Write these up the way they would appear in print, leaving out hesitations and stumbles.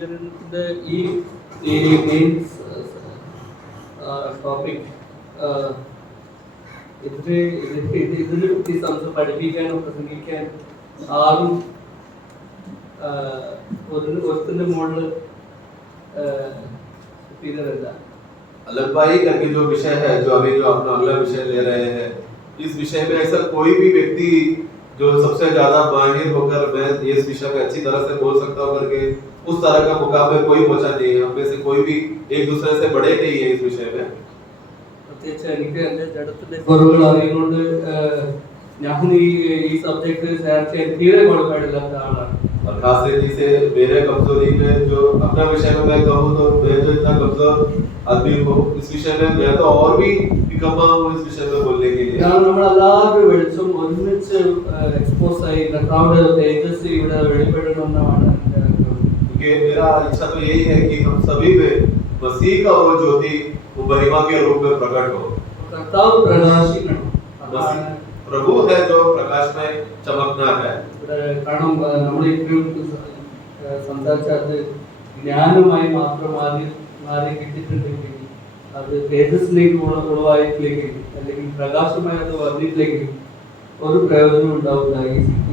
ഈ main topic ഇതിനെ കുറിച്ച് പഠിപ്പിക്കാനോ പ്രസംഗിക്കാൻ ആരും ഒരുത്തിന്റെ മുകളിൽ ഇതല്ല. अलग भाई करके जो विषय है, जो अभी जो अपना अगला विषय ले रहे हैं, इस विषय में ऐसा कोई भी व्यक्ति जो सबसे ज्यादा माहिर होकर मैं इस विषय पे अच्छी तरह से बोल सकता हूँ करके उस तरह का मुकाबले कोई पहुंचा नहीं है. हम में से कोई भी एक दूसरे से बड़े नहीं है इस विषय में. പ്രത്യേകിച്ച് എനിക്ക് എൻ്റെ ജഡത്തിന്റെ കുറവുകൾ അറിയുന്നതുകൊണ്ട് ഞാൻ ഈ സബ്ജക്ട് ഷെയർ ചെയ്യാൻ തീരെ കൊടുക്കാനില്ലാത്ത ആളാണ്. और खास तरीके से मेरे कमजोरी में जो अपना विषय में मैं कहूँ तो मैं जो इतना कमजोर आदमी हूँ इस विषय में मैं तो और भी निकम्मा हूँ इस विषय में बोलने के लिए. നമ്മളെല്ലാവരും വെളിച്ചം ഒരുമിച്ച് എക്സ്പോസ് ആയി കർത്താവിന്റെ തേജസ് ഇവിടെ വെളിപ്പെടണമെന്നാണ് क्योंकि मेरा इच्छा तो यही है कि हम सभी में मसीह का वो ज्योति वो महिमा के रूप में प्रकट हो. കർത്താവ് പ്രകാശിക്കണം. प्रभु है जो प्रकाश में चमकना है. കാരണം നമ്മൾ ഇപ്പോഴും സംസാരിച്ചത് ജ്ഞാനമായി മാത്രം മാറി കിട്ടിയിട്ടുണ്ടെങ്കിൽ അത് തേജസ്സിലേക്ക് ഉളവായിട്ടില്ലെങ്കിൽ അല്ലെങ്കിൽ പ്രകാശമായി അത് വന്നിട്ടില്ലെങ്കിൽ ഒരു പ്രയോജനം ഉണ്ടാവില്ല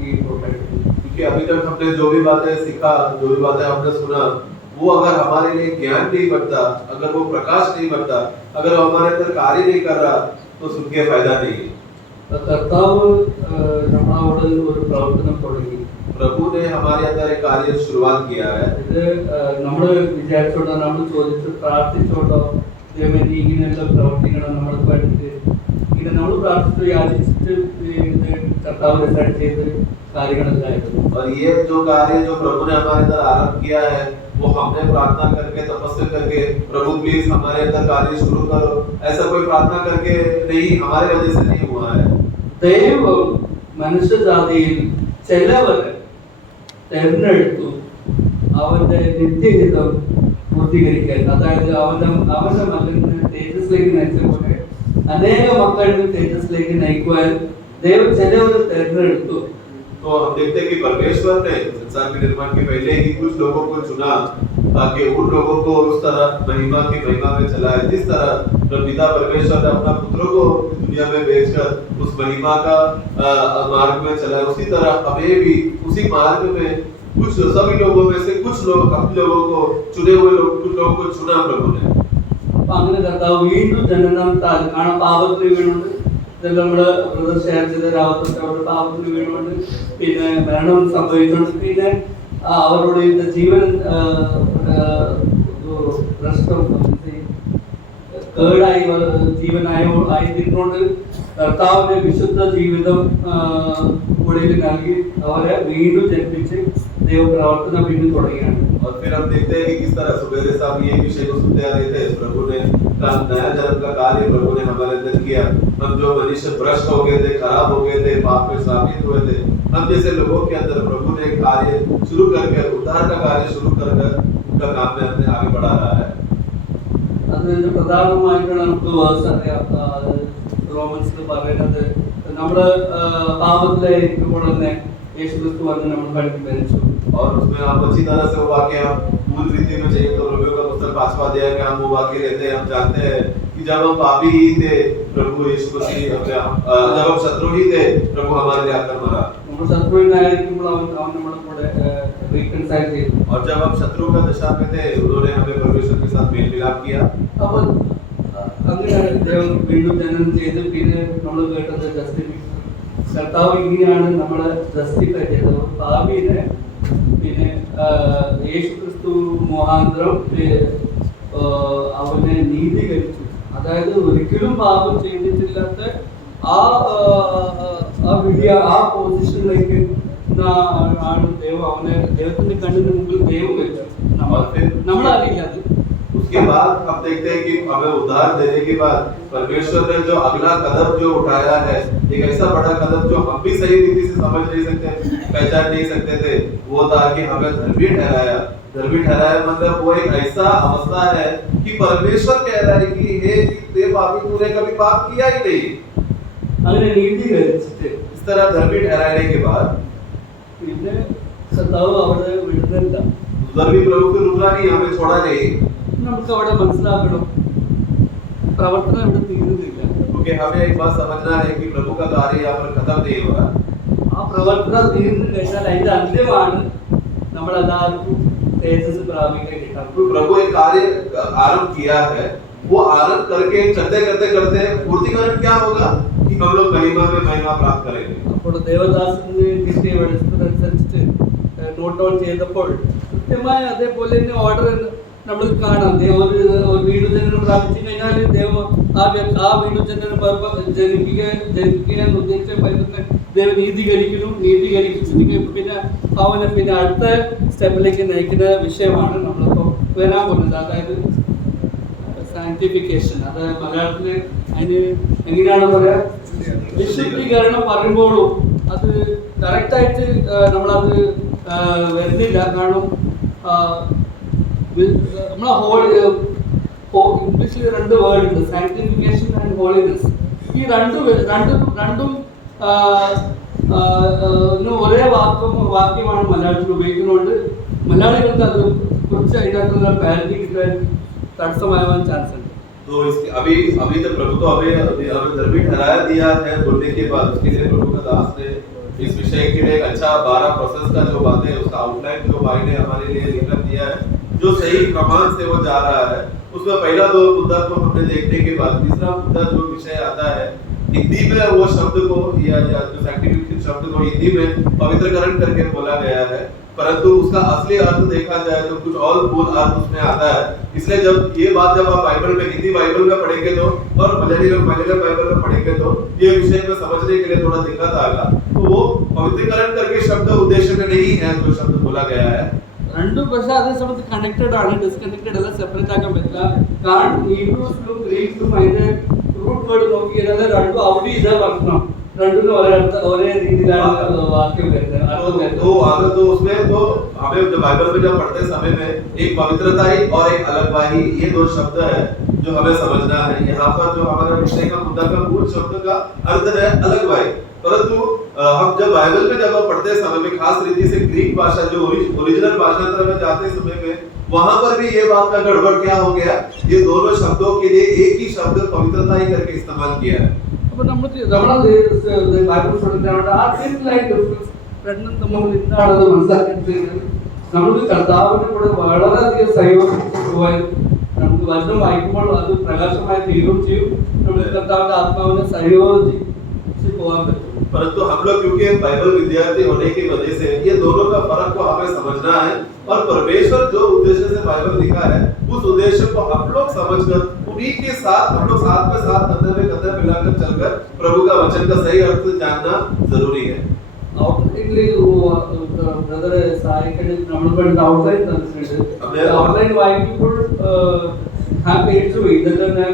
ഈ പ്രോഗ്രാം. क्योंकि अभी तक हमने जो भी बातें सीखा, जो भी बातें हमने सुना, वो अगर हमारे लिए ज्ञान नहीं बनता, अगर वो प्रकाश नहीं बनता, अगर वो हमारे अंदर कार्य नहीं कर रहा तो सुन के फायदा नहीं. കർത്താവ് നമ്മളോട് ഒരു പ്രവർത്തനം തുടങ്ങി. प्रभु ने हमारे अंदर एक कार्य शुरुआत किया है. ഇത് നമ്മൾ വിചാരിച്ചോട്ടോ, നമ്മൾ ചോദിച്ചു പ്രാർത്ഥിച്ചോട്ടോ ദൈവമേ നീ ഇങ്ങനെയുള്ള പ്രവർത്തിക്കണം നമ്മൾ പഠിച്ച് ഇങ്ങനെ നമ്മൾ പ്രാർത്ഥിച്ചു യാചിച്ചിട്ട് ഇത് കർത്താവ് ഡിസൈഡ് ചെയ്ത് കാര്യങ്ങളല്ലായിരുന്നു. और ये जो कार्य जो प्रभु ने हमारे अंदर आरंभ किया है वो हमने प्रार्थना करके तपस्या करके प्रभु प्लीज हमारे अंदर कार्य शुरू करो ऐसा कोई प्रार्थना करके नहीं, हमारे वजह से नहीं हुआ है. ദൈവം മനുഷ്യജാതിയിൽ ചിലവരെ തെരഞ്ഞെടുത്തു അവന്റെ നിത്യഹിതം പൂർത്തീകരിക്കാൻ. അതായത് അവന്റെ മകനെ തേജസ്സിലേക്ക് നയിച്ചപോലെ അനേക മക്കളിൽ തേജസ്സിലേക്ക് നയിക്കുവാൻ ദൈവം ചിലവരെ തെരഞ്ഞെടുത്തു. तो हम देखते हैं कि परमेश्वर ने संसार के निर्माण के पहले ही कुछ लोगों को चुना ताकि उन लोगों को उस तरह महिमा की महिमा में चलाए जिस तरह पिता परमेश्वर ने अपना पुत्रों को दुनिया में भेजकर उस महिमा का मार्ग में चलाए. उसी तरह हमें भी उसी मार्ग में कुछ सभी लोगों में से कुछ लोग अपने लोगों को चुने हुए लोग कुछ लोगों को चुना प्रभु ने. അങ്ങനെ കർത്താവ് വീണ്ടും ജനനം കാരണം പാപത്തിൽ വീണുണ്ട്. ഇതെല്ലാം നമ്മള് ബ്രദർ ഷെയർ ചെയ്ത രാവത്തൊക്കെ അവരുടെ പാപത്തിൽ വീണുകൊണ്ട് പിന്നെ മരണം സംഭവിച്ചുകൊണ്ട് പിന്നെ അവരുടെ ജീവൻ നഷ്ടം കേടായി ജീവനായിട്ട് കർത്താവിന്റെ വിശുദ്ധ ജീവിതം ഉള്ളിൽ നൽകി അവരെ വീണ്ടും ജനിപ്പിച്ച് ദൈവപ്രവർത്തനം വീണ്ടും തുടങ്ങിയാണ്. और फिर हम देखते हैं कि किस तरह सुबेरे साहब ये विषय को सुनते आ रहे थे. प्रभु ने नया जन्म का कार्य प्रभु ने हमारे अंदर किया. हम जो मनुष्य भ्रष्ट हो गए थे, खराब हो गए थे, पाप में श्रापित हुए थे, हम जैसे लोगों के अंदर प्रभु ने कार्य शुरू करके उद्धार का कार्य शुरू कर उनका काम में अपने आगे बढ़ा रहा है. അതിന് പ്രധാനമായിട്ട് നമുക്ക് റോമൻസിൽ പറയുന്നത് നമ്മള് പാപത്തിലായിരിക്കുമ്പോൾ തന്നെ യേശുക്രിസ്തു വന്ന് നമ്മൾ മരിച്ചു. और उसमें आप अच्छी तरह से वो वाक्य हम मूल रीति में चाहिए तो रोमियो का पुस्तक 5वां अध्याय में हम वो वाक्य रहते हैं. हम जानते हैं कि जब हम पापी ही थे प्रभु यीशु मसीह जब हम शत्रु ही थे प्रभु हमारे लिए आकर मरा. നമ്മൾ ശത്രുവിനായിരിക്കുമ്പോൾ അവൻ നമ്മളെ കൂടെ റീകൺസൈൽ ചെയ്തു. और जब हम शत्रु का दशा में थे उन्होंने हमें परमेश्वर के साथ मेल मिलाप किया. അപ്പോൾ അങ്ങനെ ദൈവം വീണ്ടും ജനനം ചെയ്ത് പിന്നെ നമ്മൾ കേട്ടത് ജസ്റ്റിഫിക്കേഷൻ. കർത്താവ് ഇങ്ങനെയാണ് നമ്മളെ ജസ്റ്റിഫൈ ചെയ്തത്. പാപിനെ പിന്നെ യേശുക്രിസ്തു മുഖാന്തരം അവനെ നീതീകരിച്ചു. അതായത് ഒരിക്കലും പാപം ചെയ്തിട്ടില്ലാത്ത ആ പൊസിഷനിലേക്ക് ആണ് ദൈവം അവനെ ദൈവത്തിന്റെ കണ്ണിന് മുമ്പിൽ ദൈവം വെച്ചു. നമ്മളറിയില്ല അത്. उसके बाद हम देखते हैं कि हमें उद्धार देने के बाद परमेश्वर ने जो अगला कदम जो उठाया है, एक ऐसा बड़ा कदम जो हम भी सही रीति से समझ नहीं सकते, पहचान नहीं सकते थे, वो था कि हमें धर्मी ठहराया. धर्मी ठहराया मतलब वो एक ऐसा अवस्था है कि परमेश्वर कह रहा है कि हे ते पापी तूने कभी पाप किया ही नहीं. അങ്ങനെ നീതീകരിച്ചിട്ട് इस तरह धर्मी ठहराने के बाद പിന്നെ കർത്താവ് അവിടെ വിടുന്നില്ല. उधर भी प्रभु फिर रुकना नहीं, हमें छोड़ा नहीं, നമുക്ക് അവിടെ മനസ്സിലാക്കണം പ്രവർത്തനം ഇവിടെ തീരുന്നില്ല. क्योंकि हमें एक बात समझना है कि प्रभु का कार्य यहाँ पर खत्म नहीं हो रहा. ആ പ്രവർത്തനം തീർന്നു കഴിഞ്ഞാൽ അതിന്റെ അന്ത്യമാണ് നമ്മൾ എല്ലാവർക്കും തേജസ് പ്രാപിക്കാൻ കിട്ടാം. तो प्रभु एक कार्य आरंभ किया है, वो आरंभ करके करते करते करते पूर्तिकरण क्या होगा कि हम लोग महिमा में महिमा प्राप्त करेंगे. അപ്പോൾ ദേവദാസന് കിട്ടിയ വെളിച്ചത്തിനനുസരിച്ച് നോട്ട് ഡൗൺ ചെയ്തപ്പോൾ കൃത്യമായ അതേപോലെ തന്നെ ഓർഡർ നമ്മൾ കാണാം. ഒരു വീടുജനം പ്രാപിച്ചു കഴിഞ്ഞാൽ ദൈവം ആ വീടുജനം ജനിപ്പിക്കാൻ ഉദ്ദേശിച്ച പരിധി ദൈവം നീതീകരിപ്പിച്ചിരിക്കും. പിന്നെ അടുത്ത സ്റ്റെപ്പിലേക്ക് നയിക്കുന്ന വിഷയമാണ് നമ്മളിപ്പോൾ വരാൻ പോകുന്നത്, അതായത് സാങ്ക്ടിഫിക്കേഷൻ. അത് മലയാളത്തിൽ അതിന് എങ്ങനെയാണ് പറയാ, വിശുദ്ധീകരണം പറയുമ്പോഴും അത് കറക്റ്റായിട്ട് നമ്മളത് വരുന്നില്ല. കാരണം നമ്മളെ ഇംഗ്ലീഷിൽ 2 വേർഡ് ഉണ്ട്, സാങ്ക്ടിഫിക്കേഷൻ ആൻഡ് ഹോളിനെസ്. ഈ രണ്ടും ഒരേ വാക്യമാണ് മലയാളത്തിൽ ഉപയോഗിക്കുന്നതുകൊണ്ട് മലയാളികൾക്ക് അത് കുറിച്ച് അതിനകത്തുള്ള പാരിറ്റി കിട്ടാൻ തടസ്സമാവാൻ ചാൻസ് ഉണ്ട്. तो इसके अभी तो प्रभु तो हमें धर्मी ठहराया दिया है बोलने के बाद, उसके लिए प्रभु का दास ने इस विषय के लिए अच्छा 12 प्रोसेस का जो बातें उसका आउटलाइन जो भाई ने हमारे लिए लिख दिया है, जो सही प्रमाण से वो जा रहा है. उसमें पहला 2 मुद्दा को हमने देखने के बाद तीसरा मुद्दा जो विषय आता है, हिंदी में वो शब्द को या जो सैंक्टिफिकेशन शब्द को हिंदी में पवित्रकरण करके बोला गया है, परंतु उसका असली अर्थ देखा जाए तो कुछ और मूल अर्थ उसमें आता है. इसलिए जब आप बाइबल में हिंदी बाइबल में पढ़ेंगे तो और मलयालम बाइबल में पढ़ेंगे तो ये विषय में समझने के लिए थोड़ा दिक्कत आएगा. तो वो पवित्रकरण करके शब्द उद्देश्य में नहीं है जो शब्द बोला गया है. രണ്ടും പക്ഷെ അതേ സമയത്ത് കണക്റ്റഡ് ആണ്, ഡിസ്കണക്റ്റഡ് അല്ല, സെപ്പറേറ്റ് ആക്കാൻ പറ്റില്ല. കാരണം ഹീബ്രൂസിലും ഗ്രീക്കിലും അതിന്റെ റൂട്ട് വേർഡ് നോക്കിയാൽ രണ്ടും അവിടെ ഇതാ വർക്കണം, രണ്ടിനും ഒരേ രീതിയിലാണ് വാക്യം വരുന്നത്. तो अगर तो उसमें तो हमें जब बाइबल में जब पढ़ते समय में एक पवित्रताई और एक अलगवाही, ये 2 शब्द है जो हमें समझना है. यहाँ पर जो हमारा विषय का मुद्दा का मूल शब्द का अर्थ है अलगवाही, परंतु हम जब बाइबल में जब पढ़ते समय में खास रीति से ग्रीक भाषा जो ओरिजिनल भाषांतर में जाते समय में वहां पर भी ये बात का गड़बड़ क्या हो गया, ये दोनों शब्दों के लिए एक ही शब्द पवित्रताई करके इस्तेमाल किया है. അപ്പോൾ നമ്മളത് ബൈബിൾ പഠിക്കാനായിട്ട് ആ സിമ്പിളായിട്ട് രണ്ടും നമ്മൾ എന്താണത് മനസ്സിലാക്കിയിട്ട് നമുക്ക് കർത്താവിന്റെ കൂടെ വളരെയധികം സഹയോഗിച്ച് പോകാൻ നമുക്ക് വചനം വായിക്കുമ്പോൾ അത് പ്രകാശമായി തീരുകയും ചെയ്യും. നമുക്ക് കർത്താവിന്റെ ആത്മാവിനെ സഹയോഗിച്ച് പോകാൻ പറ്റും. परंतु हम लोग क्योंकि बाइबल विद्यार्थी होने की वजह से ये दोनों का फर्क को हमें समझना है, और परमेश्वर जो उद्देश्य से बाइबल लिखा है उस उद्देश्य को हम लोग समझकर उन्हीं के साथ हम लोग साथ में साथ कंधे में कंधा मिलाकर चलकर प्रभु का वचन का सही अर्थ जानना जरूरी है. ബ്രദർ സായിക്കടി നമ്മൾ പഠിച്ച ഔട്ട്ലൈൻ തന്നിട്ടുണ്ട്. ഔട്ട്ലൈൻ വായിക്കുമ്പോൾ ഞാൻ പേടിച്ചു പോയി. ഇതൊക്കെ ഞാൻ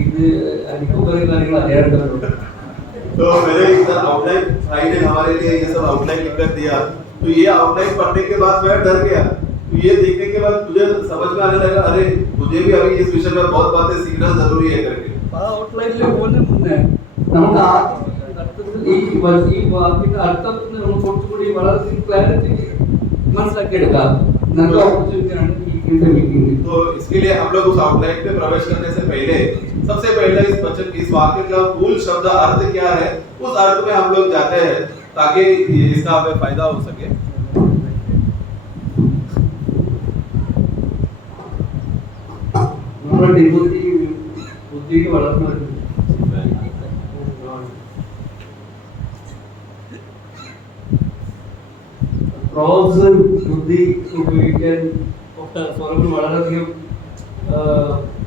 ഇത് എനിക്ക് കുറെ കാര്യങ്ങൾ അറിയാറുണ്ട്. तो मेरे इधर आउटलाइन भाई ने हमारे लिए ये सब आउटलाइन लिखकर दिया, तो ये आउटलाइन पढ़ने के बाद मैं डर गया. तो ये देखने के बाद मुझे समझ में आने लगा, अरे मुझे भी अभी इस विषय में बहुत बातें सीखना जरूरी है करके. ആ ഔട്ട്ലൈനിൽ പോകുന്ന മുന്നേ നമുക്ക് ഈ വാക്കിന്റെ അർത്ഥത്തിന് നമ്മൾ കുറച്ചുകൂടി വളരെ ക്ലാരിറ്റി മനസ്സിലാക്കിയെടുക്കാം. നല്ല ഓപ്പർച്യൂണിറ്റിയാണ് ഈ മീറ്റിംഗ്. तो इसके लिए हम लोग उस आउटलाइन पे प्रवेश करने से पहले सबसे पहले इस वाक्य का मूल शब्द अर्थ क्या है उस अर्थ में हम लोग जाते हैं, ताकि इसका हमें फायदा हो सके. നമ്മുടെ ബുദ്ധി വളർന്നു വരുന്നു. പ്രോബ്സ് ബുദ്ധി ഉപയോഗിക്കാൻ ഒക്കെ സ്വരങ്ങൾ വളരെയധികം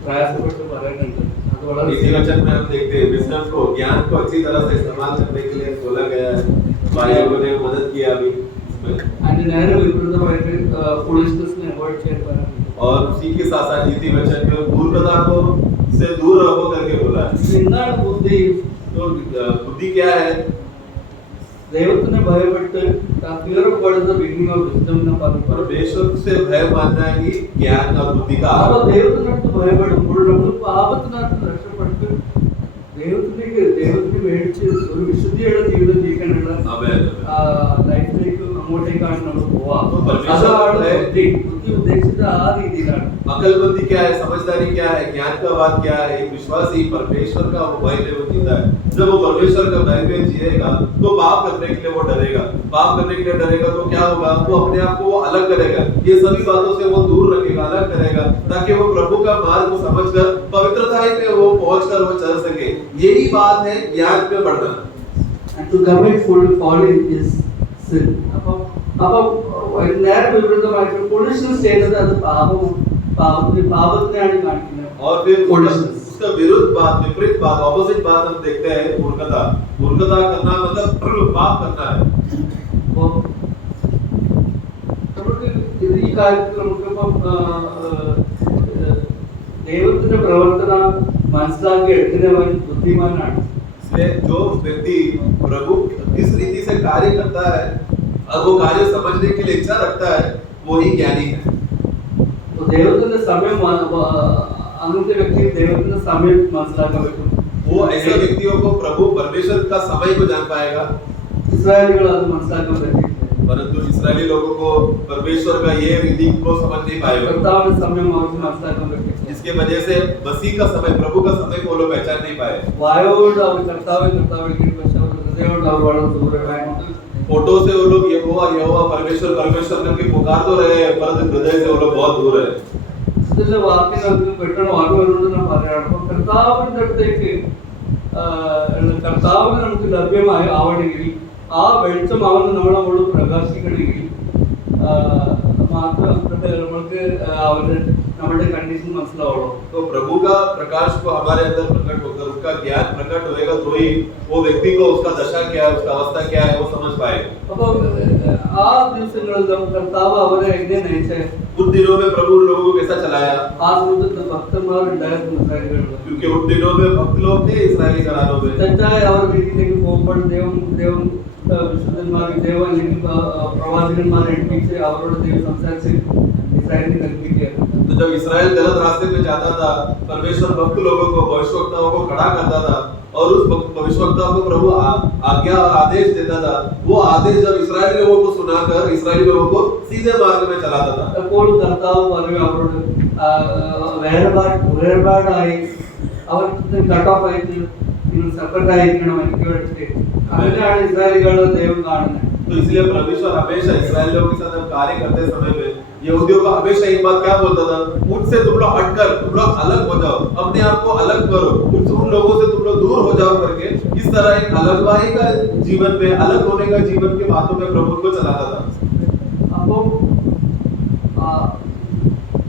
പ്രയാസപ്പെട്ട് പറയുന്നുണ്ട്. അത് വളരെ इसी वचन में हम देखते हैं विजडम को, ज्ञान को अच्छी तरह से इस्तेमाल करने के लिए बोला गया है. भाइयों ने मदद किया अभी इसमें, അതിന് നേരെ വിപരീതമായിട്ട് ഫൂളിഷ്നെസ്സിനെ അവോയ്ഡ് ചെയ്യാൻ പറയുന്നുണ്ട്. और उसी के साथ साथ नीति वचन में मूर्खता को से दूर रहो करके बोला है. എന്താണ് ബുദ്ധി? तो बुद्धि क्या है? ദൈവത്തിനെ ഭയപ്പെട്ട് ഫിയർപ്പെടുന്ന ബിഗിനിങ് ഓഫ് വിസ്ഡം എന്ന് പറഞ്ഞു. परमेश्वर से भय मानना ही ज्ञान और बुद्धि का അപ്പോൾ आरंभ. ദൈവത്തിനടുത്ത് ഭയപ്പെടുമ്പോൾ നമ്മൾ പാപത്തിനകത്ത് രക്ഷപ്പെട്ട് ദൈവത്തിന് മേടിച്ച് ഒരു വിശുദ്ധിയുടെ ജീവിതം ജീവിക്കാനുള്ള आमेन. ലൈഫിലേക്ക് അങ്ങോട്ടേക്കാണ് നമ്മൾ പോവാ. तो परमेश्वर അതാണ് ഉദ്ദേശിച്ചത് ആ രീതിയിലാണ്. अकलमंदी क्या है, समझदारी क्या है, ज्ञान का बात क्या है? एक विश्वासी परमेश्वर का वो भय में वो जीता है। जब वो परमेश्वर का भय में जिएगा तो पाप करने के लिए वो डरेगा। पाप करने के लिए डरेगा तो क्या होगा? वो अपने आप को वो अलग करेगा, ये सभी बातों से वो दूर रखेगा, अलग करेगा, ताकि वो प्रभु का मार्ग को समझकर पवित्रता में वो पहुंचकर वो चल सके। यही बात है ज्ञान में बढ़ना। And to commit folly is sin. അപ്പോൾ നേരെ വിപരീതമായിട്ട് foolishness ചെയ്യുന്നത് അത് പാപത്തിനെയാണ് കാണിക്കുന്നത്. और फिर उसका विरुद्ध बात, विपरीत बात, ऑपोजिट बात हम देखते हैं मूर्खता। मूर्खता करना मतलब पाप करना है। അപ്പോൾ നമുക്ക് ഈ കാര്യത്തിൽ നമുക്കിപ്പം ദൈവത്തിന്റെ പ്രവർത്തനം മനസ്സിലാക്കി എടുക്കുന്നവൻ ബുദ്ധിമാനാണ്. इसलिए जो व्यक्ति प्रभु किस रीति से कार्य करता है और वो कार्य समझने के लिए इच्छा रखता है, वो ही ज्ञानी है। तो ദൈവത്തിന്റെ സമയം അങ്ങനത്തെ വ്യക്തി ദൈവത്തിന്റെ സമയം മനസ്സിലാക്കാൻ പറ്റും. वो ऐसे व्यक्तियों को प्रभु परमेश्वर का समय को जान पाएगा। ഇസ്രായേലികൾ അത് മനസ്സിലാക്കാൻ പറ്റില്ല. परंतु इस्राएली लोगों को परमेश्वर का ये विधि को समझ नहीं पाएगा। കർത്താവിന്റെ സമയം അവർക്ക് മനസ്സിലാക്കാൻ പറ്റില്ല. इसके वजह से मसीह का समय, प्रभु का समय को लोग पहचान नहीं पाए। വായോട് അവർ കർത്താവ് പക്ഷെ അവർ ഹൃദയോട് അവർ വളരെ ദൂരമായിട്ട് फोटो से वो लोग यहोवा यहोवा परमेश्वर परमेश्वर करके पुकार तो रहे हैं, परंतु हृदय से वो लोग बहुत दूर है। ഇതിലെ വാക്യങ്ങൾക്ക് പെട്ടെന്ന് ഓർമ്മ ഞാൻ പറയുകയാണ്. അപ്പോൾ കർത്താവിന്റെ അടുത്തേക്ക് കർത്താവിന് നമുക്ക് ലഭ്യമായി ആവണമെങ്കിൽ ആ വെളിച്ചം അവന് നമ്മളെ മുകളിൽ പ്രകാശിക്കണമെങ്കിൽ മാത്രം നമുക്ക് അവരുടെ നമ്മുടെ कंडीशन മനസ്സിലാവുള്ളൂ. तो प्रभु का प्रकाश को हमारे अंदर प्रकट होकर उसका ज्ञान प्रकट होएगा तो ही वो व्यक्ति को उसका दशा क्या है, उसका अवस्था क्या है, वो समझ पाएगा। അപ്പോൾ ആ ദിവസങ്ങളിൽ കർത്താവ് അവരെ എങ്ങനെ നയിച്ചേ? उन दिनों में प्रभु उन लोगों को कैसा चलाया? ആ സമയത്ത് ഭക്തന്മാരുണ്ടായിരുന്നു ഇസ്രായേലികളിൽ. क्योंकि उन दिनों में भक्त लोग थे इस्राएली घरानों में। തെറ്റായ അവർ രീതിയിലേക്ക് പോകുമ്പോൾ ദൈവം വിശുദ്ധന്മാർ ദൈവം അല്ലെങ്കിൽ പ്രവാചകന്മാരെ എടുപ്പിച്ച് അവരോട് ദൈവം സംസാരിച്ച് ഇസ്രായേലിനെ കൽപ്പിക്കുകയായിരുന്നു. तो जब इस्राएल गलत रास्ते पे जाता था, परमेश्वर भक्त लोगों को, भविष्यवक्ताओं को खड़ा करता था और उस भविष्यवक्ताओं को प्रभु आज्ञा और आदेश देता था। वो आदेश जब इस्राएली लोगों को सुनाकर इस्राएली लोगों को सीधे मार्ग में चलाता था। അപ്പോൾ കർത്താവ് പറയും അവരോട് വേർപാടായി അവർ കട്ട് ഓഫ് ആയിട്ട് നിങ്ങൾ സെപ്പറേറ്റ് ആയിരിക്കണം എനിക്ക് വേണ്ടിയിട്ട്. അങ്ങനെയാണ് ഇസ്രായേലികളുടെ ദൈവം കാണുന്നത്. तो इसलिए परमेश्वर हमेशा इस्राएलियों के साथ कार्य करते समय में यहूदियों को हमेशा एक बात क्या बोलता था? उनसे तुम लोग हटकर तुम लोग अलग हो जाओ, अपने आप को अलग करो, उन लोगों से तुम लोग दूर हो जाओ करके इस तरह एक अलगवाही का जीवन में, अलग होने का जीवन के बातों में प्रभु को चलाता था।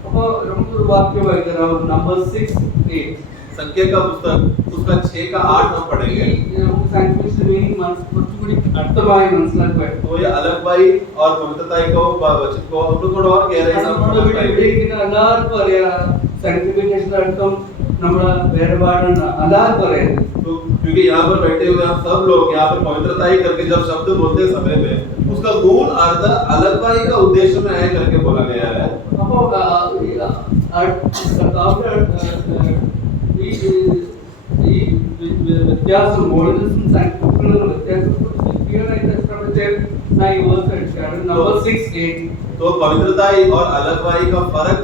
അപ്പോൾ നമുക്കൊരു വാക്യം വായിക്കാം. നമ്പർ 6:8 संख्या का पुस्तक उसका 6 का 8 हम पढ़ेंगे। സയൻസ് മീനിങ് കുറച്ചുകൂടി അർത്ഥമായി മനസ്സിലാക്കാൻ. तो ये अलगवाही और पवित्रता को वचन को हम लोग थोड़ा और गहराई से നമ്മുടെ ഇവിടെ ഇരിക്കുന്ന എല്ലാവർക്കും അറിയാം സാങ്ക്ടിഫിക്കേഷന്റെ അർത്ഥം നമ്മളെ വേർപാടാണ് എല്ലാവർക്കും അറിയാം. तो क्योंकि यहाँ पर बैठे हुए हम सब लोग यहाँ पर पवित्रता ही करके जब शब्द बोलते समय में उसका मूल अर्थ अलगवाही का उद्देश्य में है करके बोला गया है। അപ്പോൾ ഈ വ്യത്യാസം മോഡലിസം സാങ്ക്ടിഫിക്കേഷനുള്ള വ്യത്യാസം ക്ലിയറായിട്ട് എസ്റ്റാബ്ലിഷ് ചെയ്യാൻ ഈ വേഴ്സ് അടിച്ചാണ്. നമ്പർ 6:8 तो पवित्रता और अलगवाही का फर्क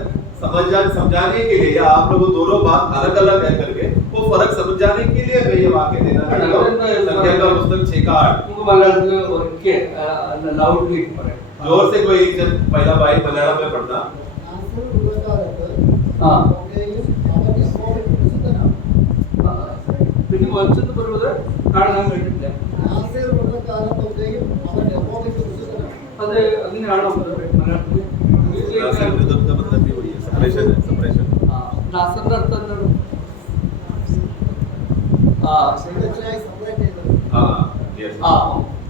समझाने के लिए या आप लोग दोनों बात अलग अलग है करके वो फर्क समझाने के लिए मैं ये वाक्य देना चाहता हूं। संख्या का पुस्तक 6 का 8 നമുക്ക് മലയാളത്തിൽ ഒരിക്കൽ ലൗഡ്ലി പറയാം. जोर से कोई जब पहला भाई मलयालम में पढ़ना। हाँ പിന്നെ വചനം പറയുന്നത് കാണാൻ വേണ്ടിയില്ല. അത് അങ്ങനെയാണോ മലയാളത്തിൽ? നാസറിന്റെ അർത്ഥം എന്താണ്?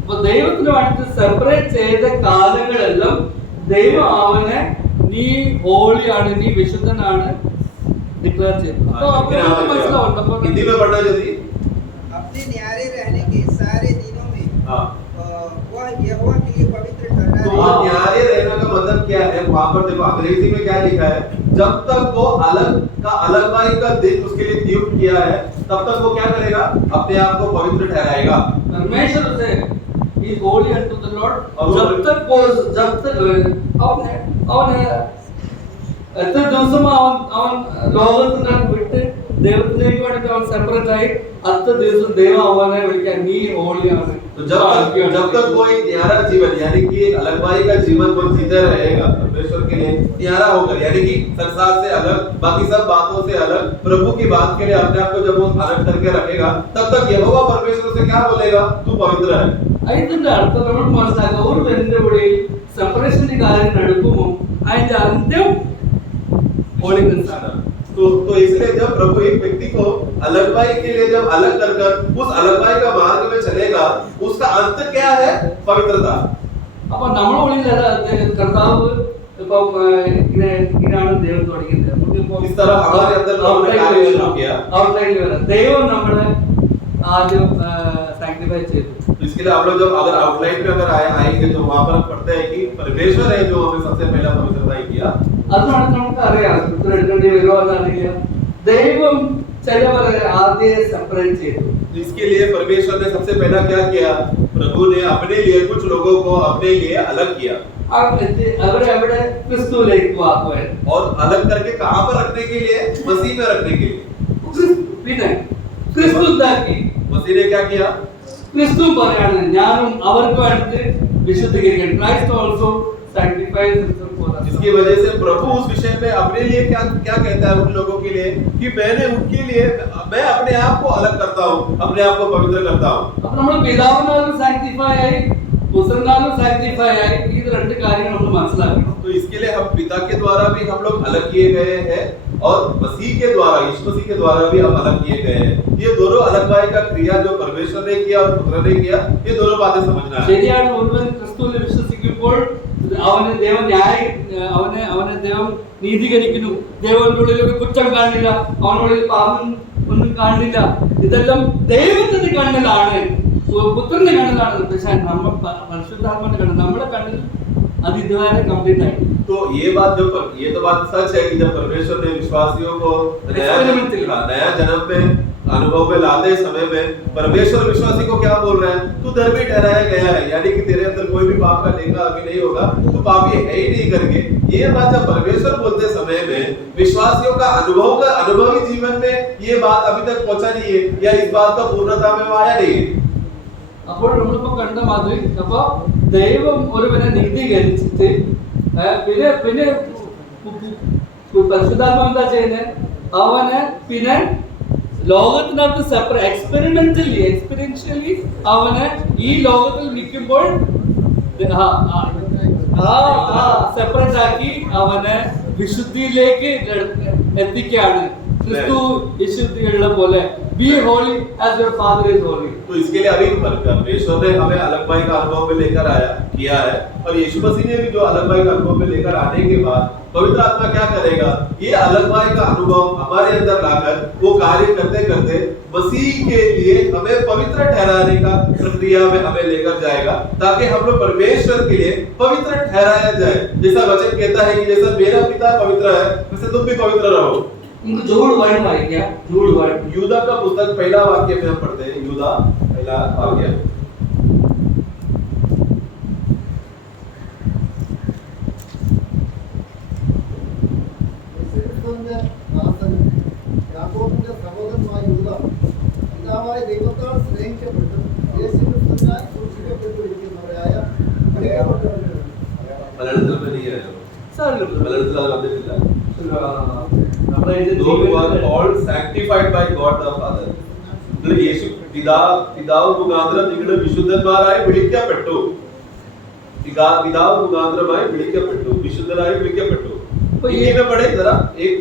അപ്പൊ ദൈവത്തിന് വേണ്ടിട്ട് സെപ്പറേറ്റ് ചെയ്ത കാലങ്ങളെല്ലാം ദൈവം അവനെ നീ ഹോളിയാണ്, നീ വിശുദ്ധനാണ് ഡിക്ലെയർ ചെയ്തു. അപ്പൊ മനസ്സിലാവുണ്ട്. അപ്പൊ हिंदी में पढ़ना जल्दी। अपने न्यारे रहने के सारे दिनों में हाँ, वह यहोवा के लिए पवित्र ठहरा तो वो न्यारे रहने का मतलब क्या है? वहां पर देखो अंग्रेजी में क्या लिखा है, जब तक वो अलगवाही का दिन उसके लिए नियुक्त किया है तब तक वो क्या करेगा? अपने आप को पवित्र ठहराएगा। परमेश्वर से he is holy unto the Lord. और जब तक എത്ര ദിവസം അവൻ ലോകത്തിനെ വിട്ട് ദൈവത്തിലേക്ക് വേണ്ടിട്ട് അവൻ സെപ്പറേറ്റ് ആയി അത്ര ദിവസം ദൈവം അവനെ വിളിക്കാൻ നീ ഹോളിയാണ്. तो जब तक कोई न्यारा जीवन यानी कि अलगवाई का जीवन कोई जीते रहेगा परमेश्वर के लिए न्यारा होकर, यानी कि संसार से अलग, बाकी सब बातों से अलग, प्रभु की बात के लिए अपने आप को जब वो अलग करके रखेगा, तब तक यहोवा परमेश्वर से क्या बोलेगा, तू पवित्र है. അതിന്റെ അർത്ഥം നമ്മൾ മനസ്സിലാക്കുക. ഒരു വെല്ലുവിളിയിൽ സെപ്പറേഷന്റെ കാര്യം നടക്കുമ്പോൾ അതിന്റെ അന്ത്യം ഹോളിനെസ് ആണ്. तो इसलिए जब प्रभु एक व्यक्ति को अलगवाई के लिए जब अलग कर उस अलगवाई का मार्ग में चलेगा, उसका अंत क्या है, पवित्रता. അപ്പൊ നമ്മുടെ ഉള്ളിൽ കർത്താവ് ഇപ്പൊ ഇങ്ങനെയാണ് ദൈവം തുടങ്ങിയത്. इस तरह हमारे अंदर प्रभु ने कार्य शुरू किया. ഔട്ട്ലൈനിൽ വരാം. ദൈവം നമ്മളെ ആദ്യം സാങ്ക്ടിഫൈ ചെയ്തു. इसके लिए आप लोग जब अगर आउटलाइन में अगर आएंगे तो वहां पर हम पढ़ते हैं कि परमेश्वर है जो हमें सबसे पहला पवित्रता किया. അതുകൊണ്ട് നമുക്ക് അറിയാം എടുക്കേണ്ടി വരുമോ എന്നറിയില്ല. ദൈവം ചിലവരെ ആദ്യം സെപ്പറേറ്റ് ചെയ്തു. इसके लिए परमेश्वर ने सबसे पहला क्या किया, प्रभु ने अपने लिए कुछ लोगों को अपने लिए अलग किया അവരെ അവിടെ ക്രിസ്തുവിലേക്ക് ആക്കുവാൻ. और अलग करके कहां पर रखने के लिए, मसीह में रखने के लिए. പിന്നെ ക്രിസ്തു എന്താക്കി? मसीह ने क्या किया, ക്രിസ്തു പറയാണ് ഞാനും അവർക്ക് വേണ്ടി വിശുദ്ധീകരിക്കാൻ. Christ also sanctifies himself for us. इसकी वजह से प्रभु उस विषय में अपने लिए क्या क्या कहता है उन लोगों के लिए कि मैंने उनके लिए मैं अपने आप को अलग करता हूं, अपने आप को पवित्र करता हूं. അപ്പോൾ നമ്മൾ പിതാവിനാലും സാങ്ക്ടിഫൈ ആയി പുത്രനാലും സാങ്ക്ടിഫൈ ആയി. ഇത് രണ്ട് കാര്യങ്ങൾ നമ്മൾ മനസ്സിലാക്കണം. तो इसके लिए हम पिता के द्वारा भी हम लोग अलग किए गए हैं और मसीह के द्वारा, यीशु मसीह के द्वारा भी हम अलग किए गए हैं. ये दोनों अलगवाई का क्रिया जो परमेश्वर ने किया और पुत्र ने किया, ये दोनों बातें समझना है. ശരിയാണ്. ഒരുവൻ ക്രിസ്തുവിൽ വിശ്വസിക്കുമ്പോൾ അവനെ ദൈവം അവനെ ദൈവം നീതീകരിക്കുന്നു. ദൈവത്തിന്റെ ഉള്ളിൽ ഒരു കുറ്റം കാണില്ല, അവനുള്ളിൽ പാപം ഒന്നും കാണില്ല. ഇതെല്ലാം ദൈവത്തിന്റെ കണ്ണിലാണ്, പുത്രന്റെ കണ്ണിലാണ്. പക്ഷെ നമ്മൾ പരിശുദ്ധാത്മാവിന്റെ കണ്ണിൽ, നമ്മുടെ കണ്ണിൽ അത് ഇതുവരെ കംപ്ലീറ്റ് ആയി. तो ये तो बात सच है कि जब परमेश्वर ने विश्वासियों को नया जन्म में अनुभव में लाते समय में परमेश्वर विश्वासी को क्या बोल रहे हैं, तू धर्मी ठहराया गया है, यानी कि तेरे अंदर कोई भी पाप का लेखा अभी नहीं होगा, तू पापी है ही नहीं करके. ये बात जब परमेश्वर बोलते समय में विश्वासियों का अनुभवी जीवन में ये बात अभी तक पहुंचा नहीं है, या इस बात का पूर्णता में आया नहीं है. അപ്പോൾ നമ്മളിപ്പോ കണ്ട മാതിരി അപ്പൊ ദൈവം ഒരുവനെ നീതീകരിച്ചിട്ട് പിന്നെ പരിശുദ്ധാത്മാവ് എന്താ ചെയ്യുന്നത്, അവനെ പിന്നെ ലോകത്തിനകത്ത് എക്സ്പെരിയൻഷ്യലി അവനെ ഈ ലോകത്തിൽ നിൽക്കുമ്പോൾ സെപ്പറേറ്റ് ആക്കി അവനെ വിശുദ്ധിയിലേക്ക് എത്തിക്കുകയാണ്. क्रिस्तु विशुद्धिയുള്ള പോലെ be holy as your father is holy. तो इसके लिए अभी परमेश्वर ने हमें अलगवाई का अनुभव में लेकर किया है, और यीशु मसीह ने भी जो अलगवाई का अनुभव में लेकर आने के बाद पवित्र आत्मा क्या करेगा, ये अलगवाई का अनुभव हमारे अंदर लाकर वो कार्य करते करते मसीह के लिए हमें पवित्र ठहराने का प्रक्रिया में हमें लेकर जाएगा, ताकि हम लोग परमेश्वर के लिए पवित्र ठहराया जाए. जैसा वचन कहता है कि जैसा मेरा पिता पवित्र है वैसे तुम भी पवित्र रहो. झूठ वर्ड वाक्य, झूठ वर्ड यूदा का पुस्तक पहला वाक्य में हम पढ़ते हैं. यूदा पहला वाक्य യാക്കോബിന്റെ സഹോദരനായ യൂദ പിതാവായ ദൈവത്താൽ സ്നേഹിക്കപ്പെട്ടു യേശുക്രിസ്തുവിനായി സൂക്ഷിക്കപ്പെട്ടിരിക്കുന്നവരായ മലയാളത്തിൽ में नहीं है सर മലയാളത്തിൽ അത് വന്നിട്ടില്ല. നമ്മുടെ Those who are called sanctified by God the Father. യേശു പിതാവ് മുഖാന്തരം നിങ്ങൾ വിശുദ്ധന്മാരായി വിളിക്കപ്പെട്ടു. പിതാവ് മുഖാന്തരമായി വിളിക്കപ്പെട്ടു, വിശുദ്ധരായി വിളിക്കപ്പെട്ടു. ഇങ്ങനെ പढ़े जरा एक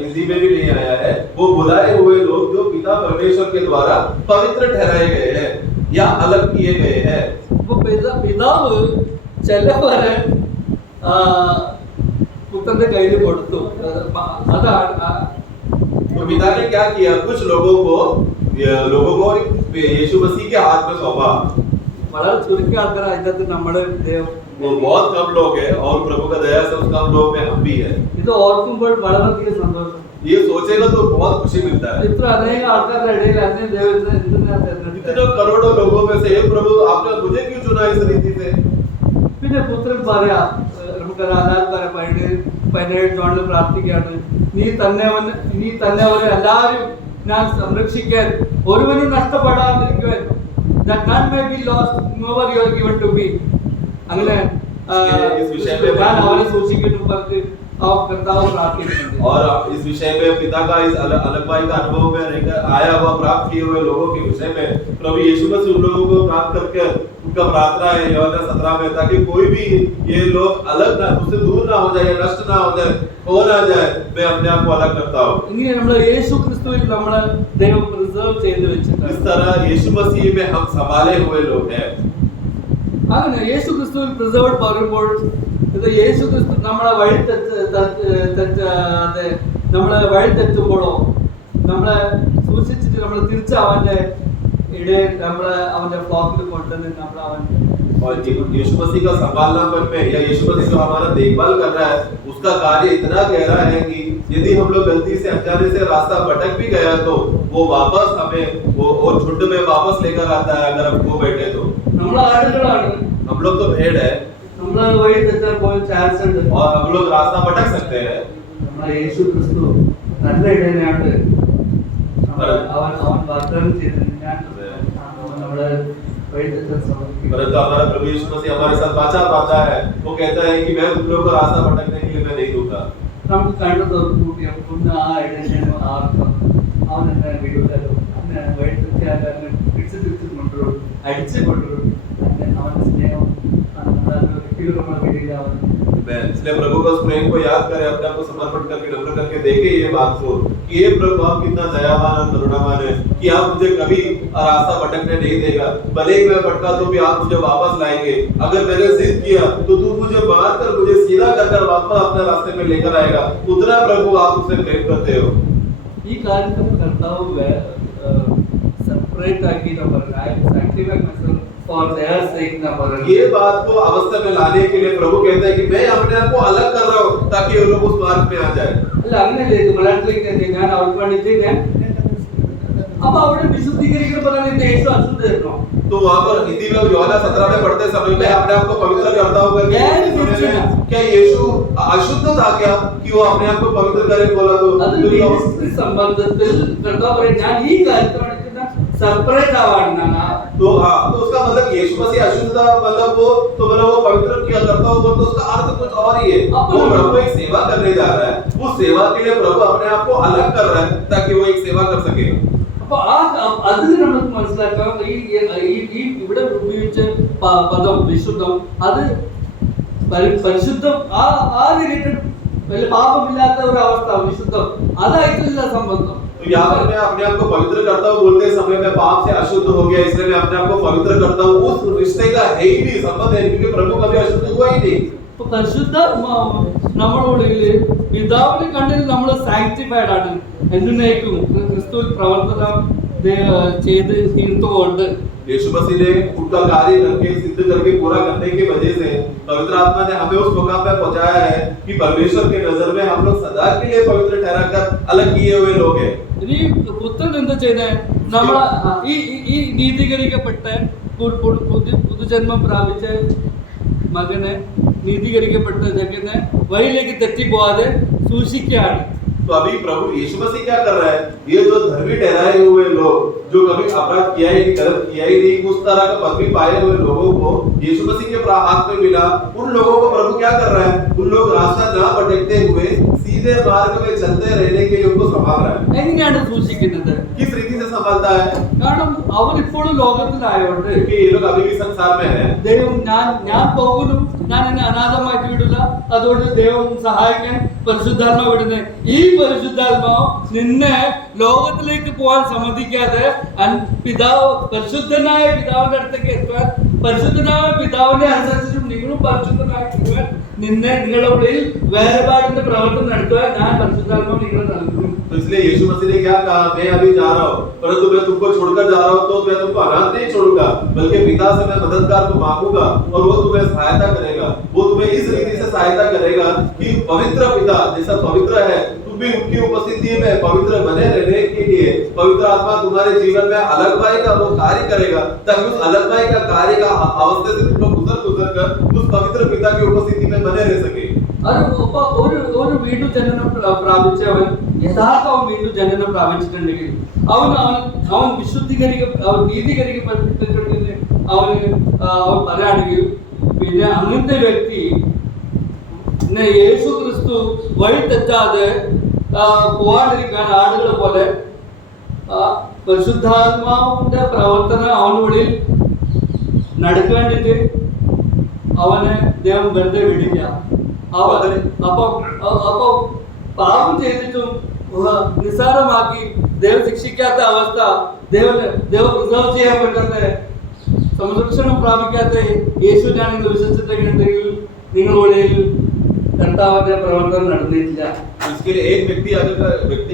हिंदी में भी नहीं आया है. वो बुलाए हुए लोग जो पिता परमेश्वर के द्वारा पवित्र ठहराए गए हैं या अलग किए गए हैं. वो പിതാവ് ചിലവരെ പുത്രന്റെ കയ്യിൽ കൊടുത്തു. അതാണ് तो पिता ने क्या किया, कुछ लोगों को यीशु मसीह के हाथ में सौंपा. വളരെ ചുരുക്കം ആൾക്കാർ അതിനകത്ത് നമ്മുടെ वो बहुत कम लोग हैं और प्रभु का दया से उस कम लोग में हम भी हैं. ഇത് ഓർക്കുമ്പോൾ വളരെയധികം സന്തോഷം. ये सोचेगा तो बहुत खुशी मिलता है। ഇത്ര അനേക ആൾക്കാരുടെ ഇടയിൽ അന്യ ദൈവത്തെ എന്തിനാ इतने തിരഞ്ഞെടുത്തത്? करोड़ों लोगों में से हे प्रभु आपने मुझे क्यों चुना इस रीति से? പിന്നെ പുത്രൻ പറയാ, നമുക്ക് രാജാക്കാരെ 17 ജോണിൽ പ്രാർത്ഥിക്കുകയാണ്, നീ തന്നെ അവരെ എല്ലാവരും ഞാൻ സംരക്ഷിക്കാൻ, ഒരുവനും നഷ്ടപ്പെടാതിരിക്കുവാൻ, that none may be lost, whomever you are given to me. അങ്ങനെ इस विषय में ഞാൻ അവരെ സൂക്ഷിക്കുന്നു പറഞ്ഞ് ആ കർത്താവ് പ്രാർത്ഥിക്കുന്നുണ്ട്. और इस विषय में पिता का इस अलगवाई का अनुभव में रहकर आया हुआ प्राप्त किए हुए लोगों के विषय में प्रभु यीशु मसीह उन लोगों को प्राप्त करके उनका प्रार्थना है यूहन्ना 17 में, ताकि कोई भी ये लोग अलग ना, उससे दूर ना हो जाए, नष्ट ना हो जाए, खो ना जाए, मैं अपने आप को अलग करता हूँ। ഇങ്ങനെ നമ്മൾ യേശു ക്രിസ്തുവിൽ നമ്മളെ ദൈവം പ്രിസർവ് ചെയ്ത് इस വെച്ചിട്ടുണ്ട്. तरह यीशु मसीह में हम संभाले हुए लोग हैं। അങ്ങനെ യേശു ക്രിസ്തുവിൽ പ്രിസർവ്ഡ് പറയുമ്പോൾ ഇത് യേശു ക്രിസ്തു നമ്മളെ വഴി നമ്മളെ വഴി തെറ്റുമ്പോഴോ നമ്മളെ സൂക്ഷിച്ചിട്ട് നമ്മൾ തിരിച്ച് അവന്റെ ഇടയിൽ നമ്മളെ അവന്റെ ഫ്ലോക്കിൽ കൊണ്ടുവന്ന് നമ്മൾ അവൻ और यीशु मसीह का संभालनापन में या यीशु मसीह जो हमारा देखभाल कर रहा है, उसका कार्य इतना गहरा है कि यदि हम लोग गलती से अनजाने से रास्ता भटक भी गया तो वो वापस हमें वो झुंड में वापस लेकर आता है। अगर हम खो बैठे तो നമ്മളെ ആടുകളാണ്, हम लोग तो भेड़ है നമ്മളെ വഴി തെറ്റാൻ പോയ ചാൻസ് ഉണ്ട്. और हम लोग रास्ता भटक सकते हैं। നമ്മളെ യേശു ക്രിസ്തു നല്ല ഇടയനാണ്. അവൻ വാഗ്ദാനം ചെയ്തത് ഞാൻ നമ്മളെ വഴി തെറ്റാൻ സമ്മതിക്കും. परंतु हमारा प्रभु यीशु मसीह हमारे साथ वाचा पाता है, वो कहता है कि मैं तुम लोगों को रास्ता भटकने के लिए मैं नहीं दूंगा। നമുക്ക് കണ്ണു തുറന്നുകൂട്ടി ഒന്ന് ആ ഇടയനെ ആർക്കും അവൻ എന്നെ വിടൂലല്ലോ, അവനെ വഴി തെറ്റിയാൽ അവനെ തിരിച്ചു കൊണ്ടുവരും, അടിച്ചു കൊണ്ടുവരും. അവന്റെ സ്നേഹം നമ്മളെ വിടില്ല. അവൻ इसलिए प्रभु का उस प्रेम को याद करें, अपने आप को समर्पण करके नम्र करके देखे ये बात को कि ये प्रभु आप कितना दयावान और करुणावान है कि आप मुझे कभी रास्ता भटकने नहीं देगा। भले ही मैं भटका तो भी आप मुझे वापस लाएंगे। अगर मैंने जिद किया तो तू मुझे मार कर मुझे सीधा कर वापस अपने रास्ते में लेकर आएगा। उतना प्रभु आप उसे प्रेम करते हो। ഈ കാര്യത്തിൽ കർത്താവ് സെപ്പറേറ്റ് ആക്കിയിട്ട് പറയുന്നത് സാക്രിഫൈ മൈസെൽഫ് ഫോർ देयर सेक ना പറയുന്നത്. ये बात को अवस्था में लाने के लिए प्रभु कहता है कि मैं अपने आप को अलग कर रहा हूँ ताकि वो लोग उस मार्ग में आ जाए। അല്ല അങ്ങനെയല്ലേ ഇത് മലയാളത്തിലേക്ക് ഞാൻ അവർക്ക് വേണ്ടിയിട്ട് ഞാൻ അപ്പൊ അവിടെ വിശുദ്ധീകരിക്കണം പറയുന്നത് യേശു അശുദ്ധമായിരുന്നോ? तो वहां पर हिंदी में यूहन्ना 17 में पढ़ते समय में अपने आप को पवित्र करता हूं करके क्या यीशु अशुद्ध था क्या कि वो अपने आप को पवित्र करे बोला? അത് മിനിസ്ട്രി സംബന്ധത്തിൽ കർത്താവ് പറയും ഞാൻ ഈ കാര്യത്തിന് വേണ്ടിയിട്ട് സെപ്പറേറ്റ് ആവാനാണ്. तो हाँ, तो उसका मतलब यीशु मसीह अशुद्ध था, मतलब वो पवित्र किया करता हो तो उसका अर्थ कुछ और ही है। वो प्रभु एक सेवा करने जा रहा है, उस सेवा के लिए प्रभु अपने आप को अलग कर रहा है ताकि वो एक सेवा कर सके। അപ്പൊ അതിന് നമുക്ക് മനസ്സിലാക്കാം ഈ ഇവിടെ ഉപയോഗിച്ച പദം വിശുദ്ധം, അത് പരിശുദ്ധം ആ റിലേറ്റഡ് വലിയ പാപമില്ലാത്ത ഒരു അവസ്ഥ വിശുദ്ധം, അതായിട്ടില്ല സംബന്ധം. तो यहाँ पर मैं अपने आप को पवित्र करता हूँ बोलते समय मैं पाप से अशुद्ध हो गया इसलिए मैं अपने आप को पवित्र करता हूँ, उस रिश्ते का है ही नहीं संबंध है, क्योंकि प्रभु कभी अशुद्ध हुआ ही नहीं। അപ്പൊ പരിശുദ്ധാത്മാവ് നമ്മുടെ ഉള്ളില് പിതാവിന്റെ കണ്ണിൽ നമ്മൾ സാങ്ക്ടിഫൈഡ് ആണ്, എന്നേക്കും ക്രിസ്തുവിൽ പ്രവർത്തനം ചെയ്ത് തീർത്തുകൊണ്ട് यीशु मसीह ने उनका कार्य करके सिद्ध करके पूरा करने की वजह से पवित्र आत्मा ने हमें उस मुकाम पर पहुंचाया है कि परमेश्वर के नजर में हम लोग सदा के लिए पवित्र ठहराकर अलग किए हुए लोग हैं। ഇനി പുത്രൻ എന്താ ചെയ്തേ? നമ്മളെ ഈ നീതീകരിക്കപ്പെട്ട പുതുജന്മം പ്രാപിച്ച മകനെ, നീതീകരിക്കപ്പെട്ട ജഗനെ വഴിയിലേക്ക് തെറ്റിപ്പോവാതെ സൂക്ഷിക്കുകയാണ്. तो अभी प्रभु यीशु मसीह क्या कर रहा है? ये जो धर्मी ठहराए हुए लोग जो कभी अपराध किया ही नहीं, गलत किया ही नहीं, उस तरह का पदवी पाए हुए लोगों को यीशु मसीह के हाथ में मिला, उन लोगों को प्रभु क्या कर रहा है? उन लोग रास्ता ना भटकते हुए सीधे मार्ग में चलते रहने के लिए उनको संभाल रहा है। എങ്ങനെയാണ് സൂക്ഷിക്കുന്നത്? किस रीति से संभालता है? കാരണം അവർ ഇപ്പോഴും ലോകത്തിലായോണ്ട് क्योंकि ये लोग अभी भी संसार में हैं। ദൈവം ഞാൻ പോകുന്നു, ഞാൻ എന്നെ അനാഥമാക്കി വിടില്ല, അതുകൊണ്ട് ദൈവം സഹായിക്കാൻ പരിശുദ്ധാത്മാവ് വിടുന്നത്. ഈ പരിശുദ്ധാത്മാവ് നിന്നെ ലോകത്തിലേക്ക് പോകാൻ സമ്മതിക്കാതെ പിതാവ് പരിശുദ്ധനായ പിതാവിന്റെ അടുത്തേക്ക് എത്താൻ, പരിശുദ്ധനായ പിതാവിനെ അനുസരിച്ചിട്ടും നിങ്ങളും പരിശുദ്ധനാക്കി നിങ്ങളുടെ ഉള്ളിൽ വേർപാടിന്റെ പ്രവർത്തനം നടത്തുവാൻ ഞാൻ പരിശുദ്ധാത്മാവ് നിങ്ങളെ നൽകും. तो इसलिए यीशु मसीह ने क्या कहा? मैं अभी जा रहा हूँ, परंतु मैं तुमको छोड़कर जा रहा हूँ तो मैं तुमको अनाथ नहीं छोड़ूंगा, बल्कि पिता से मैं मददगार को मांगूंगा और वो तुम्हें सहायता करेगा। वो तुम्हें इस रीति से सहायता करेगा कि पवित्र पिता जैसा पवित्र है, तुम भी उनकी उपस्थिति में पवित्र बने रहने के लिए पवित्र आत्मा तुम्हारे जीवन में अलगवाई का वो कार्य करेगा, ताकि उस अलगवाई का कार्य का अवस्था से तुम लोग गुजर कर उस पवित्र पिता की उपस्थिति में बने रह सके। ഒരു വീണ്ടും ജനനം പ്രാപിച്ചവൻ യഥാർത്ഥവും വീണ്ടും ജനനം പ്രാപിച്ചിട്ടുണ്ടെങ്കിൽ അവൻ നീതീകരിക്കപ്പെട്ടിട്ടുണ്ടെങ്കിൽ അവൻ പറയുകയാണെങ്കിൽ പിന്നെ അങ്ങനത്തെ വ്യക്തി യേശു ക്രിസ്തു വഴി തെറ്റാതെ പോവാണ്ടിരിക്കാൻ ആളുകളെ പോലെ പരിശുദ്ധാത്മാവിന്റെ പ്രവർത്തനം അവനുള്ളിൽ നടക്കേണ്ടിട്ട് അവനെ ദൈവം വെറുതെ വിടില്ല. അപ്പൊ പാപം ചെയ്തിട്ടും നിസ്സാരമാക്കി ദൈവം ശിക്ഷിക്കാത്ത അവസ്ഥ, ദൈവം പ്രിസർവ് ചെയ്യാൻ പറ്റാത്ത സംരക്ഷണം പ്രാപിക്കാത്ത യേശുവിനാണ് നിങ്ങൾ വിശ്വസിച്ചിട്ടുണ്ടെങ്കിൽ നിങ്ങളുടെ कर्तावने प्रवर्तन നടന്നിട്ടില്ല. इसके लिए एक व्यक्ति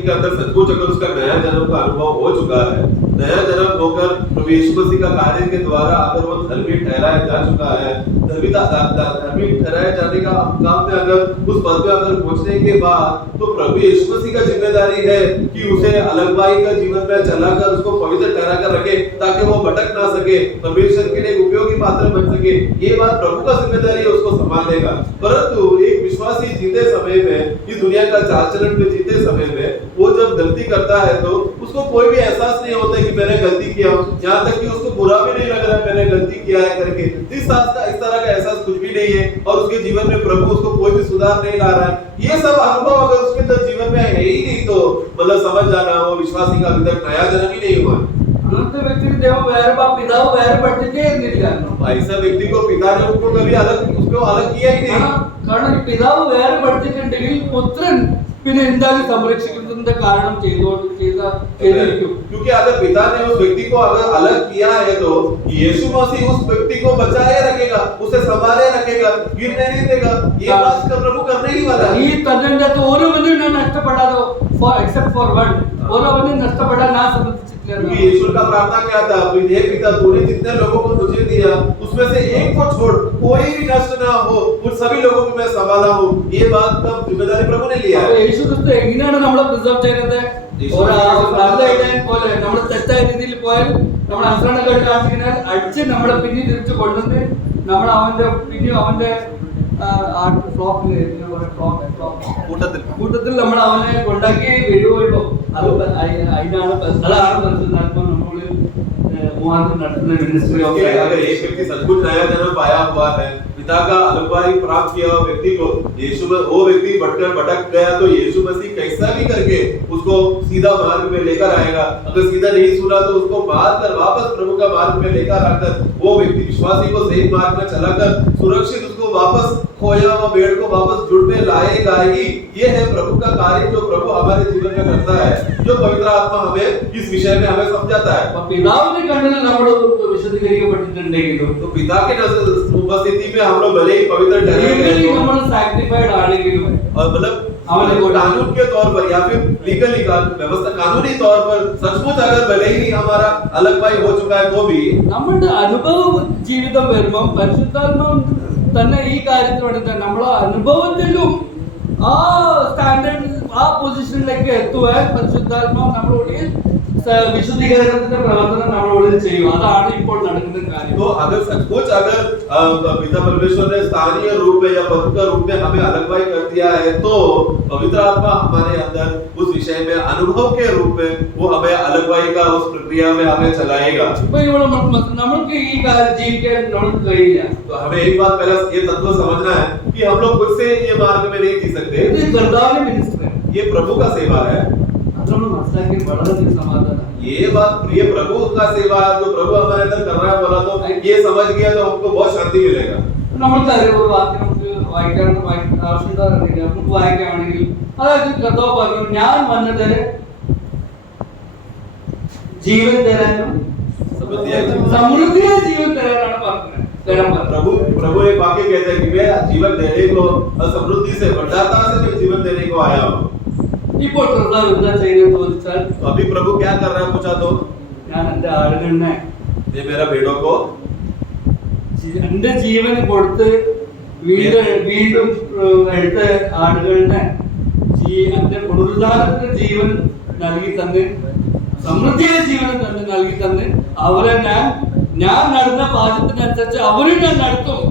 के अंदर सचमुच अगर उसका नया जन्म का अनुभव हो चुका है, नया जन्म होकर प्रभु यीशु मसीह का कार्य के द्वारा अगर वो धर्मी ठहराया जा चुका है, धर्मी ठहराए जाने का काम में अगर उस पद पे अगर पहुंचने के बाद तो प्रभु यीशु मसीह का जिम्मेदारी है कि उसे अलगवाई का जीवन में चलाकर उसको पवित्र ठहरा कर रखे, ताकि वो भटक ना सके, परमेश्वर के लिए उपयोगी पात्र बन सके। ये बात प्रभु का जिम्मेदारी है, उसको संभालने का। परंतु एक विश्वासी जीते समय में, इस दुनिया का चाल चलन में जीते समय में वो जब गलती करता है तो उसको कोई भी एहसास नहीं होता कि मैंने गलती किया, यहाँ तक कि उसको बुरा भी नहीं लग रहा मैंने गलती किया है करके। इस तरह का एहसास कुछ भी नहीं है और उसके जीवन में प्रभु उसको कोई भी सुधार नहीं ला रहा है। ये सब अनुभव अगर उसके अंदर जीवन में है ही नहीं तो मतलब समझ जाना वो विश्वासी का अभी तक नया जन्म ही नहीं हुआ। അങ്ങനത്തെ വ്യക്തിക്ക് ദൈവം പിതാവ് വേറെ പഠിച്ചിട്ടേ ഇരുന്നില്ല. ऐसा व्यक्ति को पिता ने उसको कभी अलग किया ही नहीं। കാരണം ഈ പിതാവ് വേറെ പഠിച്ചിട്ടുണ്ടെങ്കിൽ പുത്രൻ പിന്നെ എന്തായാലും സംരക്ഷിക്കുന്നതിന്റെ കാരണം ചെയ്തിരിക്കും. क्योंकि अगर पिता ने उस व्यक्ति को अगर अलग किया है तो यीशु मसीह उस व्यक्ति को बचाए रखेगा, उसे संभाले रखेगा, गिरने नहीं देगा। ये बात का प्रभु करने ही वाला है। ഈ തന്നന്റെ ഓരോവനും നഷ്ടപ്പെടാതെ except for one, ഓരോവനും നഷ്ടപ്പെടാൻ ഞാൻ സമ്മതിച്ചിട്ടില്ല. क्योंकि यीशु का प्रार्थना क्या था, हे पिता तूने जितने लोगों को मुझे दिया उसमें से एक को छोड़, कोई भी नष्ट ना हो, उन सभी लोगों को मैं संभाला हूं। ये बात का जिम्मेदारी प्रभु ने लिया है। യേശു ക്രിസ്തു എങ്ങനെയാണ് നമ്മളെ പ്രിസർവ് ചെയ്യുന്നത്? പോലെ നമ്മൾ തെറ്റായ രീതിയിൽ പോയാൽ നമ്മൾ അനുസരണക്കേട് കാണിച്ചാൽ അടിച്ച് നമ്മളെ പിന്നെ തിരിച്ചു കൊണ്ടുവന്ന് നമ്മൾ അവന്റെ കൂട്ടത്തിൽ നമ്മൾ അവനെ കൊണ്ടാക്കി വിടുകയുള്ളൂ. അതാണ് പരിശുദ്ധാത്മാ നമ്മളിൽ മുഖാന്തരം നടത്തുന്ന മിനിസ്ട്രി ഓഫ് अगर एक व्यक्ति सचमुच नया जन्म पाया हुआ है, पिता का अलगवाई प्राप्त किया हुआ व्यक्ति को वो व्यक्ति भटक गया तो यीशु मसीह कैसा भी करके उसको सीधा मार्ग में लेकर आएगा। अगर सीधा नहीं सुना तो उसको मारकर वापस प्रभु का मार्ग में लेकर आकर वो व्यक्ति विश्वासी को सही मार्ग में चलाकर सुरक्षित उसको वापस खोया हुआ भेड़ को वापस जुड़ में लाएगा ही। ये है प्रभु का कार्य जो प्रभु हमारे जीवन में करता है, जो पवित्र आत्मा हमें इस विषय में हमें समझाता है। പിതാവിന്റെ കണ്ണിൽ നമ്മൾ വിശദീകരിക്കപ്പെട്ടിട്ടുണ്ടെങ്കിലും तो पिता के उपस्थिति में हम लोग भले ही पवित्र ठहरे നമ്മൾ സാക്രിഫൈഡ് ആണെങ്കിലും और मतलब कानून के तौर पर या फिर लीगली व्यवस्था कानूनी तौर पर सचमुच अगर भले ही हमारा अलग भाई हो चुका है तो भी നമ്മുടെ അനുഭവ ജീവിതം വരുമ്പോൾ പരിശുദ്ധാത്മാവ് തന്നെ ഈ കാര്യത്തിൽ വേണ്ടിട്ട് നമ്മളെ അനുഭവത്തിലും ആ സ്റ്റാൻഡേർഡ് ആ പൊസിഷനിലേക്ക് എത്തുവാൻ പരിശുദ്ധാത്മാവ് നമ്മളോട് വിശുദ്ധീകരണത്തിന്റെ പ്രവർത്തനം നമ്മളോട് ചെയ്യും. അതാണ് ഇപ്പോൾ നടക്കുന്ന കാര്യം. तो अगर सचमुच अगर पिता परमेश्वर ने स्थानीय रूप में या पद का रूप में हमें अलगवाई कर दिया है तो पवित्र आत्मा हमारे अंदर उस विषय में अनुभव के रूप में वो हमें अलगवाई का उस प्रक्रिया में हमें चलाएगा। ഇപ്പോ ഇവിടെ നമുക്ക് ഈ ജീവിക്കാൻ നമുക്ക് കഴിയില്ല. तो हमें एक बात पहले ये तत्व समझना है कि हम लोग खुद से ये मार्ग में नहीं जी सकते। ഇത് കർത്താവിന്റെ മിനിസ്ട്രി, ये प्रभु का सेवा है। ये बात ये प्रभु का सेवा है, जो प्रभु हमारे अंदर कर रहा है बोला तो ये समझ गया तो हमको बहुत शांति मिलेगा। നമ്മൾക്കറിയാം ഒരു വാക്യം നമുക്ക് ആവശ്യമില്ല, നമുക്ക് വായിക്കുകയാണെങ്കിൽ അതായത് കർത്താവ് പറഞ്ഞു ഞാൻ വന്നത് ജീവൻ തരാനും സമൃദ്ധിയായ ജീവൻ തരാനാണ് പറഞ്ഞത്. प्रभु एक वाक्य कहते हैं कि मैं जीवन देने को समृद्धि से भंडारता से मैं जीवन देने को आया हूँ। ഇപ്പോൾ കർത്താവ് എന്താ ചെയ്യുന്നത് ചോദിച്ചാൽ अभी प्रभु क्या कर रहा है पूछा तो ഞാൻ എന്റെ ആടുകളിനെ ये मेरा भेड़ों को എന്റെ ജീവന് കൊടുത്ത് വീണ്ടും എടുത്ത ആടുകളിനെ എന്റെ പുനരുദ്ധാരണത്തിന്റെ ജീവൻ നൽകി തന്ന് സമൃദ്ധിയുടെ ജീവൻ തന്നെ നൽകി തന്ന് അവരെ ഞാൻ നടന്ന പാചകത്തിനനുസരിച്ച് അവരും ഞാൻ നടത്തും.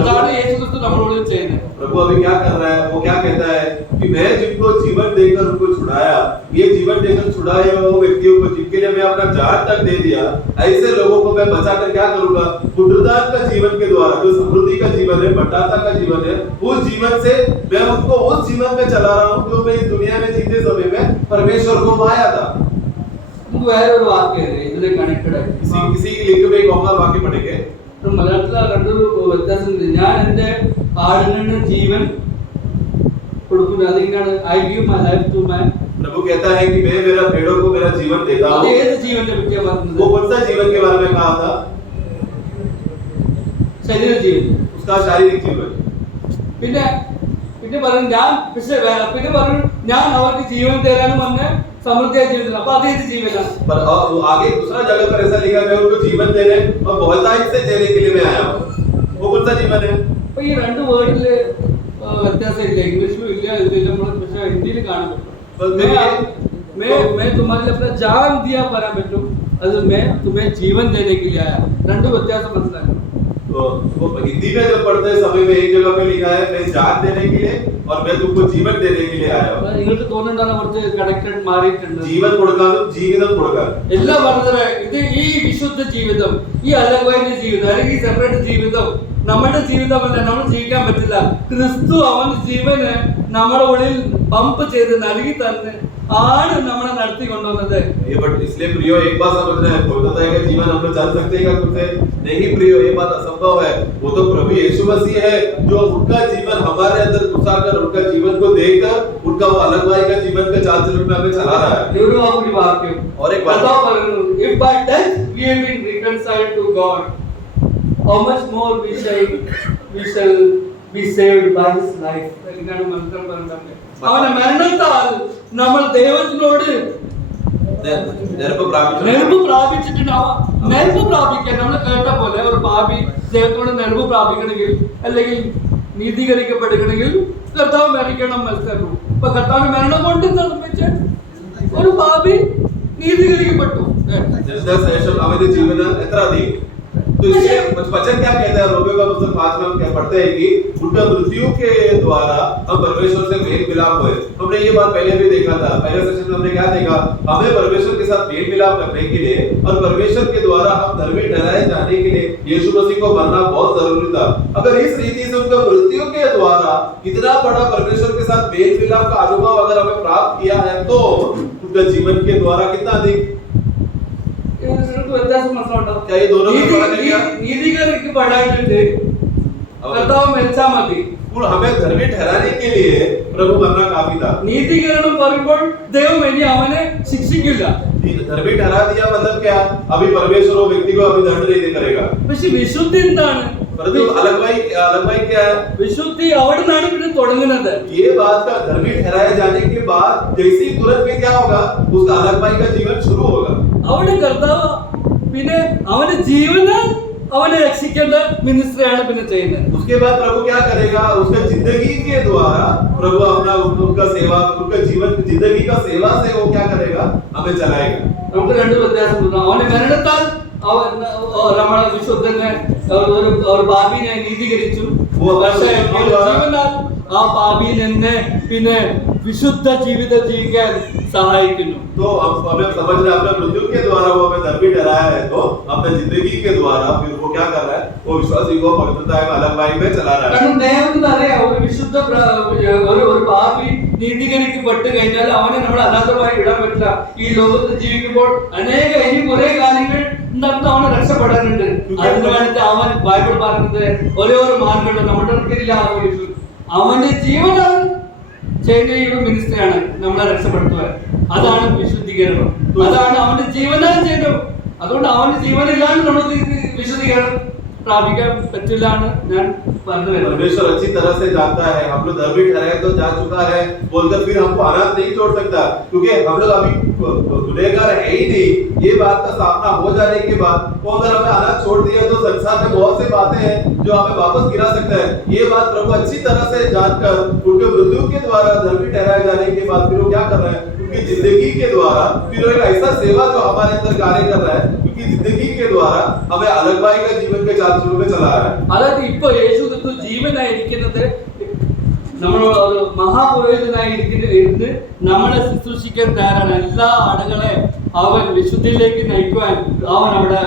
അതാണ് യേശു ക്രിസ്തു നമ്മളോട് ചെയ്യുന്നത്. प्रभु अभी क्या कर रहा है? वो क्या कहता है कि मैं जिनको जीवन देकर उनको छुड़ाया, ये जीवन देकर छुड़ाए हुए व्यक्तियों को जिनके लिए मैं अपना जान तक दे दिया, ऐसे लोगों को मैं बचाकर क्या करूंगा? पुनरुद्धार का जीवन के द्वारा, जो समृद्धि का जीवन है, बंटाता का जीवन है, उस जीवन से मैं उनको उस जीवन में चला रहा हूँ जो मैं इस दुनिया में जीते समय में परमेश्वर को पाया था. വേറെ ഒരു വാക്യം ഇതിന് കണക്റ്റഡ് ആയി किसी लिंक में एक और वाक्य पढ़ेंगे. മലയാളത്തിലെ രണ്ടൊരു വ്യത്യാസം. ഞാൻ എന്റെ ആടിന് ജീവൻ കൊടുക്കുന്നു. അതിങ്ങനെയാണ് I give my life to my. प्रभु कहता है कि मैं मेरा भेड़ों को मेरा जीवन देता हूँ. ഏത് ജീവന്റെ പറ്റിയാ പറഞ്ഞത്? वो कौन सा जीवन के बारे में कहा था? ശരീര ജീവൻ, उसका शारीरिक जीवन. പിന്നെ പറഞ്ഞു പിന്നെ പറഞ്ഞു ഞാൻ അവർക്ക് ജീവൻ തരാനും വന്ന് समृद्धि जीवन अपाधित जीवन पर आगे दूसरा जगह पर ऐसा लिखा है उनको जीवन देने और बहुतायत से देने के लिए मैं आया हूं. वो कौन सा जीवन है? അപ്പോൾ ഈ രണ്ട് വേർഡില് വ്യത്യാസമില്ല. ഇംഗ്ലീഷിലും ഇല്ല, ഇതിലും പക്ഷേ ഹിന്ദിയിൽ കാണാൻ പറ്റും. मैं तुम्हारे लिए अपना जान दिया പറയാൻ പറ്റും. അത് मैं तुम्हें जीवन देने के लिए आया. രണ്ട് വ്യത്യാസം മനസ്സിലാക്കണം. तो वो हिंदी में जब पढ़ते समय में एक जगह पे लिखा है मैं जान देने के लिए और मैं तुमको जीवन देने के लिए आया हूं. നിങ്ങൾക്ക് തോന്നുന്നുണ്ടാണ് കുറച്ച് കണക്റ്റഡ് മാറിയിട്ടുണ്ട്. ജീവൻ കൊടുക്കാനും ജീവിതം കൊടുക്കാനും എല്ലാം പറഞ്ഞത് ഇത് ഈ വിശുദ്ധ ജീവിതം, ഈ അലകോയ ജീവിതം അല്ലെങ്കിൽ ഈ സെപ്പറേറ്റ് ജീവിതം നമ്മുടെ ജീവിതമല്ല. നമ്മൾ ജീവിക്കാൻ പറ്റില്ല. ക്രിസ്തു അവന്റെ ജീവന് നമ്മുടെ ഉള്ളിൽ പമ്പ് ചെയ്ത് നൽകി തന്നെ ആണ് നമ്മളെ നടത്തി കൊണ്ടുവന്നത്. बट इसलिए प्रियो एक बात समझना है, कोई कहता है कि जीवन हम लोग जान सकते हैं क्या खुद से? नहीं प्रियो, ये बात असंभव है. वो तो प्रभु यीशु मसीह है जो उनका जीवन हमारे अंदर घुसाकर उनका जीवन को देकर उनका वो अलग भाई का जीवन का चाल चलन में हमें चला रहा है. ഒരു വാക്യം और एक बात പറഞ്ഞു, if by death we have been reconciled to God, how much more we shall be saved by his life. എന്നാണ് മന്ത്രം പറഞ്ഞത്. അവന്റെ മരണത്താൽ നമ്മൾ ദൈവത്തിനോട് നെരുപ്പ് പ്രാപിച്ചിട്ടുണ്ടാവാം. നെരുപ്പ് പ്രാപിക്കാൻ നമ്മൾ കേട്ട പോലെ ഒരു പാപി ദൈവത്തോട് നെരുപ്പ് പ്രാപിക്കണമെങ്കിൽ അല്ലെങ്കിൽ നീതീകരിക്കപ്പെടുകയാണെങ്കിൽ കർത്താവ് മരിക്കണം മനസ്സിലാക്കൂ. അപ്പൊ കർത്താവ് മരണം കൊണ്ട് നിർമ്മിച്ച ഒരു പാപി നീതീകരിക്കപ്പെട്ടു. അവന്റെ ജീവനം എത്ര അധികം. तो इसलिए वचन क्या कहता है? रोमियो का पुस्तक 5 में हम क्या पढ़ते हैं कि उनका मृत्यु के द्वारा हम परमेश्वर से मेल मिलाप हुए. हमने ये बात पहले भी देखा था. पहले सेशन में हमने क्या देखा? हमें परमेश्वर के साथ मेल मिलाप करने के लिए और परमेश्वर के द्वारा हम धर्मी ठहराए जाने के लिए यीशु मसीह को मरना बहुत जरूरी था. अगर इस रीति से उनका मृत्यु के द्वारा इतना बड़ा परमेश्वर के साथ मेल मिलाप का अनुभव अगर हमें प्राप्त किया है तो उनका जीवन के द्वारा कितना अधिक വ്യത്യാസം മനസ്സിലുണ്ടാവും. क्या ये दोनों में फर्क है क्या? നീതീകരിക്കപ്പെടാനായിട്ട് കർത്താവ് മരിച്ചാൽ മതി. हमें धर्मी ठहराने के लिए प्रभु मरना काफी था. നീതീകരണം പറയുമ്പോൾ ദൈവം ഇനി അവനെ ശിക്ഷിക്കില്ല. धर्मी ठहरा दिया मतलब क्या? अभी परमेश्वर वो व्यक्ति को अभी दंड नहीं करेगा. പക്ഷെ വിശുദ്ധി എന്താണ്? परंतु अलग भाई क्या है? വിശുദ്ധി അവിടെ നിന്നാണ് പിന്നെ തുടങ്ങുന്നത്. ये बात का धर्मी ठहराए जाने के बाद जैसे ही तुरंत में क्या होगा? उसका अलग भाई का जीवन शुरू होगा. അവിടെ കർത്താവ് പിന്നെ അവന്റെ ജീവനാൽ അവനെ രക്ഷിക്കേണ്ട മിനിസ്ട്രിയാണ് പിന്നെ ചെയ്യുന്നത്. उसके बाद प्रभु क्या करेगा? उसका जिंदगी के द्वारा प्रभु अपना उनका सेवा उनका जीवन जिंदगी का सेवा से वो क्या करेगा? हमें चलाएगा. നമുക്ക് രണ്ട് വ്യത്യാസം. അവന്റെ മരണത്താൽ നമ്മളെ വിശുദ്ധനെ ഒരു പാപിനെ നീതീകരിച്ചു. പക്ഷേ ജീവനാൽ ആ പാപിയിൽ നിന്ന് പിന്നെ വിശുദ്ധ ജീവിതം ജീവിക്കാൻ സഹായിക്കുന്നു. तो हमें समझना अपने मृत्यु के द्वारा वो हमें धर्मी ठहराया है तो अपने जिंदगी के द्वारा फिर वो क्या कर रहा है? वो विश्वासी को पवित्रता में अलग भाई में चला रहा है. കാരണം ദൈവത്തിന് അറിയാം ഒരു വിശുദ്ധ ഒരു പാപി നീതീകരിക്കപ്പെട്ട് കഴിഞ്ഞാൽ അവനെ നമ്മൾ അനാഥമായി ഇടാൻ പറ്റില്ല. ഈ ലോകത്ത് ജീവിക്കുമ്പോൾ ഇനി കുറെ കാര്യങ്ങൾ അവനെ രക്ഷപ്പെടാനുണ്ട്. അതിന് വേണ്ടിട്ട് അവൻ ബൈബിൾ പറഞ്ഞത് ഒരേ ഒരു മാർഗമുണ്ട്. നമ്മുടെ അടുത്തില്ല. അവന്റെ ജീവനാൽ ചെയ്യുന്ന മിനിസ്ട്രിയാണ് നമ്മളെ രക്ഷപ്പെടുത്തുക. അതാണ് വിശുദ്ധീകരണം. അതാണ് അവന്റെ ജീവനാൽ ചെയ്തു. അതുകൊണ്ട് അവന്റെ ജീവനില്ലാണ്ട് നമുക്ക് വിശുദ്ധീകരണം പ്രാപിക്കാൻ പറ്റില്ല എന്ന് ഞാൻ പറഞ്ഞു വരുന്നത്. परमेश्वर अच्छी तरह से जानता है हम लोग धर्मी ठहराए तो जा चुका है बोलकर फिर हमको अनाथ नहीं छोड़ सकता, क्योंकि हम लोग अभी गुनहगार है ही नहीं। ये बात का सामना हो जाने के बाद वो अगर हमें अनाथ छोड़ दिया तो संसार में बहुत सी बातें हैं जो हमें वापस गिरा सकता है। ये बात प्रभु अच्छी तरह से जानकर उनके मृत्यु के द्वारा धर्मी ठहराए जाने के बाद फिर वो क्या कर रहे हैं, उनकी जिंदगी के द्वारा फिर वो एक ऐसा सेवा जो हमारे अंदर कार्य कर रहा है, क्योंकि जिंदगी के द्वारा हमें अलगवाई का जीवन के चाल चलन में चला रहा है। അതായത് ഇപ്പൊ യേശു ക്രിസ്തു ജീവനായിരിക്കുന്നത് നമ്മൾ ഒരു മഹാപുരോഹിതനായി ഇരുന്ന് നമ്മളെ ശുശ്രൂഷിക്കാൻ തയ്യാറാണ്. എല്ലാ ആളുകളെ അവൻ വിശുദ്ധിയിലേക്ക് നയിക്കുവാൻ അവൻ അവിടെ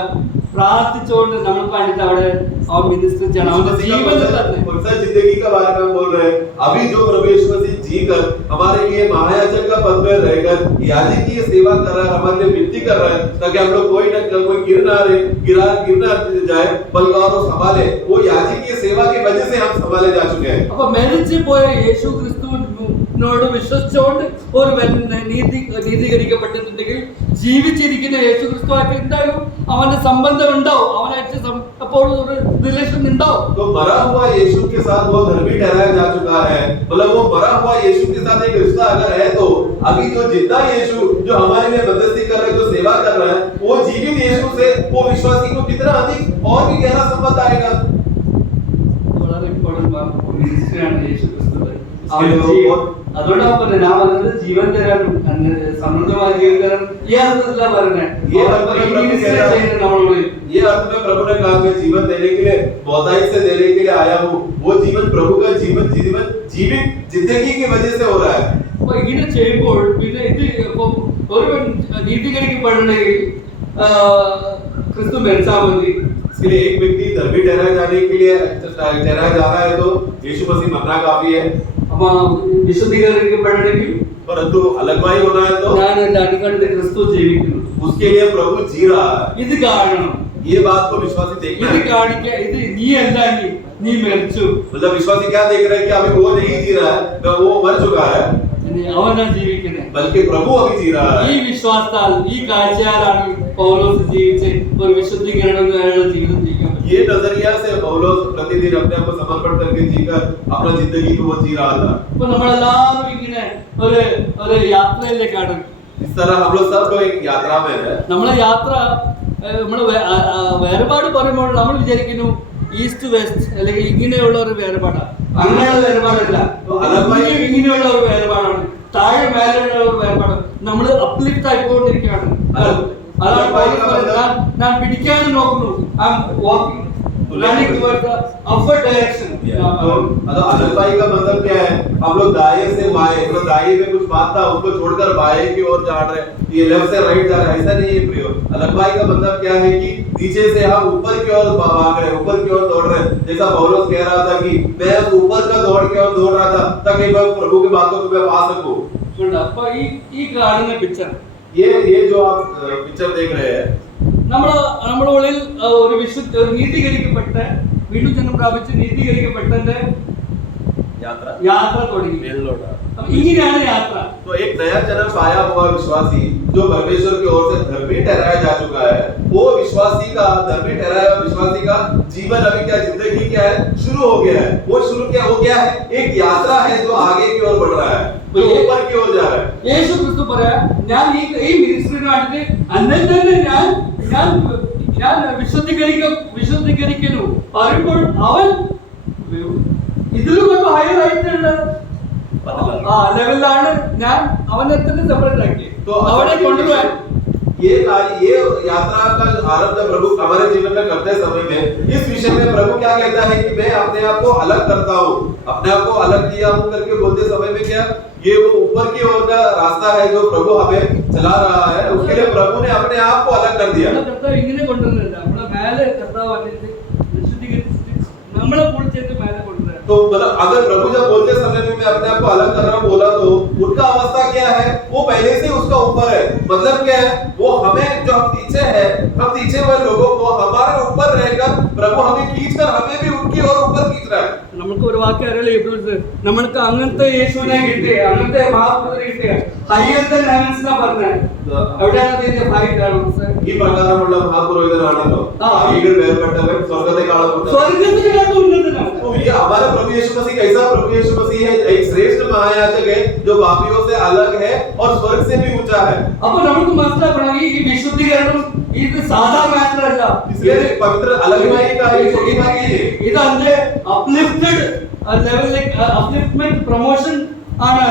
പ്രാർത്ഥിച്ചുകൊണ്ട് നമ്മൾക്ക് വേണ്ടിട്ട് അവിടെ അവൻ മിനിസ്റ്റർ ചെയ്യണം. അവന്റെ ജീവൻ തന്നെ जिंदगी के बारे में बोल रहे हैं। अभी जो प्रभु यीशु मसीह जी कर हमारे लिए महायाजक का पद में रहकर याजकीय सेवा कर रहा है, हमारे लिए विनती कर रहा है ताकि हम लोग कोई गिर ना जाए बल्कि और संभाले। वो याजकीय सेवा की वजह से हम संभाले जा चुके हैं। അപ്പൊ മരിച്ചു പോയ യേശു ക്രിസ്തുവിനോട് വിശ്വസിച്ചുകൊണ്ട് ഒരുവൻ നീതീകരിക്കപ്പെട്ടിട്ടുണ്ടെങ്കിൽ ജീവിച്ചിരിക്കുന്ന യേശു ക്രിസ്തുവായിട്ട് എന്തായാലും അവന്റെ സംബന്ധം ഉണ്ടാവും, അവനായിട്ട് അപ്പോൾ ഒരു റിലേഷൻ ഉണ്ടാവും. तो मरा हुआ यीशु के साथ वो धर्मी ठहराया जा चुका है, मतलब वो मरा हुआ यीशु के साथ एक रिश्ता अगर है तो अभी जो जिंदा यीशु जो हमारे लिए मध्यस्थी कर रहा है, जो सेवा कर रहा है, वो जीवित यीशु से वो विश्वासी को कितना अधिक और भी गहरा संबंध आएगा। വളരെ ഇമ്പോർട്ടന്റ് മിനിസ്ട്രിയാണ് യേശു ക്രിസ്തുവിന്റെ. इसके അതോടൊപ്പം തന്നെ ഞാൻ പറഞ്ഞത് ജീവൻ തരാനും സമൃദ്ധമായ ജീവൻ തരാനും ഈ അർത്ഥത്തിലാ പറഞ്ഞത്. ये अर्थ में प्रभु कह रहा है, നമ്മളോട് ये अर्थ में प्रभु ने कहा मैं जीवन देने के लिए बहुतायत से देने के लिए आया हूँ। वो जीवन प्रभु का जीवन जीवित जिंदगी की वजह से हो रहा है। അപ്പൊ ഇങ്ങനെ ചെയ്യുമ്പോൾ പിന്നെ ഇത് ഇപ്പം ഒരുവൻ നീതീകരിക്കപ്പെടണമെങ്കിൽ ക്രിസ്തു മരിച്ചാൽ മതി. इसके लिए एक व्यक्ति धर्मी ठहराए जाने के लिए ठहराया जा रहा है तो यीशु मसीह मरना काफी है। അപ്പൊ വിശുദ്ധീകരിക്കപ്പെടണമെങ്കിൽ परंतु अलगवाई होना है तो ഞാൻ എന്റെ അടിക്കടി ക്രിസ്തു ജീവിക്കുന്നു. उसके लिए प्रभु जी रहा है। ഇത് കാണണം, ये बात को विश्वासी देखना ഇത് है। കാണിക്കാൻ. ഇത് നീ അല്ല, നീ മരിച്ചു. मतलब विश्वासी क्या देख रहे हैं कि अभी वो नहीं जी रहा है, तो वो मर चुका है, അവനാ ജീവിക്കുന്നത്. बल्कि प्रभु अभी जी रहा ഈ है। വിശ്വാസത്താൽ ഈ കാഴ്ചയാലാണ് പൗലോസ് ജീവിച്ച് ഒരു വിശുദ്ധീകരണ ജീവിതം ജീവിക്കാൻ. ये नजरिया से पौलुस प्रतिदिन अपने आप को समर्पण करके जीकर अपना जिंदगी को वो जी रहा था। ഇപ്പൊ നമ്മളെല്ലാവരും ഇങ്ങനെ ഒരു യാത്രയിലേക്കാണ്. इस तरह हम लोग सब लोग एक यात्रा में है। നമ്മളെ യാത്ര നമ്മള് വേർപാട് പറയുമ്പോൾ നമ്മൾ വിചാരിക്കുന്നു ഈസ്റ്റ് വെസ്റ്റ് അല്ലെങ്കിൽ ഇങ്ങനെയുള്ള ഒരു വേർപാടാണ്. അങ്ങനെയുള്ള വേർപാടല്ല, ഇങ്ങനെയുള്ള ഒരു വേർപാടാണ്. താഴെ മേലുള്ള ഒരു വേർപാടാണ്. നമ്മൾ അപ്ലിഫ്റ്റ് ആയിക്കൊണ്ടിരിക്കുകയാണ്. അതാണ് ഞാൻ പിടിക്കാൻ നോക്കുന്നു. running towards the upward direction. तो अलगवाई का मतलब क्या है? हम लोग दाएं से बाएं, मतलब दाएं में कुछ बात था उसको छोड़कर बाएं की ओर जा रहे हैं, ये लेफ्ट से राइट जा रहा है, ऐसा नहीं है प्रियो। अलगवाई का मतलब क्या है कि नीचे से हम ऊपर की ओर भाग रहे हैं, ऊपर की ओर दौड़ रहे हैं। जैसा पौलुस कह रहा था कि मैं ऊपर का दौड़ की ओर दौड़ रहा था ताकि मैं प्रभु की बातों को मैं पा सकूं। അപ്പൊ ഈ കാണുന്ന പിക്ചർ, ये जो आप पिक्चर देख रहे हैं, നമ്മുടെ ഉള്ളിൽ ഒരു നീതീകരിക്കപ്പെട്ട വീണ്ടും ജന്മം പ്രാപിച്ച് നീതീകരിക്കപ്പെട്ടതിന്റെ യാത്ര തുടങ്ങി. ഇങ്ങനെയാണ് യാത്ര. तो एक नया जन्म पाया हुआ विश्वासी जो परमेश्वर की ओर से धर्मी ठहराया जा चुका है, वो विश्वासी का धर्मी ठहराया हुआ विश्वासी का जीवन अभी क्या जिंदगी क्या है शुरू हो गया है। वो शुरू क्या हो गया है? एक यात्रा है जो आगे की ओर बढ़ रहा है, जो ऊपर की ओर जा रहा है। യേശു ക്രിസ്തു പറയാ, ഞാൻ ഈ മിനിസ്ട്രിന് വേണ്ടിട്ട് അന്നെ തന്നെ ഞാൻ വിശുദ്ധീകരിക്കുന്നു പറയുമ്പോൾ അവൻ ഇതിലും ഒരു ഹയർ ആയിട്ടുള്ള ലെവലിലാണ് ഞാൻ അവനെ തന്നെ സെപ്പറേറ്റ് ആക്കി അവനെ കൊണ്ടുപോകാൻ. ये यात्रा का आरंभ प्रभु हमारे जीवन में करते समय में इस विषय में प्रभु क्या कहता है कि मैं अपने आप को अलग करता हूँ, अपने आप को अलग किया हूँ करके बोलते समय में क्या ये वो ऊपर की ओर का रास्ता है जो प्रभु हमें चला रहा है। उसके लिए प्रभु ने अपने आप को अलग कर दिया। കർത്താവ് ഇങ്ങനെ കൊണ്ടുവരുന്നില്ല, നമ്മളെ മേലെ കർത്താവ് വന്നിട്ട് വിശുദ്ധീകരിച്ചിട്ട് നമ്മളെ കുളിച്ചിട്ട് മേലെ കൊണ്ടുവരാം. तो मतलब अगर प्रभु जब बोलते समय में मैं अपने आप को अलग कर रहा हूँ बोला तो उनका अवस्था क्या है? वो पहले से उसका ऊपर है। मतलब क्या है? वो हमें जो हम पीछे है, हम पीछे हुए लोगों को हमारे ऊपर रहकर प्रभु हमें खींचकर हमें भी उनकी ओर ऊपर खींच रहा है। നമുക്ക് ഒരു വാക്ക് അറിയില്ല ഇബ്രൂസ് നമ്മൾക്ക് അങ്ങനത്തെ യേശുവിനെ കിട്ടിയ അങ്ങനത്തെ മഹാപുത്രനെ കിട്ടിയ ഹയർ ദാൻ ഹെവൻസ് എന്നാ പറഞ്ഞത് എവിടെയാണ് ഇതിന്റെ ഫൈറ്റ് ആണ് ഈ പ്രകാരമുള്ള മഹാപുരോഹിതനാണല്ലോ സ്ത്രീകൾ വേർപെട്ടവൻ സ്വർഗത്തിനകത്ത് ഉന്നതനാണ് तो ये हमारा प्रभु यीशु मसीह कैसा प्रभु यीशु मसीह है एक श्रेष्ठ महायाजक है जो पापियों से अलग है और स्वर्ग से भी ऊंचा है അപ്പൊ നമുക്ക് മനസ്സിലാക്കണം ഈ വിശുദ്ധീകരണം ഇത് സാധാരണ മാറ്റർ അല്ല इसलिए पवित्र अलगवाई का एक छोटी बात नहीं है ഇത് അതിന്റെ അപ്ലിഫ്റ്റഡ് ലെവലിലേക്ക് അപ്ലിഫ്റ്റ്മെന്റ് പ്രൊമോഷൻ ആണ്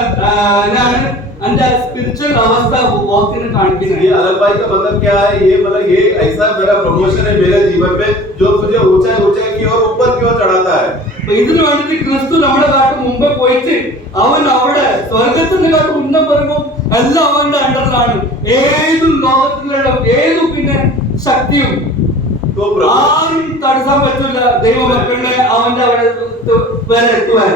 അതിന്റെ സ്പിരിച്വൽ അവസ്ഥ വാക്കിന് കാണിക്കുന്നത് ये अलगवाई का मतलब क्या है ये मतलब ये ऐसा मेरा प्रमोशन है मेरे जीवन में जो मुझे ऊंचाई की ओर ऊपर की ओर चढ़ाता है അപ്പൊ ഇതിനു വേണ്ടിട്ട് ക്രിസ്തു നമ്മുടെ കാട്ട് മുമ്പേ പോയിട്ട് അവൻ അവിടെ സ്വർഗത്തിന്റെ കാട്ട് ഉന്നം പറയുമ്പോൾ എല്ലാം അവന്റെ അണ്ടറിലാണ് ഏതു ലോകത്തിലുള്ള ഏതു പിന്നെ ശക്തിയും तो प्रभु ആരും തടസ്സാൻ പറ്റില്ല ദൈവമക്കളുടെ അവന്റെ അവിടെ വരെ എത്തുവാൻ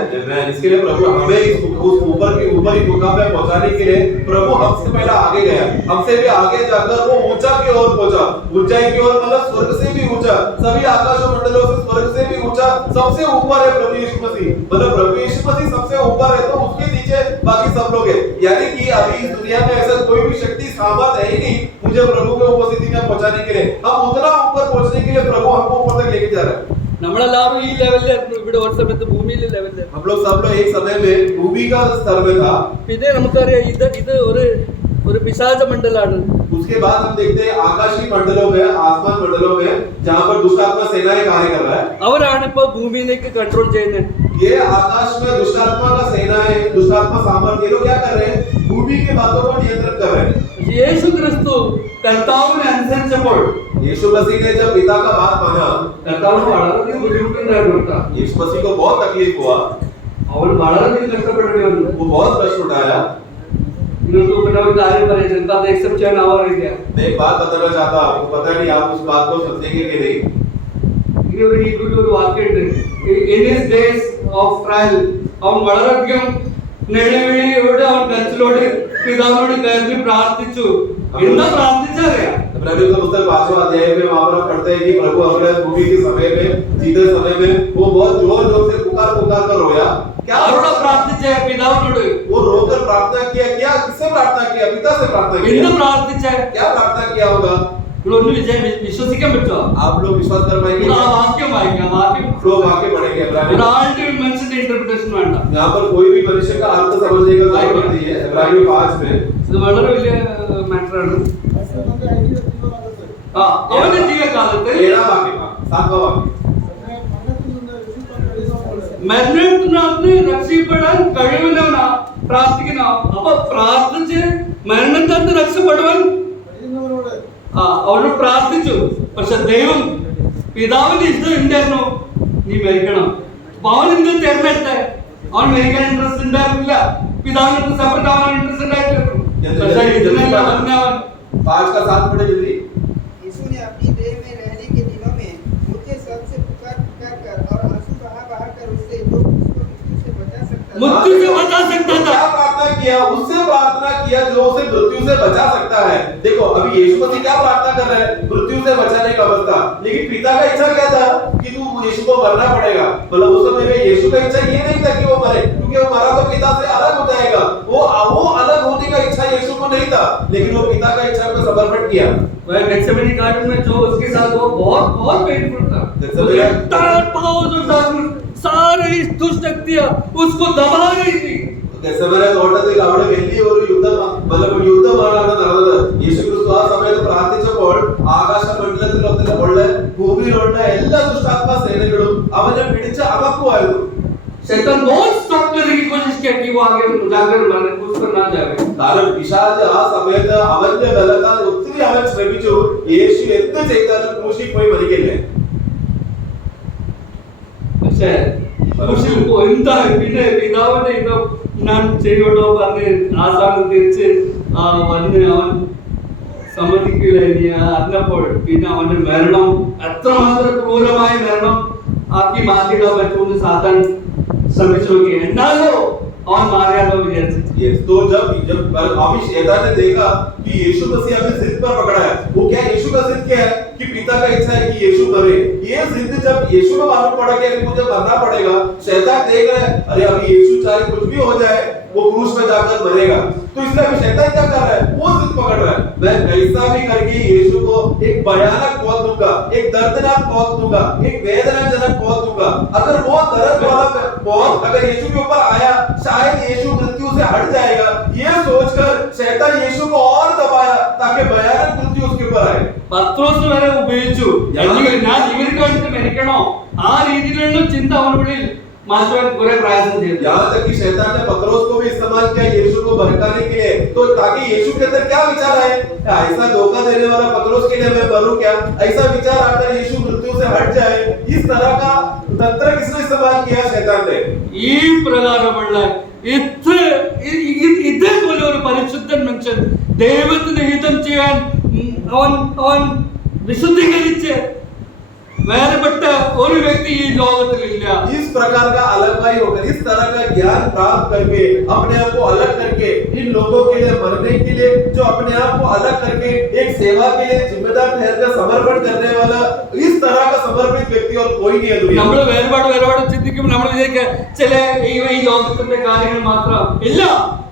इसके लिए प्रभु हमें उस ऊपर की मुकाम पे पहुंचाने के लिए प्रभु हमसे पहले आगे गया हमसे भी आगे जाकर वो ऊंचा की ओर पहुंचा ऊंचाई की ओर मतलब स्वर्ग से भी ऊंचा सभी आकाश मंडलों से स्वर्ग से भी ऊंचा सबसे ऊपर है प्रभु यीशु मसीह मतलब प्रभु यीशु मसीह सबसे ऊपर है तो उसके नीचे बाकी सब लोग हैं यानी कि अभी इस दुनिया में ऐसा कोई भी शक्ति सामर्थ है ही नहीं मुझे प्रभु के उपस्थिति में पहुंचाने के लिए हम उतना ऊपर पहुंचने के लिए प्रभु हमको ऊपर तक लेके जा रहा है നമ്മളെല്ലാവരും ഈ ലെവലിലായിരുന്നു ഇവിടെ ഒരു സമയത്ത് ഭൂമിയിലെ ലെവലിൽ हम लोग सब लोग एक समय में भूमि का स्तर में था ഇതേ നമുക്കറിയാം ഇത് ഒരു പിശാച മണ്ഡലാണ് उसके बाद हम देखते हैं आकाशीय मंडलों में आसमान मंडलों में जहां पर दुष्टात्मा सेनाएं कार्य कर रहा है അവരാണ് ഇപ്പോ ഭൂമിയിലേക്ക് കൺട്രോൾ ചെയ്യുന്നത് ये आकाश में दुष्टात्मा का सेनाएं दुष्टात्मा सामर्थ ये लोग क्या कर रहे हैं भूमि के बातों को नियंत्रण कर रहे हैं യേശു ക്രിസ്തു കർത്താവിനെ അനുസരിച്ചപ്പോൾ यीशु मसीह ने जब पिता का बात माना കർത്താവിന് വളരെയധികം ബുദ്ധിമുട്ടുണ്ടായിരുന്നു കേട്ടോ. यीशु मसीह को बहुत तकलीफ हुआ അവൻ വളരെയധികം കഷ്ടപ്പെടേണ്ടി വന്നു वो बहुत कष्ट उठाया നിങ്ങൾക്ക് പിന്നെ ഒരു കാര്യം പറയാം ചിലപ്പോൾ അത് accept ചെയ്യാൻ ആവാറില്ല मैं एक बात बताना चाहता हूं आपको पता नहीं आप उस बात को समझेंगे कि नहीं ഈ ഒരു ഹീബ്രുവിൽ ഒരു വാക്യമുണ്ട് in his days of trial അവൻ വളരെയധികം നിലവിളിയോട് അവൻ കരച്ചിലോട് പിതാവിനോട് കയറി പ്രാർത്ഥിച്ചു എന്താ പ്രാർത്ഥിച്ചറിയാം इब्रानियों का पुस्तक 5वां अध्याय में वहां पर हम पढ़ते हैं कि प्रभु अपने भूमि के समय में जीते समय में वो बहुत जोर से पुकार कर रोया क्या ആരോടാ പ്രാർത്ഥിച്ച പിതാവിനോട് वो रोकर प्रार्थना किया क्या किससे प्रार्थना किया पिता से प्रार्थना എന്ത് किया പ്രാർത്ഥിച്ച क्या प्रार्थना किया होगा ഇതൊന്ന് വിശ്വസിക്കാൻ പറ്റുമോ आप लोग विश्वास कर पाएंगे ആ വാക്യം വായിക്കാം വാക്യം लोग आगे बढ़ेंगे इब्रानियों ഒരാളുടെ മനുഷ്യന്റെ ഇന്റർപ്രിട്ടേഷൻ വേണ്ട यहाँ पर कोई भी मनुष्य का अर्थ समझने का जरूरत नहीं है इब्रानियों 5 में ഇത് വളരെ വലിയ മാറ്റർ ആണ് നമ്മുടെ ഐഡിയ എത്തുന്നത് ആ അവന്റെ ജീവിതകാലത്ത് 13वां वाक्य 7वां वाक्य മരണത്തിൽ നിന്ന് രക്ഷിക്കാൻ മരണത്തിനകത്ത് കഴിയുന്നവരാണ്. രക്ഷപ്പെടാൻ കഴിവില്ലവനാ പ്രാർത്ഥിക്കുന്ന അപ്പൊ പ്രാർത്ഥിച്ച് മരണത്തിനകത്ത് രക്ഷപ്പെടുവാൻ കഴിയുന്നവരോട് അവരോട് പ്രാർത്ഥിച്ചു പക്ഷെ ദൈവം പിതാവിന്റെ ഇഷ്ടം ഉണ്ടായിരുന്നു നീ മരിക്കണം അപ്പൊ അവൻ എന്ത് തിരഞ്ഞെടുത്തെ അവൻ മരിക്കാൻ ഇൻട്രസ്റ്റ് ഉണ്ടായിരുന്നില്ല പിതാവിന് സെപ്പറേറ്റ് ആവാൻ ഇൻട്രസ്റ്റ് ഉണ്ടായിട്ടില്ല പക്ഷെ ഇതിനെല്ലാം അവൻ 5 का 7 पढ़े जल्दी यीशु ने अपनी देह में रहने के दिनों में ऊंचे स्वर से पुकार कर और आंसू बहा कर उससे जो उसको मृत्यु से बचा सकता था मृत्यु से बचा सकता था क्या प्रार्थना किया उससे प्रार्थना किया जो उसे मृत्यु से बचा सकता है देखो अभी यीशु मसीह क्या प्रार्थना कर रहे हैं मृत्यु से बचाने का अवस्था लेकिन पिता का इच्छा क्या था कि तू यीशु को मरना पड़ेगा मतलब उस समय में यीशु का इच्छा ये नहीं था कि वो मरे क्योंकि वो मरा तो पिता से अलग हो जाएगा वो अलग होने का इच्छा यीशु को नहीं था लेकिन वो पिता का इच्छा को समर्पण किया वह गेत्सेमनी गार्डन में जो उसके साथ वो बहुत पेनफुल था सारे दुष्ट शक्तियां उसको दबा रही थी ഗെത്സമനെ തോട്ടത്തിൽ അവിടെ വലിയൊരു യുദ്ധം मतलब യുദ്ധമാണ് അവിടെ നടന്നത് യേശുക്രിസ്തു ആ സമയത്ത് പ്രാർത്ഥിച്ചപ്പോൾ ആകാശമണ്ഡലത്തിലുള്ള ഭൂമിയിലുള്ള എല്ലാ ദുഷ്ടാത്മ സേനകളും അവനെ പിടിച്ച് അമക്കുമായിരുന്നു शैतान बहुत स्टॉप करने की कोशिश किया कि वो आगे जाकर मारे उस पर ना जाए കാരണം പിശാച് ആ സമയത്ത് അവന്റെ ബലത്താൽ ഒത്തിരി അവൻ ശ്രമിച്ചു യേശു എന്ത് ചെയ്താലും ക്രൂശിൽ പോയി മരിക്കില്ലേ പക്ഷേ ക്രൂശിൽ എന്തായി പിന്നെ പിതാവിന്റെ ഇതോ ഞാൻ ചെയ്യുള്ളൂ പറഞ്ഞ് ആസാനം തിരിച്ച് വന്ന് അവൻ സമ്മതിക്കില്ല ഇനി അറിഞ്ഞപ്പോൾ പിന്നെ അവന്റെ മരണം എത്രമാത്രം ക്രൂരമായ മരണം ആക്കി മാറ്റിയിടാൻ പറ്റുമെന്ന് സാത്താൻ ശ്രമിച്ചു നോക്കി എന്നാലോ അവൻ മാറിയാലോ വിചാരിച്ചു तो जब अभी शैतान ने देखा कि यीशु मसीह हमें जिद पर पकड़ा है। वो क्या यीशु का जिद क्या है कि पिता का इच्छा है कि यीशु मरे। ये जिद जब यीशु को मालूम पड़ा कि अभी मुझे मरना पड़ेगा, शैतान देख रहा है अरे अभी यीशु चाहे कुछ भी हो जाए वो क्रूस में जाकर मरेगा, तो इसलिए अभी शैतान क्या कर रहा है, वो जिद पकड़ रहा है मैं कैसा भी करके यीशु को एक भयानक मौत दूंगा, एक दर्दनाक मौत दूंगा, एक वेदनाजनक मौत दूंगा। अगर वो दर्द वाला मौत अगर यीशु के ऊपर आया शायद यीशु मृत्यु से हट जाएगा, ये सोचकर शैतान यीशु को और दबाया ताकि भयानक मृत्यु उसके ऊपर आए। പത്രോസ് വരെ ഉപയോഗിച്ചു ഞാൻ ഇവർക്ക് വേണ്ടി മരിക്കണോ ആ രീതിയിലുള്ള ചിന്ത അവനുള്ളിൽ मास्टर पूरे प्रयास किए। यहाँ तक कि शैतान ने पतरस को भी इस्तेमाल किया यीशु को भड़काने के लिए, तो ताकि यीशु के अंदर क्या विचार आए, ऐसा धोखा देने वाला पतरस के लिए मैं मरूं क्या, ऐसा विचार आकर यीशु मृत्यु से हट जाए, इस तरह का तंत्र किसने इस्तेमाल किया, शैतान ने। ഈ പ്രകാരമുള്ള ഇതേപോലെ ഒരു പരിശുദ്ധൻ മനുഷ്യൻ ദൈവത്തിന് ഹിതം ചെയ്യാൻ അവൻ വിശുദ്ധീകരിച്ച് വേറെപ്പെട്ട ഒരു വ്യക്തി ഈ ലോകത്തിലില്ല। इस प्रकार का अलग भाई होकर इस तरह का ज्ञान प्राप्त करके अपने आप को अलग करके इन लोगों के लिए मरने के लिए जो अपने आप को अलग करके एक सेवा के लिए जिम्मेदार ठहरकर समर्पण करने वाला इस तरह का समर्पित व्यक्ति और कोई नहीं है दुनिया में। നമ്മൾ വേർപാട് ചിന്തിക്കുമ്പോൾ നമ്മൾ വിചാരിക്കുക ചില ഈ ലോകത്തിന്റെ കാര്യങ്ങൾ മാത്രം ഇല്ല,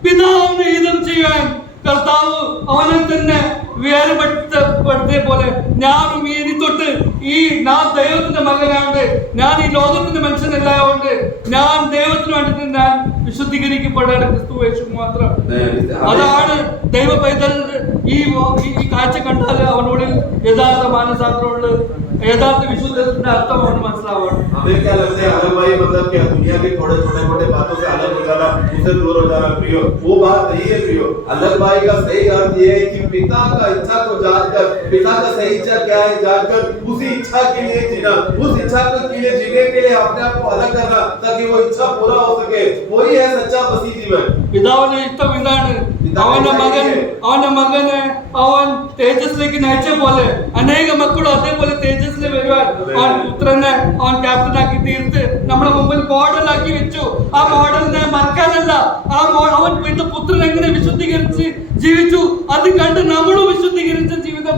പിതാവിന് ഹിതം ചെയ്യാൻ കർത്താവ് അവനെ തന്നെ വേർപെടുത്തിയ പോലെ ഞാനും ഇനി തൊട്ട് ഈ ഞാൻ ദൈവത്തിന്റെ മകനാണ്ട് ഞാൻ ഈ ലോകത്തിന്റെ മനുഷ്യനല്ലായോണ്ട് ഞാൻ ദൈവത്തിന് വേണ്ടിട്ട് ഞാൻ വിശുദ്ധീകരിക്കപ്പെടേണ്ട ക്രിസ്തു യേശു മാത്രം। അതാണ് ദൈവ പൈതൽ ഈ കാഴ്ച കണ്ടാൽ അവനോട് യഥാർത്ഥ മാനസാന്തരമുണ്ട്, യഥാർത്ഥ വിശുദ്ധത്തിന്റെ അർത്ഥം അവന് മനസ്സിലാവണം। हमें क्या लगता है अलग भाई मतलब क्या दुनिया के थोड़े छोटे मोटे बातों से अलग हो जाना, उससे दूर हो जाना प्रियो, वो बात नहीं है प्रियो। अलग भाई का सही अर्थ ये है कि पिता का इच्छा को जानकर, पिता का सही इच्छा क्या है जानकर उसी इच्छा के लिए जीना, उस इच्छा के लिए जीने के लिए अपने आप को अलग करना ताकि वो इच्छा पूरा हो सके, वही है सच्चा मसीह जीवन। പിതാവിന്റെ ഇഷ്ടം ഇതാണ്, അവന്റെ മകനെ അവൻ തേജസ്സിലേക്ക് നയിച്ച പോലെ അനേക മക്കളും അതേപോലെ തേജസ്സിൽ വരുവാൻ അവൻ പുത്രനെ അവൻ ക്യാപ്റ്റനാക്കി തീർത്ത് നമ്മുടെ മുമ്പിൽ മോഡലാക്കി വെച്ചു। ആ മോഡലിനെ മറക്കാനല്ല, അവൻ പുത്രൻ എങ്ങനെ വിശുദ്ധീകരിച്ച് ജീവിച്ചു അത് കണ്ട് നമ്മളും വിശുദ്ധീകരിച്ച ജീവിതം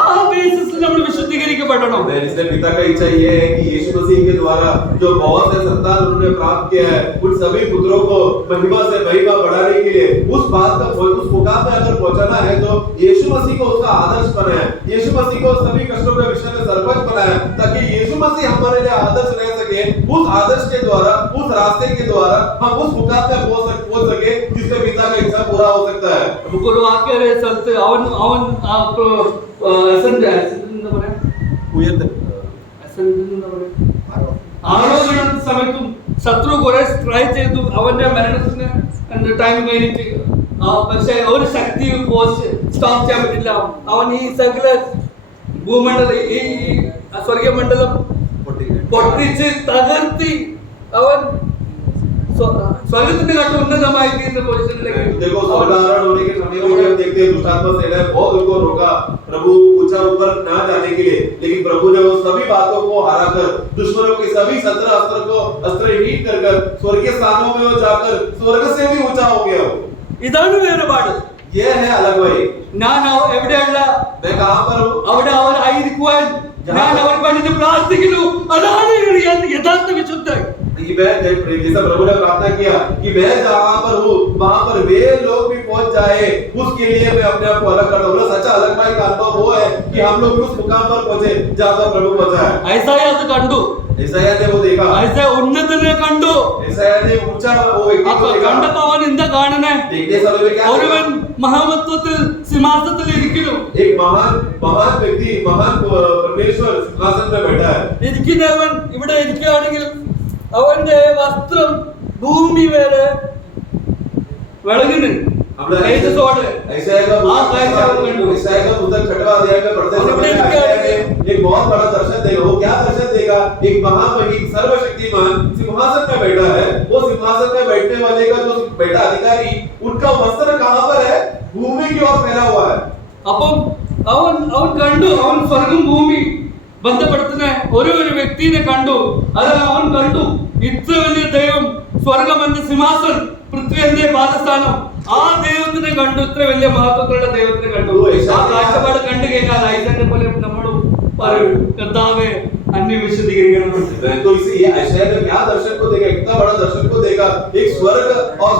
ആ ബേസിസിൽ നമ്മൾ വിശുദ്ധീകരിക്കപ്പെടണം। इसलिए पिता का इच्छा ये है कि यीशु मसीह के द्वारा जो बहुत से संतान उन्होंने प्राप्त किया है उन सभी पुत्रों को महिमा से महिमा बढ़ाने के लिए उस बात का उस मुकाम में अगर पहुंचाना है तो यीशु मसीह को उसका आदर्श बनाया, यीशु मसीह को सभी कष्टों के विषय में सरपंच बनाया ताकि यीशु मसीह हमारे लिए आदर्श रह सके। उस आदर्श के द्वारा उस रास्ते के द्वारा हम उस मुकाम पे पहुंच सके जिससे पिता का इच्छा पूरा हो सकता है। നമുക്കൊരു വാക്യ സ്ഥലത്ത് അവൻ ആരോഗ്യ സമയത്തും ശത്രു കുറെ ട്രൈ ചെയ്തു അവന്റെ മരണത്തിന് ടൈം കഴിഞ്ഞിട്ട്, പക്ഷെ ഒരു ശക്തി ഫോഴ്സ് സ്റ്റോപ്പ് ചെയ്യാൻ പറ്റില്ല। അവൻ ഈ സകല ഭൂമണ്ഡലം ഈ സ്വർഗീയ മണ്ഡലം പൊട്ടിച്ച് തകർത്തി അവൻ स्वर्गത്തിന്റെ കാട്ട് ഉന്നതമായി തീർന്ന പൊസിഷനിലേക്ക്। देखो साधारण होने के समय में हम देखते हैं दुष्टात्मा सेना बहुत उनको रोका प्रभु ऊंचा ऊपर ना जाने के लिए, लेकिन प्रभु ने वो सभी बातों को हराकर दुश्मनों के सभी अस्त्र हीट कर स्वर्गीय स्थानों में वो जाकर स्वर्ग से भी ऊंचा हो गया। ഇതാണ് വേർപാട്। ये है अलग भाई। ഞാൻ എവിടെയല്ല, मैं कहां पर हूं, അവിടെ അവർ ആയിരിക്കുവാൻ ഞാൻ അവർക്ക് വേണ്ടി പ്രാർത്ഥിക്കുന്നു। അതാണ് യഥാർത്ഥ വിശുദ്ധൻ। जैसा प्रभु ने प्रार्थना किया कि मैं जहां पर हूँ वहां पर वे लोग भी पहुंच जाए, उसके लिए मैं अपने आप को अलग करता हूँ। सच्चा अलग भाई का अनुभव वो है कि हम लोग उस मुकाम पर पहुंचे जहां पर प्रभु पहुंचा है। ഐസായ അത് കണ്ടു, ईसाया ने वो देखा, ഐസായ ഉന്നതനെ കണ്ടു। ईसाया ने ऊंचा वो व्यक्ति को देखा। കണ്ടപ്പോ അവൻ എന്താ കാണണേ, देखते समय में क्या ഒരുവൻ മഹാമത്വത്തിൽ സിംഹാസനത്തിൽ ഇരിക്കുന്നു, एक महान व्यक्ति महान परमेश्वर सिंहासन में बैठा है। ഇരിക്കുന്നവൻ ഇവിടെ ഇരിക്കുകയാണെങ്കിൽ അവന്റെ വസ്ത്രം ഭൂമി വരെ വിളകുന്നു തേജസ്സോടെ। ईसाया का पुस्तक 6वां अध्याय में पढ़ते समय एक बहुत बड़ा दर्शन देगा। वो क्या दर्शन देगा, एक महामहिम सर्वशक्तिमान सिंहासन में बैठा है। वो सिंहासन में बैठने वाले का जो बैठा अधिकारी उनका वस्त्र कहां पर है, भूमि की ओर फैला हुआ है। അപ്പം അവൻ കണ്ടു, അവൻ സ്വർഗം ഭൂമി ബന്ധപ്പെടുത്തുന്ന ഒരു വ്യക്തിയെ കണ്ടു। അത് അവൻ കണ്ടു ഇത്ര വലിയ ദൈവം, സ്വർഗം എന്ന സിംഹാസനം, പൃഥ്വി എന്ന പാദസ്ഥാനം, ആ ദൈവത്തിനെ കണ്ടു, ഇത്ര വലിയ മഹത്വത്തിലുള്ള ദൈവത്തിനെ കണ്ടു. ആ കാഴ്ചപ്പാട് കണ്ടു കഴിഞ്ഞാൽ ഐസന്റെ പോലെ നമ്മളും പറയും, കർത്താവേ अन्य विशदीकरण तो इसे ये यशायाह ने क्या दर्शन को देखा, इतना बड़ा दर्शन को देखा, एक स्वर्ग और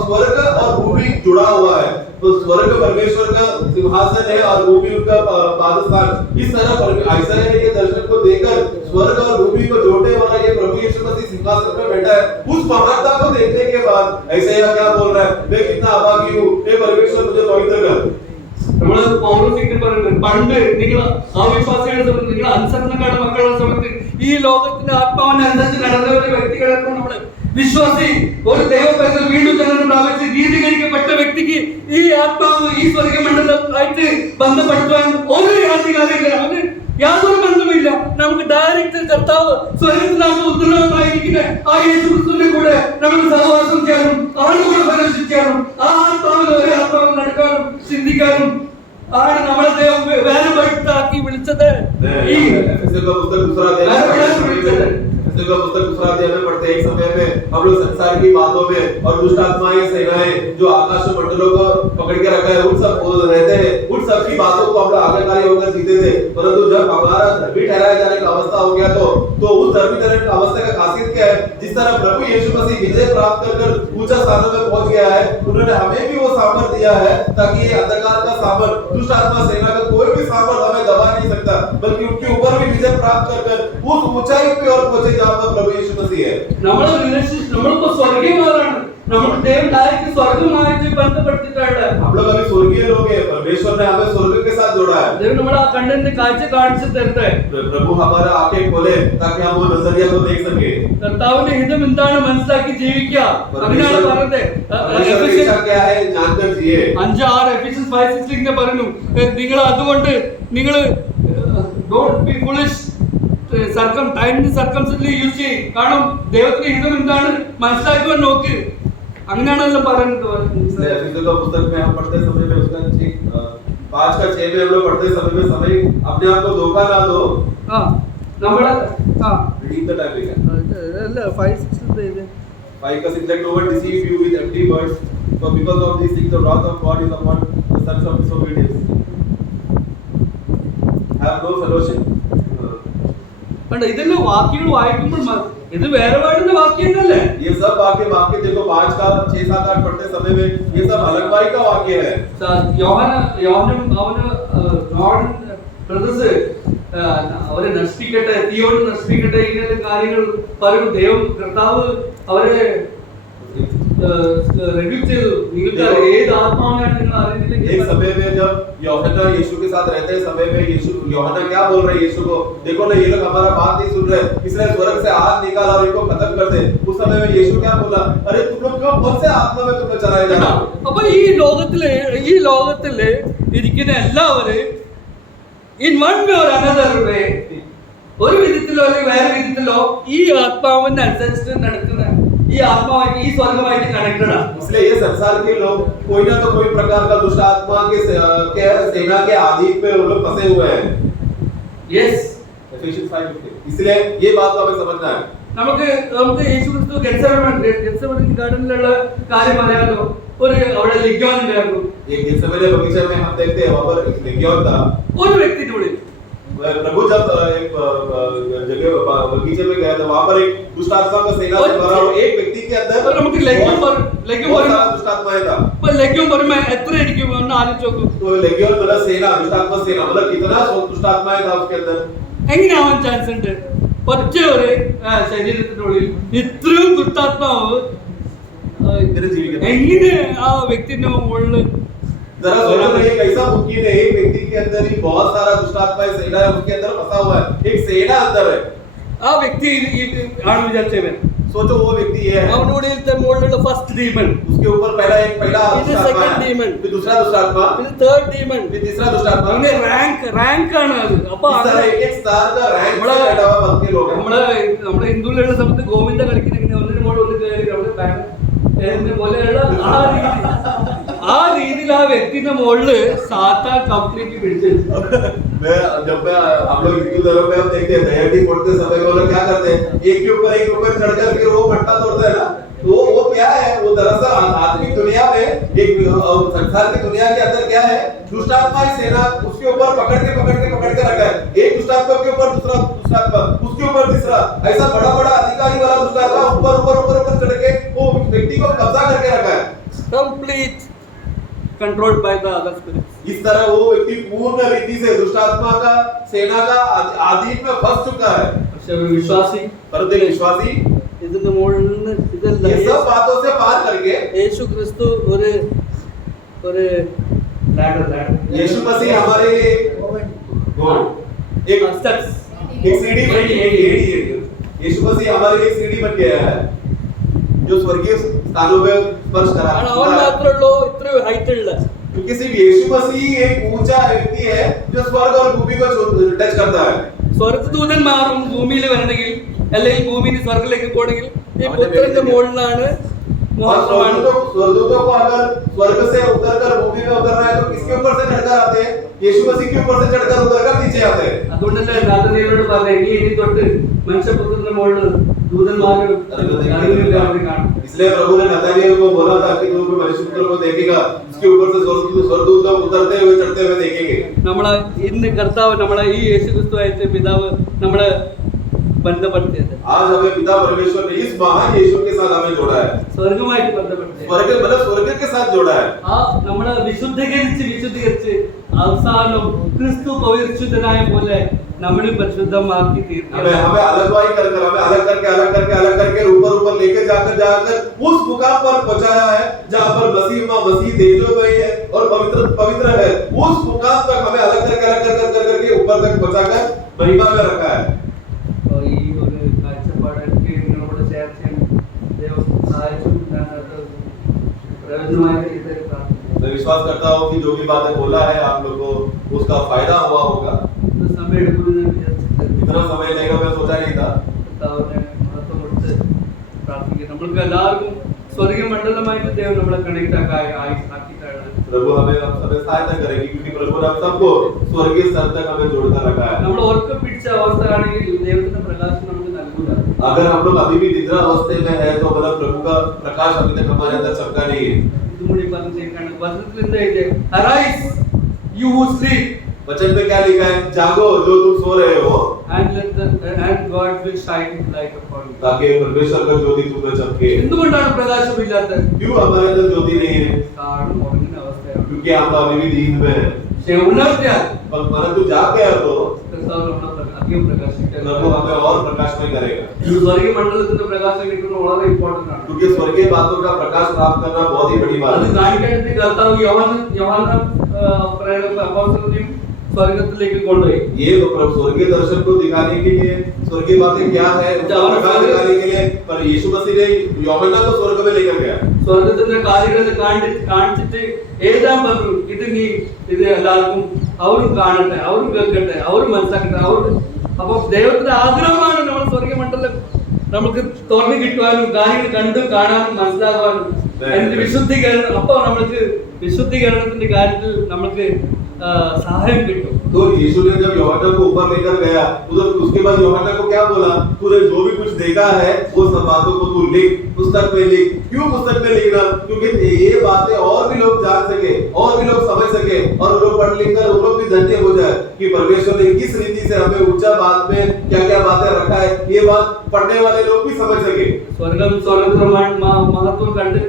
भूमि जुड़ा हुआ है। तो स्वर्ग परमेश्वर का सिंहासन है और भूमि उनका पादस्थान। इस तरह यशायाह ने ये दर्शन को देखकर स्वर्ग और भूमि को जोड़ने वाला ये प्रभु यीशु मसीह सिंहासन पर बैठा है। उस महानता को देखने के बाद यशायाह क्या बोल रहा है, मैं कितना अभागी हूँ, हे परमेश्वर मुझे पवित्र कर। നമ്മള് പൗലോസിന്റെ പറയുന്നത്, പണ്ട് നിങ്ങൾ അവിശ്വാസികളുടെ സമയത്ത്, നിങ്ങൾ അനുസരണക്കാരുടെ മക്കളുടെ സമയത്ത് ഈ ലോകത്തിന്റെ ആത്മാവിനെ അനുസരിച്ച് നടന്ന ഒരു വ്യക്തികളായിരുന്നു നമ്മള്. വിശ്വാസി ഒരു ദൈവത്തിൽ വീണ്ടും ജനനം പ്രാപിച്ച് നീതീകരിക്കപ്പെട്ട വ്യക്തിക്ക് ഈ ആത്മാവ് ഈ സ്വർഗമണ്ഡലമായിട്ട് ബന്ധപ്പെടുത്തുവാൻ ഒരു അധികാരമില്ല, അവന് യാതൊരു ബന്ധമില്ല. നമുക്ക് ഡയറക്റ്റ് കർത്താവ് സ്വർഗത്തിലാണ് ഉത്തരവാദിത്തമായിരിക്കുന്ന ആ യേശുക്രിസ്തുവിന്റെ കൂടെ നമ്മൾ സഹവാസം ചെയ്യാനും ആളുകൂടെ പരീക്ഷിക്കാനും ആ ആത്മാവിൽ ഒരേ ആത്മാവിൽ നടക്കാനും ചിന്തിക്കാനും ആണ് നമ്മളെ ദൈവം വേർപെടുത്താക്കി വിളിച്ചത്. ഈ पुस्तक दूसरा अध्याय में पढ़ते हैं, एक समय में हम लोग संसार की बातों में और दुष्ट आत्माएं सेनाएं जो आकाश मंडलों को पकड़ के रखा है उन सब रहते हैं, उन सब की बातों को हम लोग आज्ञाकारी होकर जीते थे। परंतु जब हमारा धर्मी ठहराया जाने का अवस्था हो गया तो उस धर्मी ठहराने की अवस्था का खासियत क्या है, जिस तरह प्रभु यीशु मसीह विजय प्राप्त कर ऊंचा स्थानों में पहुंच गया है, उन्होंने हमें भी वो सामर्थ दिया है ताकि ये अंधकार का सामर्थ, दुष्ट आत्मा सेना का कोई भी सामर्थ हमें दबा नहीं सकता, बल्कि उनके ऊपर भी विजय प्राप्त कर उस ऊंचाई पे और पहुंचे जहां पर प्रभु यीशु मसीह है। നമ്മളിപ്പോ സ്വർഗീയമാരാണ്, നമ്മുടെ ദൈവം ഡയറക്റ്റ് സ്വർഗമായിട്ട് ബന്ധപ്പെടുത്തിയിട്ടാണ്. हम लोग अभी स्वर्गीय लोग हैं, परमेश्वर ने हमें स्वर्ग के साथ जोड़ा है। ദൈവം നമ്മളെ ആ കണ്ണിന്റെ കാഴ്ച കാണിച്ചു തരട്ടെ. प्रभु हमारा आंखें खोले ताकि हम वो नजरिया को देख सके। കർത്താവിന്റെ ഹിതം എന്താണ് മനസ്സിലാക്കി ജീവിക്കുക, അങ്ങനെയാണ് പറഞ്ഞത്. परमेश्वर की इच्छा क्या है जानकर जिए। 5:6 എഫെസ്യൻസ് 5:16 പറഞ്ഞു, നിങ്ങൾ അതുകൊണ്ട് നിങ്ങൾ ഡോണ്ട് ബി ഫുളിഷ് സർക്കംസിഡൻലി യൂസ് ചെയ്യും, കാരണം ദൈവത്തിന്റെ ഹിതം എന്താണ് മനസ്സിലാക്കുവാൻ നോക്ക്, അങ്ങനെയാണല്ലോ പറയുന്നത്. एफिसियों का पुस्तक में हम पढ़ते समय में उसका 5:6 में हम लोग पढ़ते समय में अपने आप को धोखा ना दो। നമ്മളെ रीडिंग द टाइम लिखा അല്ല 5:6 5 का 6 no one deceive you with empty words, for because of these things the wrath of God is upon the sons of disobedience. Have no fellowship. ഇതെല്ലാം വാക്യങ്ങൾ വായിക്കുമ്പോൾ ഇത് വേറെ പാടുന്ന വാക്യങ്ങളല്ലേ? ये सब वाक्य देखो 5 का 6 7 8 पढ़ते समय में ये सब अलगवाई का वाक्य है। ബ്രദേഴ്സ് അവരെ നശിപ്പിക്കട്ടെ, തീയോട് നശിപ്പിക്കട്ടെ, ഇങ്ങനത്തെ കാര്യങ്ങൾ പറയും. ദൈവം കർത്താവ് അവരെ रिव्यू ചെയ്തു. നിങ്ങൾക്ക് ഏത് ആത്മാവിനെയാണ് നിങ്ങൾ അറിയുന്നില്ലെങ്കിൽ एक समय में जब यूहन्ना यीशु के साथ रहते समय में यूहन्ना क्या बोल रहे हैं यीशु को, देखो ना ये लोग हमारा बात नहीं सुन रहे, इसलिए स्वर्ग से आग निकाल और इनको खत्म कर दे। उस समय में यीशु क्या बोला, अरे तुम लोग क्यों कौन से आत्मा में तुमने चलाए जा रहे हो। അപ്പോൾ ഈ ലോകത്തിലെ ഇരിക്കുന്ന എല്ലാവരും in one way or another way ഒരു വിധത്തിലോ അല്ലെങ്കിൽ വേറെ വിധത്തിലോ ഈ ആത്മാവിനെ അനുസരിച്ച് നടക്കുന്ന ഈ ആത്മാവായിട്ട് ഈ സ്വർഗമായിട്ട് കണക്റ്റഡ് ആണ്. इसलिए ये संसार के लोग कोई ना तो कोई प्रकार का दुष्ट आत्मा के सेना के आधीन पे वो लोग फंसे हुए हैं। യെസ്, एफिशिएंस 5:15 इसलिए ये बात को हमें समझना है। നമുക്ക് യേശുക്രിസ്തു ഗെത്സമനി ഗാർഡനിലുള്ള കാര്യം പറയാലോ. അവിടെ ലിഗ്യോൻ ഉണ്ടായിരുന്നു. एक गेत्सेमनी बगीचे में हम देखते हैं वहां पर एक लेगियोन था। ഒരു വ്യക്തിയുടെ ഉള്ളിൽ प्रभु जब एक जगह बगीचे में गया तो वहां पर एक दुष्ट आत्मा का सेना से भरा हुआ एक व्यक्ति के अंदर നമുക്ക് ലെഗ്യോൻ दुष्ट आत्माएं था। ലെഗ്യോൻ പറയുമ്പോൾ എത്ര ഇരിക്കും എന്ന് ആലോചിച്ച് നോക്കൂ. तो लेगियोन मतलब सेना, दुष्ट आत्मा सेना मतलब कितना दुष्ट आत्माएं था उसके अंदर। എങ്ങനെയാവാൻ ചാൻസ് ഉണ്ട്? ഒറ്റ ഒരു ശരീരത്തിനുള്ളിൽ ഇത്രയും ദുഷ്ടാത്മാവ് എങ്ങനെ ആ വ്യക്തിന്റെ മുകളിൽ? जरा सोचो ना, एक ऐसा मुमकिन है एक व्यक्ति के अंदर ही बहुत सारा दुष्ट आत्मा सेना है उसके अंदर फंसा हुआ है, एक सेना अंदर है। ആ വ്യക്തി ആണ് വിചാരിച്ചവൻ. सोचो वो व्यक्ति ये है, അവനുള്ളിലത്തെ മുകളിലുള്ള ഫസ്റ്റ് ഡീമൺ, उसके ऊपर पहला दुष्ट आत्मा है, फिर दूसरा दुष्ट आत्मा, പിന്നെ തേർഡ് ഡീമൺ, फिर तीसरा दुष्ट आत्मा। അങ്ങനെ റാങ്ക് ആണ് അത്. അപ്പൊ इस तरह एक स्टार का रैंक में बैठा हुआ भक्त के लोग हैं। നമ്മുടെ ഹിന്ദുക്കളുടെ സമയത്ത് ഗോവിന്ദ കളിക്കുന്ന ഒന്നിന് മുകളിൽ ഒന്ന് കയറി അവിടെ പോലെയുള്ള ആ രീതിയിൽ ആ വ്യക്തിന്റെ മുകളില് സാത്താൻ കംപ്ലീറ്റ് പിടിച്ചു. जब हम लोग हिंदू धर्म में हम देखते हैं दयाटी पढ़ते समय वो लोग क्या करते हैं, एक के ऊपर चढ़कर फिर वो पट्टा तोड़ते हैं ना, तो वो क्या है, वो दरअसल आत्मिक दुनिया में एक संसार की दुनिया के अंदर क्या है, दुष्टात्मा की सेना उसके ऊपर पकड़ के रखा है। एक दुष्टात्मा के ऊपर दूसरा दुष्टात्मा, उसके ऊपर तीसरा, ऐसा बड़ा बड़ा अधिकारी वाला दुष्टात्मा ऊपर चढ़ के वो व्यक्ति को कब्जा करके रखा है, complete controlled by the other spirits. इस तरह वो व्यक्ति पूर्ण रीति से दुष्टात्मा का सेना का अधीन में फंस चुका है। പക്ഷേ ഒരു വിശ്വാസി परंतु एक विश्वासी ഇതിന്റെ മുകളിൽ നിന്ന് ഇതല്ല, ये सब बातों से पार करके യേശു ക്രിസ്തു ഒരു ladder यीशु मसीह हमारे लिए एक steps सीढ़ी बन गई है। यीशु मसीह हमारे लिए एक सीढ़ी बन गया है जो स्वर्गीय स्थानों पे स्पर्श करा ആണ്. അവൻ മാത്രമേ ഉള്ളൂ ഇത്രയും ഹൈറ്റ് ഉള്ള. क्योंकि सिर्फ यीशु मसीह एक ऊंचा व्यक्ति है जो स्वर्ग और भूमि को टच करता है। സ്വർഗ്ഗദൂതന്മാരും ഭൂമിയിൽ വരണമെങ്കിൽ അല്ലെങ്കിൽ ഭൂമിയിൽ സ്വർഗ്ഗത്തിലേക്ക് പോകണമെങ്കിൽ ഈ പുത്രന്റെ മുകളിലാണ് और स्वर्गदूतों को अगर स्वर्ग से उतरकर भूमि में उतरना है तो किसके ऊपर से चढ़कर आते हैं? यीशु मसीह के ऊपर से चढ़कर उतरकर नीचे आते हैं। അതുകൊണ്ടല്ലേ നാഥനിയോട് പറഞ്ഞത് ഇനി തൊട്ട് മനുഷ്യപുത്രന്റെ മുകളിൽ ദൂതന്മാരും കാണും. इसलिए प्रभु ने नतनिएल को बोला था कि तुम मनुष्य पुत्र को देखेगा, उसके ऊपर से स्वर्गदूत लोग उतरते हुए चढ़ते हुए देखेंगे। നമ്മളെ ഇന്ന് കർത്താവ് നമ്മളെ ഈ യേശു ക്രിസ്തുവായിട്ട് പിതാവ് നമ്മളെ ബന്ധപ്പെടുത്തിയത് आज हमें पिता परमेश्वर ने इस महान यीशु के साथ हमें जोड़ा है, സ്വർഗമായിട്ട് ബന്ധപ്പെടുത്തിയത്. स्वर्ग मतलब स्वर्ग के साथ जोड़ा है। ആ നമ്മളെ വിശുദ്ധീകരിച്ച് അവസാനം ക്രിസ്തു പവിത്രനായ പോലെ നമ്മളെ പരിശുദ്ധമാക്കി തീർക്കുക. हमें अलगवाई कर हमें अलग करके ऊपर लेके जाकर उस मुकाम पर पहुंचाया है जहां पर मसीह तेजोमय है और पवित्र है। उस मुकाम तक हमें अलग करके ऊपर तक पहुंचाकर महिमा में रखा है। ഈ ഒരു കാഴ്ചപ്പാടൊക്കെ നിങ്ങളോട് ഷെയർ ചെയ്യാൻ ദൈവം സഹായിച്ചു. ഞാനത് പ്രയോജനമായിട്ട് ഇത് പ്രാർത്ഥിക്കുന്നു. मैं विश्वास करता हूं कि जो भी बातें बोला है आप लोगों को उसका फायदा हुआ होगा। ഇത് സമയം എടുക്കുമെന്ന് വിചാരിച്ചിട്ട് इतना समय लेगा मैं सोचा नहीं था। കർത്താവിനെ മഹത്വം കൊടുത്ത് പ്രാർത്ഥിക്കുക. നമ്മൾക്ക് എല്ലാവർക്കും സ്വർഗീയ മണ്ഡലമായിട്ട് ദൈവം നമ്മളെ കണക്ട് ആക്കിയിട്ടാണ്. प्रभु हमें सहायता करेगी क्योंकि प्रभु ने हम सबको स्वर्गीय स्तर तक हमें जोड़कर रखा है। നമ്മൾ ഓർക്ക പിടിച്ച അവസ്ഥയാണെങ്കിൽ ദൈവത്തിന്റെ പ്രകാശം നമുക്ക് നൽകൂല. अगर हम लोग अभी भी निद्रा अवस्था में है तो मतलब प्रभु का प्रकाश अभी तक हमारे अंदर चमका नहीं है। ഇതും കൂടി പറഞ്ഞേക്കാണ്. വചനത്തിൽ എന്താ എഴുതിയത്? Arise, you who sleep, वचन में क्या लिखा है? जागो जो तुम सो रहे हो, and God will shine his light upon you. ताकि परमेश्वर का ज्योति तुम में चमके। എന്തുകൊണ്ടാണ് പ്രകാശമില്ലാത്തത്? क्यों हमारे अंदर ज्योति नहीं है? കാരണം ഉറങ്ങുന്ന അവസ്ഥയാണ്. क्योंकि हम अभी भी नींद में हैं। പക്ഷേ ഉണർത്തിയാൽ परंतु जाग गया तो കർത്താവ് നമ്മളെ അധികം പ്രകാശിക്കാൻ प्रभु हमें और प्रकाशमय करेगा। ഈ സ്വർഗീയ മണ്ഡലത്തിന്റെ പ്രകാശം കിട്ടുന്നത് വളരെ ഇമ്പോർട്ടന്റ് ആണ്. क्योंकि स्वर्गीय बातों का प्रकाश प्राप्त करना बहुत ही बड़ी बात അത് है। കാണിക്കാനായിട്ട് കർത്താവ് യോഹന്നാൻ അപ്പോസ്തലനെയും സ്വർഗത്തിലേക്ക് കൊണ്ടുപോയി. ये स्वर्गीय दर्शन को दिखाने के लिए, स्वर्गीय बातें क्या है उसका प्रकाश दिखाने के लिए पर यीशु मसीह ने യോഹന്നാൻ को स्वर्ग में लेकर गया। സ്വർഗത്തിന്റെ കാര്യങ്ങൾ കാണിച്ചിട്ട് എഴുതാൻ പറഞ്ഞു. ഇത് എല്ലാവർക്കും അവരും കാണട്ടെ, അവരും കേൾക്കട്ടെ, അവരും മനസ്സിലാക്കട്ടെ. അപ്പൊ ദൈവത്തിന്റെ ആഗ്രഹമാണ് നമ്മൾ സ്വർഗീയ മണ്ഡലം നമുക്ക് തുറന്നു കിട്ടുവാനും കാര്യങ്ങൾ കണ്ടു കാണാനും മനസ്സിലാകാനും അതിന്റെ വിശുദ്ധീകരണം. അപ്പൊ നമ്മൾക്ക് വിശുദ്ധീകരണത്തിന്റെ കാര്യത്തിൽ നമുക്ക് सहायक किटो। तो यीशु ने जब यूहन्ना को ऊपर लेकर गया उधर उसके बाद यूहन्ना को क्या बोला? तूने जो भी कुछ देखा है वो सब बातों को तू लिख, पुस्तक में लिख। क्यों पुस्तक में लिखना? क्योंकि ये बातें और भी लोग जान सके, और भी लोग समझ सके, और वो लोग पढ़ लिख कर वो लोग भी धन्य हो जाए कि परमेश्वर ने किस रीति से हमें ऊंचा बात में क्या-क्या बातें रखा है, ये बात पढ़ने वाले लोग भी समझ सके। स्वर्गम महत्व कंडे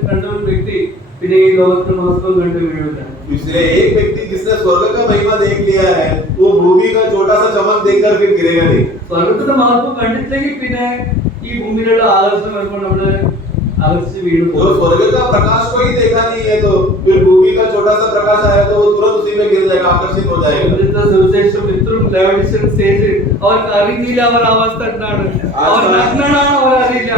व्यक्ति പിന്നെ ഈ ലോകത്തെ महत्व कंडे വീഴുക। इसलिए एक व्यक्ति जिसने स्वर्ग का महिमा देख लिया है वो भूमि का छोटा सा चमक देखकर फिर गिरेगा नहीं। സ്വർഗത്തിന്റെ महत्व കണ്ടിട്ടില്ലെങ്കിൽ പിന്നെ ഈ ഭൂമിയിലുള്ള ആകർഷണം വരുമ്പോൾ നമ്മൾ आकर्षित വീണു പോകും। तो स्वर्ग का प्रकाश को ही देखा नहीं है तो फिर भूमि का छोटा सा प्रकाश आया तो वो तुरंत उसी में गिर जाएगा, आकर्षित हो जाएगा। ഇന്നത്തെ സുവിശേഷം ഇത്രയും ലെവലിഷൻ സ്റ്റേജ് അവർക്ക് അറിയില്ല, അവർ അവസ്ഥ എന്താണ്, അവർ നഗ്നനാണ്, അവർ അറിയില്ല।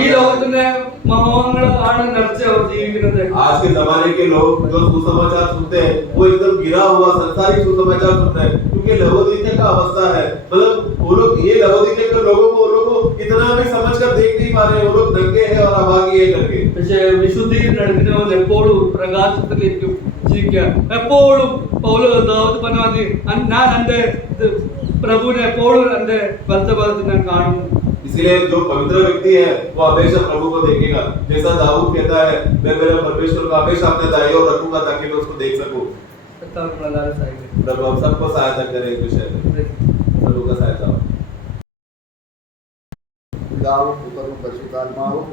ഈ ലോകത്തിന്റെ മഹോങ്ങളാണ് നിറച്ച് അവർ ജീവിക്കുന്നത്। आज के जमाने के लोग जो सुसमाचार सुनते हैं वो एकदम गिरा हुआ संसारिक सुसमाचार सुनते हैं क्योंकि लवोदिकिया का अवस्था है। मतलब वो लोग ये लवोदिकिया के लोगों को इतना भी समझकर देख नहीं पा रहे, वो लोग नंगे हैं और अभागी है करके। പക്ഷേ വിശുദ്ധീകരണം നടക്കുന്നവർ എപ്പോഴും പ്രകാശത്തിലേക്ക് ജീവിക്കുക। എപ്പോഴും ദാവീദ് പറഞ്ഞ ഞാൻ എന്റെ പ്രഭുവിനെ എപ്പോഴും എന്റെ വലതുഭാഗത്ത് ഞാൻ കാണുന്നു। इसलिए जो पवित्र व्यक्ति है वो हमेशा प्रभु को देखेगा। जैसा दाऊद कहता है, मैं मेरे परमेश्वर को हमेशा अपने दाएं ओर रखूंगा ताकि मैं उसको देख सकूं। प्रभु हम सबको सहायता करे इस विषय में, प्रभु का सहायता हो। പിതാവും പുത്രനും പരിശുദ്ധാത്മാവും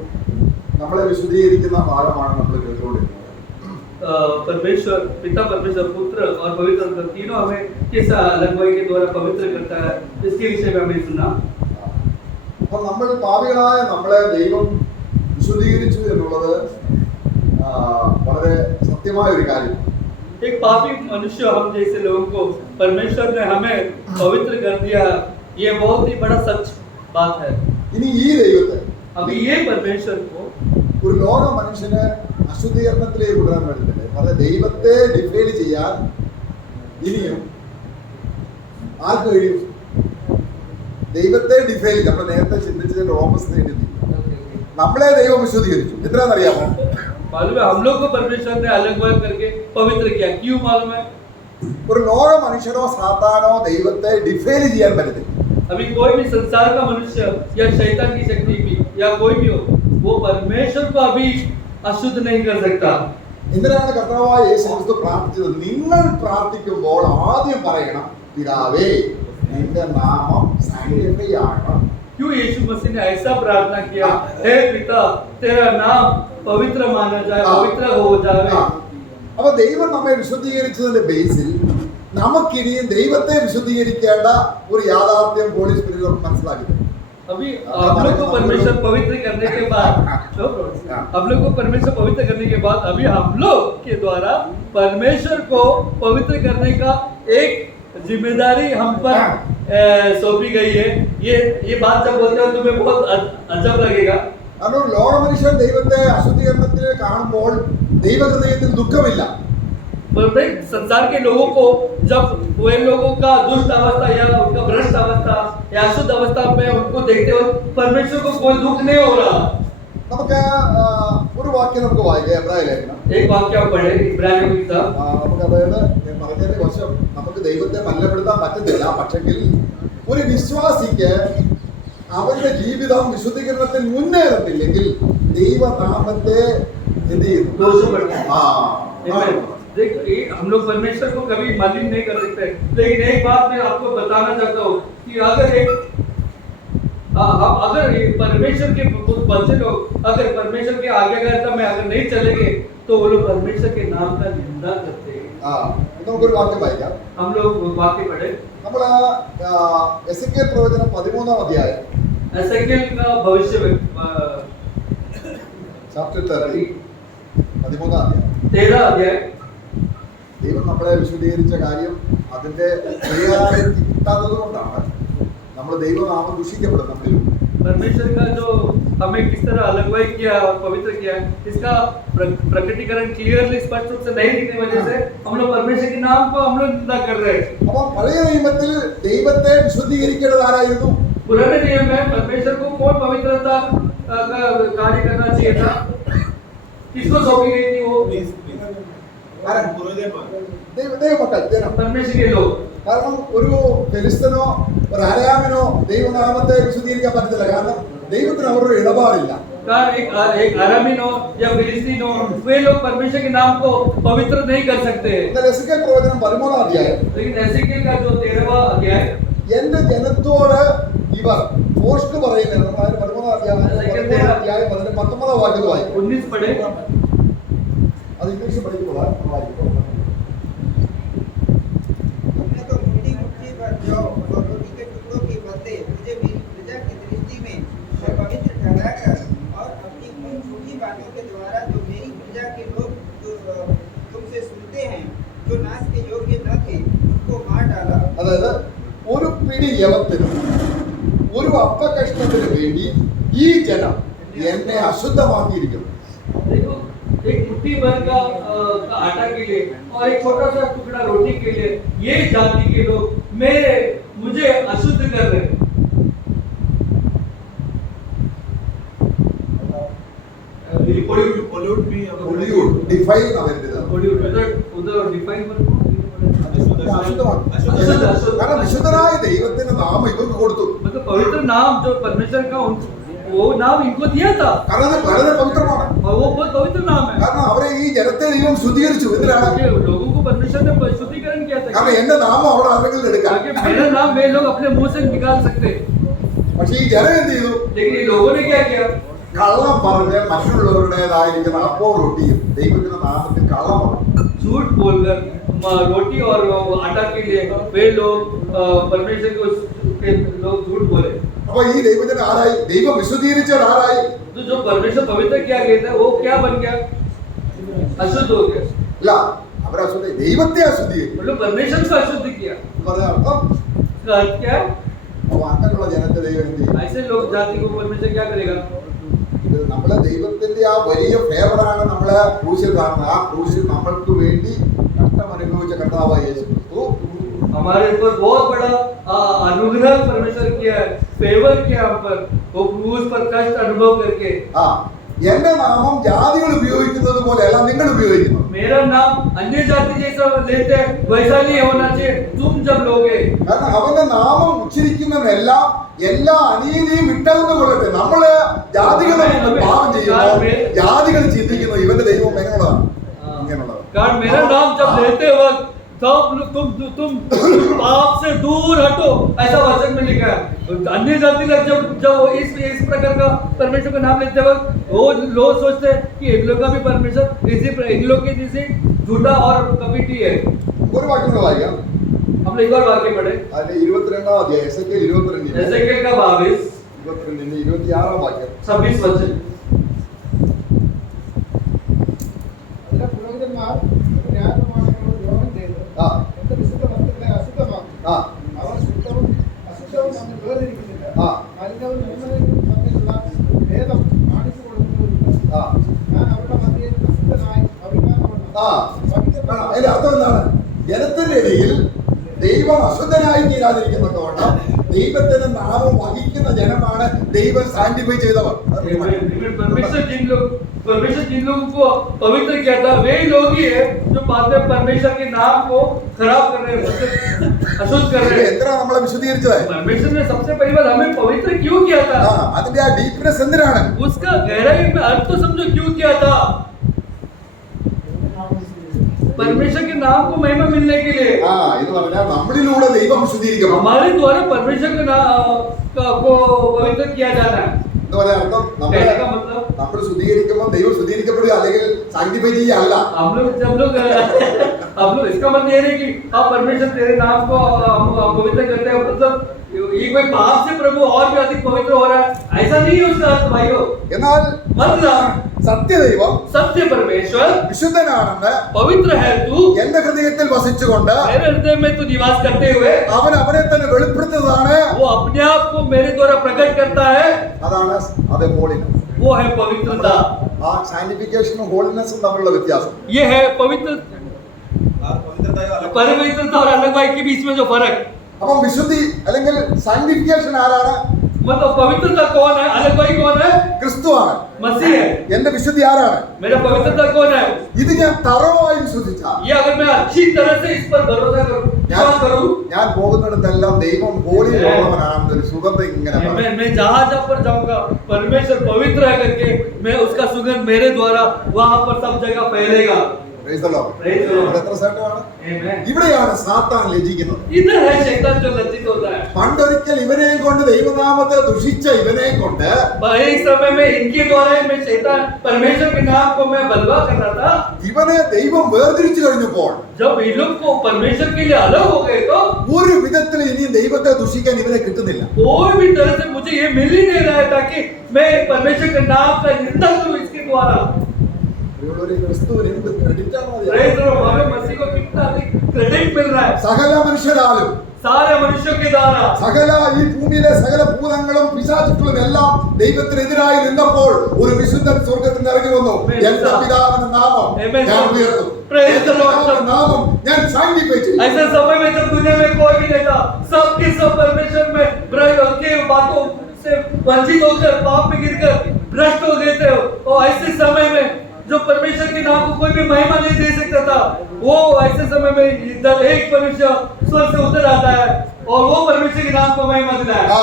നമ്മളെ വിശുദ്ധീകരിക്കുന്ന ഭാഗമാണ് നമ്മൾ കേട്ടുകൊണ്ടിരുന്നത്. परमेश्वर पिता, परमेश्वर पुत्र और पवित्र आत्मा तीनों हमें किस लगवाई के द्वारा पवित्र करता है, इसके विषय में हमें सुना। അപ്പോൾ നമ്മൾ പാപികളായ നമ്മളെ ദൈവം വിശുദ്ധീകരിച്ചു എന്നുള്ളത് വളരെ സത്യമായ ഒരു കാര്യമാണ്. एक पापी मनुष्य हम जैसे लोगों को परमेश्वर ने हमें पवित्र कर दिया, ये बहुत ही बड़ा सच बात है। ഇനി ഈ ദൈവത്തെ अभी ये परमेश्वर को ഒരു ലോക മനുഷ്യന് അശുദ്ധീകരണത്തിലേക്ക് കൊണ്ടുവരാൻ വേണ്ടിയിട്ടുണ്ട്. പറഞ്ഞ ദൈവത്തെ ഡിഫൈൻ ചെയ്യാൻ ഇനിയും ആർക്ക് കഴിയും? ദൈവത്തെ ഡിഫൈൻ, നമ്മൾ നേരത്തെ ചിന്തിച്ചതിന്റെ ഓപ്പോസിറ്റ് ആയിട്ട് നമ്മളെ ദൈവം വിശുദ്ധീകരിച്ചു. എത്രയാണെന്നറിയാമോ? मालूम है हम लोग को परमेश्वर ने अलग अलग करके पवित्र किया। क्यों मालूम है? ഒരു ലോക മനുഷ്യനോ സാത്താനോ ദൈവത്തെ ഡിഫൈൻ ചെയ്യാൻ പറ്റത്തില്ല. अभी कोई भी संसार का मनुष्य या शैतान की शक्ति भी या कोई भी हो, वो परमेश्वर को अभी अशुद्ध नहीं कर सकता। എന്തിനാണ് കർത്താവായ യേശു ക്രിസ്തു പ്രാർത്ഥിച്ചത്? നിങ്ങൾ പ്രാർത്ഥിക്കുമ്പോൾ ആദ്യം പറയണം, പിതാവേ നിന്റെ നാമം സാങ്ക്ടിഫൈ ആകണം. क्यों यीशु मसीह ने ऐसा प्रार्थना किया? हे पिता, तेरा नाम पवित्र माना जाए, पवित्र हो जाए। അപ്പൊ ദൈവം നമ്മെ വിശുദ്ധീകരിച്ചതിന്റെ ബേസിൽ നമുക്കിനിയും ദൈവത്തെ വിശുദ്ധീകരിക്കേണ്ട ഒരു യാഥാർത്ഥ്യം ഹോളി സ്പിരിറ്റ് നമുക്ക് മനസ്സിലാക്കി തരും. अभी आप लोग को परमेश्वर पवित्र करने के बाद आप लोग को परमेश्वर पवित्र करने के बाद अभी हम लोग के द्वारा परमेश्वर को पवित्र करने का एक जिम्मेदारी हम पर सौंपी गई है। ये बात जब बोलते हो तुम्हें बहुत अजब लगेगा। കാരണം ഒരു ലോക മനുഷ്യൻ ദൈവത്തെ അശുദ്ധീകരണത്തിൽ കാണുമ്പോൾ ദൈവഹൃദയത്തിൽ ദുഃഖമില്ല. संसार के लोगों को जब वे लोगों का दुष्ट अवस्था या उनका भ्रष्ट अवस्था या अशुद्ध अवस्था में उनको देखते हो, परमेश्वर को कोई दुख नहीं हो रहा। നമുക്ക് ഒരു വാക്യം നമുക്ക് വായിക്കാം, എബ്രായ ലേഖനം. एक वाक्य आप पढ़े इब्रानियों की किताब। നമുക്ക് അതായത് പറഞ്ഞതിന്റെ വശം നമുക്ക് ദൈവത്തെ മല്ലപ്പെടുത്താൻ പറ്റത്തില്ല. പക്ഷെങ്കിൽ ഒരു വിശ്വാസിക്ക് അവന്റെ ജീവിതം വിശുദ്ധീകരണത്തിൽ മുന്നേറത്തില്ലെങ്കിൽ ദൈവനാമത്തെ എന്ത് ചെയ്യുന്നു? देखिए हम लोग परमेश्वर को कभी मालिन नहीं कर सकते, लेकिन एक बात मैं आपको बताना चाहता हूँ कि अगर परमेश्वर के बच्चे लोग अगर परमेश्वर के आज्ञाकारिता में अगर नहीं चलेंगे तो वो लोग परमेश्वर के नाम का निंदा करते हैं। നമുക്കൊരു വാക്യം വായിക്കാം. हम लोग वाक्य पढ़े നമ്മൾ എസെക്കിയേൽ പ്രവചനം 13-ാം അധ്യായം एसेकिएल का भविष्य ചാപ്റ്റർ 13 13-ാം അധ്യായം 13 अध्याय। ദൈവം നമ്മളെ വിശുദ്ധീകരിച്ച കാര്യം അതിന്റെ ക്രിയാലിറ്റി കിട്ടാത്തത് കൊണ്ടാണ് നമ്മൾ ദൈവനാമം ദുഷിക്കപ്പെടുന്നത്. परमेश्वर का जो हमें किस तरह अलगवाई किया और पवित्र किया, इसका प्रकटीकरण क्लियरली स्पष्ट रूप से नहीं दिखने वजह से हम लोग परमेश्वर के नाम को हम लोग निंदा कर रहे हैं। അപ്പോൾ പഴയ നിയമത്തിൽ ദൈവത്തെ വിശുദ്ധീകരിക്കേണ്ടത് ആരായിരുന്നു? पुराने नियम में परमेश्वर को कौन पवित्रता का कार्य करना चाहिए था? किसको सौंपी गई थी वो? ദൈവമക്കൾ, परमेश्वर के लोग। കാരണം ഒരു ഫെലിസ്തനോ ഒരു അരാമിനോ ദൈവനാമത്തെ വിശുദ്ധീകരിക്കാൻ പറ്റത്തില്ല. കാരണം ദൈവത്തിന് അവരുടെ ഇടപാടില്ല. एक अरामीन हो या फिलिस्तीन हो, वे लोग परमेश्वर के नाम को पवित्र नहीं कर सकते। എന്നാൽ എസെക്കിയേൽ പ്രവചനം 13-ാം അധ്യായം, लेकिन एसेकिएल का जो 13वां अध्याय, എന്റെ ജനത്തോട് ഇവർ പോസ്റ്റ് പറയുന്നത് 13-ാം അധ്യായം 19-ാം വാക്യം വായിക്കും. 19 पढ़े। അത് ഇംഗ്ലീഷ് പഠിക്കുമ്പോൾ വായിക്കും. तुमने तो मुट्ठी मुट्ठी भर जौ और रोटी के टुकड़ों के बदले मुझे मेरी प्रजा की दृष्टि में पवित्र ठहराकर और अपनी उन झूठी बातों के द्वारा जो मेरी प्रजा के लोग तुमसे सुनते हैं, जो नाश के योग्य न थे, उनको मार डाला। അതായത് ഒരു പിടി യവത്തിനും ഒരു അപ്പകഷ്ണത്തിന് വേണ്ടി ഈ ജനം എന്നെ അശുദ്ധമാക്കിയിരിക്കുന്നു. देखो, एक मुट्ठी भर का आटा के लिए और एक छोटा सा टुकड़ा रोटी के लिए ये जाति के लोग मुझे अशुद्ध कर रहे हैं। ഡിഫൈൻ അവരുടേതാണ്. उधर डिफाइन കാരണം വിശുദ്ധനായ പവിത്രമായ ദൈവത്തിന്റെ നാമം ഇവർക്ക് കൊടുത്തു. मतलब पवित्र नाम जो परमेश्वर का वो नाम इनको दिया था കാരണം അത് വളരെ പവിത്രമാണ്. और वो बहुत पवित्र नाम है കാരണം അവരെ ഈ ജനത്തെ ദൈവം ശുദ്ധീകരിച്ചു. എന്തിനാണ്? कि लोगों को परमेश्वर ने शुद्धिकरण किया था കാരണം എന്റെ നാമം അവിടെ ആരെങ്കിലും എടുക്കാം. ताकि मेरा नाम वे लोग अपने मुंह से निकाल सकते हैं। പക്ഷെ ഈ ജനം എന്ത് ചെയ്തു? लेकिन ये लोगों ने क्या किया? കള്ളം പറഞ്ഞ് മറ്റുള്ളവരുടേതായിരിക്കുന്ന അപ്പവും റൊട്ടിയും ദൈവത്തിന്റെ നാമത്തിൽ കള്ളം പറഞ്ഞു. झूठ बोलकर रोटी और आटा के लिए वे लोग परमेश्वर के लोग झूठ बोले। അപ്പൊ ഈ ദൈവജനം ആരായി? ദൈവം വിശുദ്ധീകരിച്ചത് ആരായി? तो जो परमेश्वर पवित्र किया गया था वो क्या बन गया? अशुद्ध हो गया। അല്ല, അവരെ അശുദ്ധ ദൈവത്തെ അശുദ്ധീകരിക്കും. मतलब परमेश्वर को अशुद्ध किया। എന്ന് പറഞ്ഞ അർത്ഥം इसका अर्थ क्या है? അപ്പൊ അങ്ങനെയുള്ള ജനത്തെ ദൈവം എന്ത് ചെയ്യും? ऐसे लोग जाति को परमेश्वर क्या करेगा? ഇത് നമ്മളെ ദൈവത്തിന്റെ ആ വലിയ ഫേവറാണ് നമ്മളെ ക്രൂശിൽ കാണുന്നത്. ആ ക്രൂശിൽ നമ്മൾക്ക് വേണ്ടി കഷ്ടം അനുഭവിച്ച കർത്താവായ യേശു ക്രിസ്തു हमारे ऊपर बहुत बड़ा अनुग्रह परमेश्वर किया है, फेवर किया हम पर। वो क्रूस पर कष्ट अनुभव करके ആ എന്റെ നാമം ജാതികൾ ഉപയോഗിക്കുന്നത് പോലെയല്ല നിങ്ങൾ ഉപയോഗിക്കുന്നത്. मेरा नाम अन्य जाति जैसा लेते हैं वैसा नहीं होना चाहिए तुम जब लोगे। കാരണം അവന്റെ നാമം ഉച്ചരിക്കുന്നവരെല്ലാം എല്ലാ അനീതിയും വിട്ടതെന്ന് കൊള്ളട്ടെ. നമ്മള് ജാതികളെ പാപം ചെയ്യുമ്പോൾ ജാതികൾ ചിന്തിക്കുന്നു ഇവന്റെ ദൈവം എങ്ങനെയുള്ളതാണ്, ഇങ്ങനെയുള്ളത്. कारण मेरा नाम जब लेते वक्त तब तुम पाप से दूर हटो, ऐसा वचन में लिखा है। अन्य जाति लोग जब वो इस प्रकार का परमेश्वर का नाम लेते वक्त वो लोग सोचते हैं कि इन लोग का भी परमेश्वर इन लोग के जैसे झूठा और कपटी है। ഒരു വാക്യം കൂടെ വായിക്കാം. हम लोग एक और वाक्य पढ़े അതിന്റെ 22 അധ്യായം എസെക്കിയേൽ 22 एसेकिएल का 22 26 വാക്യം. 26 वचन। അതിലെ പുരോഹിതന്മാർ ന്യായപ്രമാണങ്ങളോട് ദ്രോഹം ചെയ്ത് ആ എന്റെ വിശുദ്ധ വസ്തുക്കളെ അശുദ്ധമാക്കി. ആ അവർ ശുദ്ധവും അശുദ്ധവും തമ്മിൽ വേർതിരിക്കുന്നില്ല. ആ. മലിനവും നിർമ്മലവും തമ്മിലുള്ള ഭേദം കാണിച്ചു കൊടുക്കുന്നവരുണ്ട്. ആ ഞാൻ അവരുടെ മധ്യയിൽ അശുദ്ധനായി അവികാരമാണ്. ആ അതിന്റെ അർത്ഥം എന്താണ്? ജനത്തിന്റെ ഇടയിൽ ദൈവം അശുദ്ധനായി തീരാതിരിക്കുന്നതുകൊണ്ട് ദൈവത്തിന്റെ നാമം വഹിക്കുന്ന ജനമാണ് ദൈവം സാന്റിഫൈ ചെയ്തവർ. परमेश्वर जिन लोगों को पवित्र किया था वे लोग ही है जो बाद में परमेश्वर के नाम को खराब कर रहे हैं, अशुद्ध कर रहे हैं। എന്തിനാ നമ്മളെ വിശുദ്ധീകരിച്ചത്? परमेश्वर ने सबसे पहली बार हमें पवित्र क्यों किया ആ था? അതിന്റെ ആ ഡീപ്നെസ് എന്തിനാണ്? उसका गहराई में अर्थ तो समझो क्यों किया था? परमेश्वर के नाम को महिमा मिलने के लिए। ആ ഇത് പറഞ്ഞാൽ നമ്മളിലൂടെ ദൈവം വിശുദ്ധീകരിക്കണം. हमारे द्वारा परमेश्वर के नाम को पवित्र किया जाना है। എന്ന് പറഞ്ഞ അർത്ഥം कहने का मतलब നമ്മൾ ശുദ്ധീകരിക്കുമ്പോൾ ദൈവം ശുദ്ധീകരിക്കപ്പെടുക അല്ലെങ്കിൽ സാന്റിഫൈ ചെയ്യല്ല. हम लोग इसका मतलब ये नहीं कि आप परमेश्वर तेरे नाम को हम पवित्र करते हैं, मतलब ये कोई पाप से प्रभु और भी अधिक पवित्र हो रहा है, ऐसा नहीं है उसका अर्थ भाइयों। എന്നാൽ मतलब സത്യദൈവം सत्य परमेश्वर വിശുദ്ധനാണെന്ന് पवित्र है तू എന്റെ ഹൃദയത്തിൽ വസിച്ചുകൊണ്ട് मेरे हृदय में तू निवास करते हुए അവൻ അവനെ തന്നെ വെളിപ്പെടുത്തുന്നതാണ്. वो अपने आप को मेरे द्वारा प्रकट करता है, അതാണ് അത് ഹോളിനെസ്. वो है पवित्रता। ആ സാന്റിഫിക്കേഷനും ഹോളിനെസ്സും തമ്മിലുള്ള വ്യത്യാസം. ये है पवित्र पवित्रता और अलगवाई के बीच में जो फर्क। അപ്പം വിശുദ്ധി അല്ലെങ്കിൽ സാന്റിഫിക്കേഷൻ ആരാണ്? मतलब पवित्रता कौन है, अलगवाई कौन है? ക്രിസ്തുവാണ്. मसीह है। എന്റെ വിശുദ്ധി ആരാണ്? मेरा पवित्रता कौन है? ഇത് ഞാൻ തറവായി വിശ്വസിച്ചാൽ ये अगर मैं अच्छी तरह से इस पर भरोसा करूं, विश्वास करूं, ഞാൻ പോകുന്നിടത്തെല്ലാം ദൈവം ഹോളിയുള്ളവനാണെന്നൊരു സുഗന്ധം ഇങ്ങനെ പറയും. मैं जहां पर जाऊंगा परमेश्वर पवित्र है करके मैं उसका सुगंध मेरे द्वारा वहां पर सब जगह फैलेगा। Praise the Lord. Praise the Lord. അത് എത്ര ശ്രേഷ്ഠമാണ്. Amen. ഇവിടെയാണ് സാത്താൻ ലജ്ജിക്കുന്നത്. इधर है शैतान जो लज्जित होता है। പണ്ടൊരിക്കൽ ഇവനെയും കൊണ്ട് ദൈവനാമത്തെ ദുഷിച്ച इवനെയും കൊണ്ട് एक समय में इनके द्वारा मैं शैतान परमेश्वर के नाम को मैं बलवा कर रहा था। ഇവനെ ദൈവം വേർതിരിച്ചു കഴിഞ്ഞപ്പോൾ जब इन लोग को परमेश्वर के लिए अलग हो गए तो ഒരു വിധത്തിൽ ഇനി ദൈവത്തെ ദുഷിക്കാൻ ഇവനെ കിട്ടുന്നില്ല. कोई भी तरह से मुझे ये मिल ही नहीं रहा है ताकि मैं परमेश्वर के नाम का निंदा करूं इसके द्वारा। ഒരു ക്രിസ്തുവിന് എന്ത് ക്രെഡിറ്റ് ആണ് മതി? Praise the Lord. हमें मसीह को कितना अधिक क्रेडिट मिल रहा है സകല മനുഷ്യരാലും सारे मनुष्यों के द्वारा। സകല ഈ ഭൂമിയിലെ സകല ഭൂതങ്ങളും പിശാചുക്കളും എല്ലാം ദൈവത്തിനെതിരായി നിന്നപ്പോൾ ഒരു വിശുദ്ധൻ സ്വർഗ്ഗത്തിൽ നിന്ന് ഇറങ്ങി വന്നു. എന്റെ പിതാവിന്റെ നാമം ഞാൻ ഉയർത്തും, എന്റെ പിതാവിന്റെ നാമം ഞാൻ സാങ്ക്ടിഫൈ ചെയ്യും. ऐसे समय में जब दुनिया में कोई भी नहीं था, सब के सब परमेश्वर में भ्रष्ट के बातों से वंचित होकर पाप में गिरकर भ्रष्ट हो गए थे। और ऐसे समय में जो परमेश्वर के नाम को कोई भी महिमा नहीं दे सकता था, वो ऐसे समय में इधर एक मनुष्य स्वर्ग से उतर आता है और वो परमेश्वर के नाम को महिमा दिलाए। ആ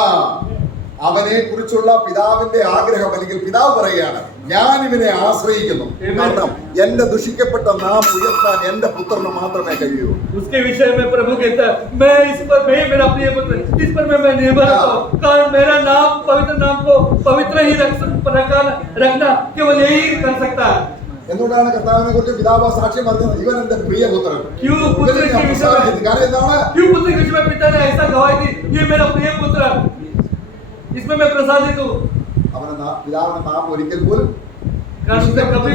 അവനെ കുറിച്ചുള്ള പിതാവിന്റെ ആഗ്രഹം അല്ലെങ്കിൽ പിതാവ് പറയുകയാണ് ഞാൻ ഇവനെ ആശ്രയിക്കുന്നു കാരണം എന്റെ ദുഷിക്കപ്പെട്ട നാം ഉയർത്താൻ എന്റെ പുത്രന് മാത്രമേ കഴിയൂ. उसके विषय में प्रभु कहता है मैं इस पर मैं मेरा प्रिय पुत्र इस पर मैं निर्भर रहता हूँ कारण मेरा नाम पवित्र नाम को पवित्र ही रखना केवल यही कर सकता है। എന്തുകൊണ്ടാണ് കർത്താവിനെ കുറിച്ച് പിതാവ് സാക്ഷ്യം പറഞ്ഞത് ഇവൻ എന്റെ പ്രിയപുത്രൻ? क्यों पुत्र के विषय में കാര്യം എന്താണ്? क्यों पुत्र के विषय में पिता ने ऐसा गवाही दी ये मेरा प्रिय पुत्र इसमें मैं प्रसादित हूँ। അവനെ പിതാവിന്റെ നാം ഒരിക്കൽ പോലും कारण उसने कभी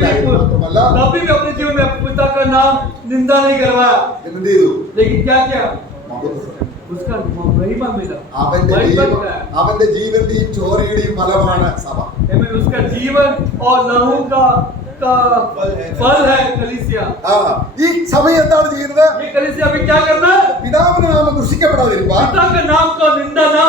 भी अपने जीवन में पिता का नाम निंदा नहीं करवाया। എന്ത് ചെയ്തു? लेकिन क्या किया മഹത്വം. उसका महिमा मिला അവന്റെ ജീവന്റെയും ചോരയുടെയും ഫലമാണ് സഭ. उसका जीवन और लहू का फल है कलीसिया। ഈ സഭ എന്താണ് ചെയ്യുന്നത്? ये कलीसिया अभी क्या करना है? പിതാവിന്റെ നാമം ദുഷിക്കപ്പെടാതിരിക്കാൻ पिता के नाम को निंदा ना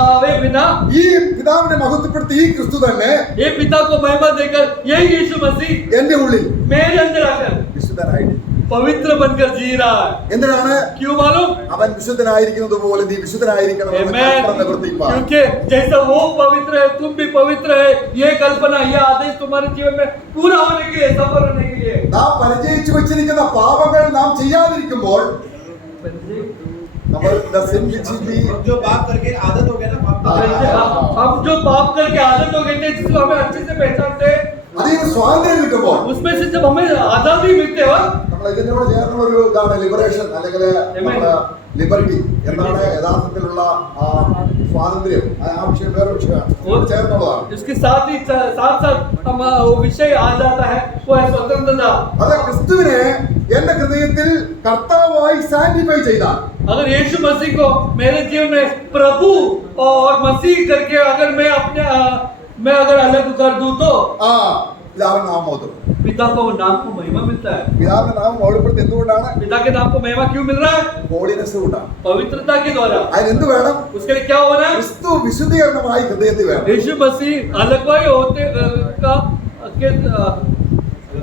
आवे बिना ഈ പിതാവിനെ മഹത്വപ്പെടുത്തി ഈ ക്രിസ്തു തന്നെ ये पिता को महिमा देकर यही यीशु मसीह എന്റെ ഉള്ളിൽ मेरे अंदर आकर വിശുദ്ധനായിട്ട് पवित्र बनकर जी रहा है। എന്തിനാണ്? क्यों मालूम? അവൻ വിശുദ്ധനായിരിക്കുന്നത് പോലെ നീ വിശുദ്ധനായിരിക്കണം എന്ന് കൽപ്പന നിവർത്തിപ്പാൻ. क्योंकि जैसा वो पवित्र है तुम भी पवित्र है ये कल्पना ये आदेश तुम्हारे जीवन में पूरा होने के लिए सफल होने के लिए നാം പരിചയിച്ചു വെച്ചിരിക്കുന്ന പാപങ്ങൾ നാം ചെയ്യാതിരിക്കുമ്പോൾ നമ്മൾ जो पाप करके आदत हो गया ना पाप हम जो पाप करके आदत हो गए थे जिसको हमें अच्छे से पहचानते അതിന് സ്വാതന്ത്ര്യം കിട്ടുമ്പോൾ उसमें से जब हमें आजादी मिलते हो നമ്മൾ ഇതിനോട് ചേർന്നുള്ള ഒരു ഇതാണ് ലിബറേഷൻ അല്ലെങ്കിൽ നമ്മുടെ ലിബർട്ടി എന്താണ് യഥാർത്ഥത്തിലുള്ള സ്വാതന്ത്ര്യം ആ വിഷയം വേറെ വിഷയമാണ് ചേർന്നുള്ളതാണ്. इसके साथ ही साथ हम वो विषय आ जाता है वो है स्वतंत्रता। അത് ക്രിസ്തുവിനെ എന്റെ ഹൃദയത്തിൽ കർത്താവായി സാന്റിഫൈ ചെയ്താൽ अगर यीशु मसीह को मेरे जीवन में प्रभु और मसीह करके अगर मैं अगर अलग कर दूं तो പിതാവിന്റെ നാമം മഹത്വം. पिता को नाम को महिमा मिलता है। പിതാവിന്റെ നാമം മഹത്വപ്പെടുത്തി എന്തുകൊണ്ടാണ്? पिता के नाम को महिमा क्यों मिल रहा है? ഹോളിനെസ് കൊണ്ടാണ്. पवित्रता के द्वारा। അതിനെന്ത് വേണം? उसके लिए क्या होना है? ക്രിസ്തു വിശുദ്ധീകരണമായി ഹൃദയത്തിൽ വേണം. यीशु मसीह अलगवाई होते का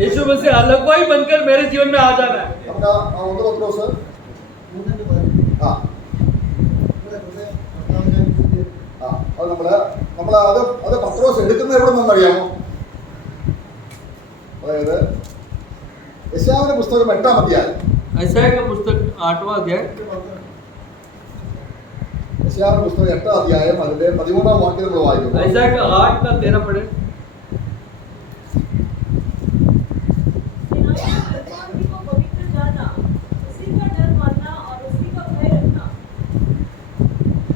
यीशु मसीह अलगवाई बनकर मेरे जीवन में आ जाना है। നമുക്ക് ഒന്ന് പത്രോസ് അത് നമ്മൾ അത് പത്രോസ് എടുക്കുന്നത് എവിടെ നിന്നറിയാമോ? അതായത് യെശയ്യാവിന്റെ പുസ്തകം 8-ാം അധ്യായം. यशायाह का पुस्तक 8वां अध्याय യെശയ്യാവിന്റെ പുസ്തകം 8-ാം അധ്യായം അതിന്റെ 13-ാം വാക്യം നമ്മൾ വായിക്കുന്നു. यशायाह का 8 का 13 पढ़े।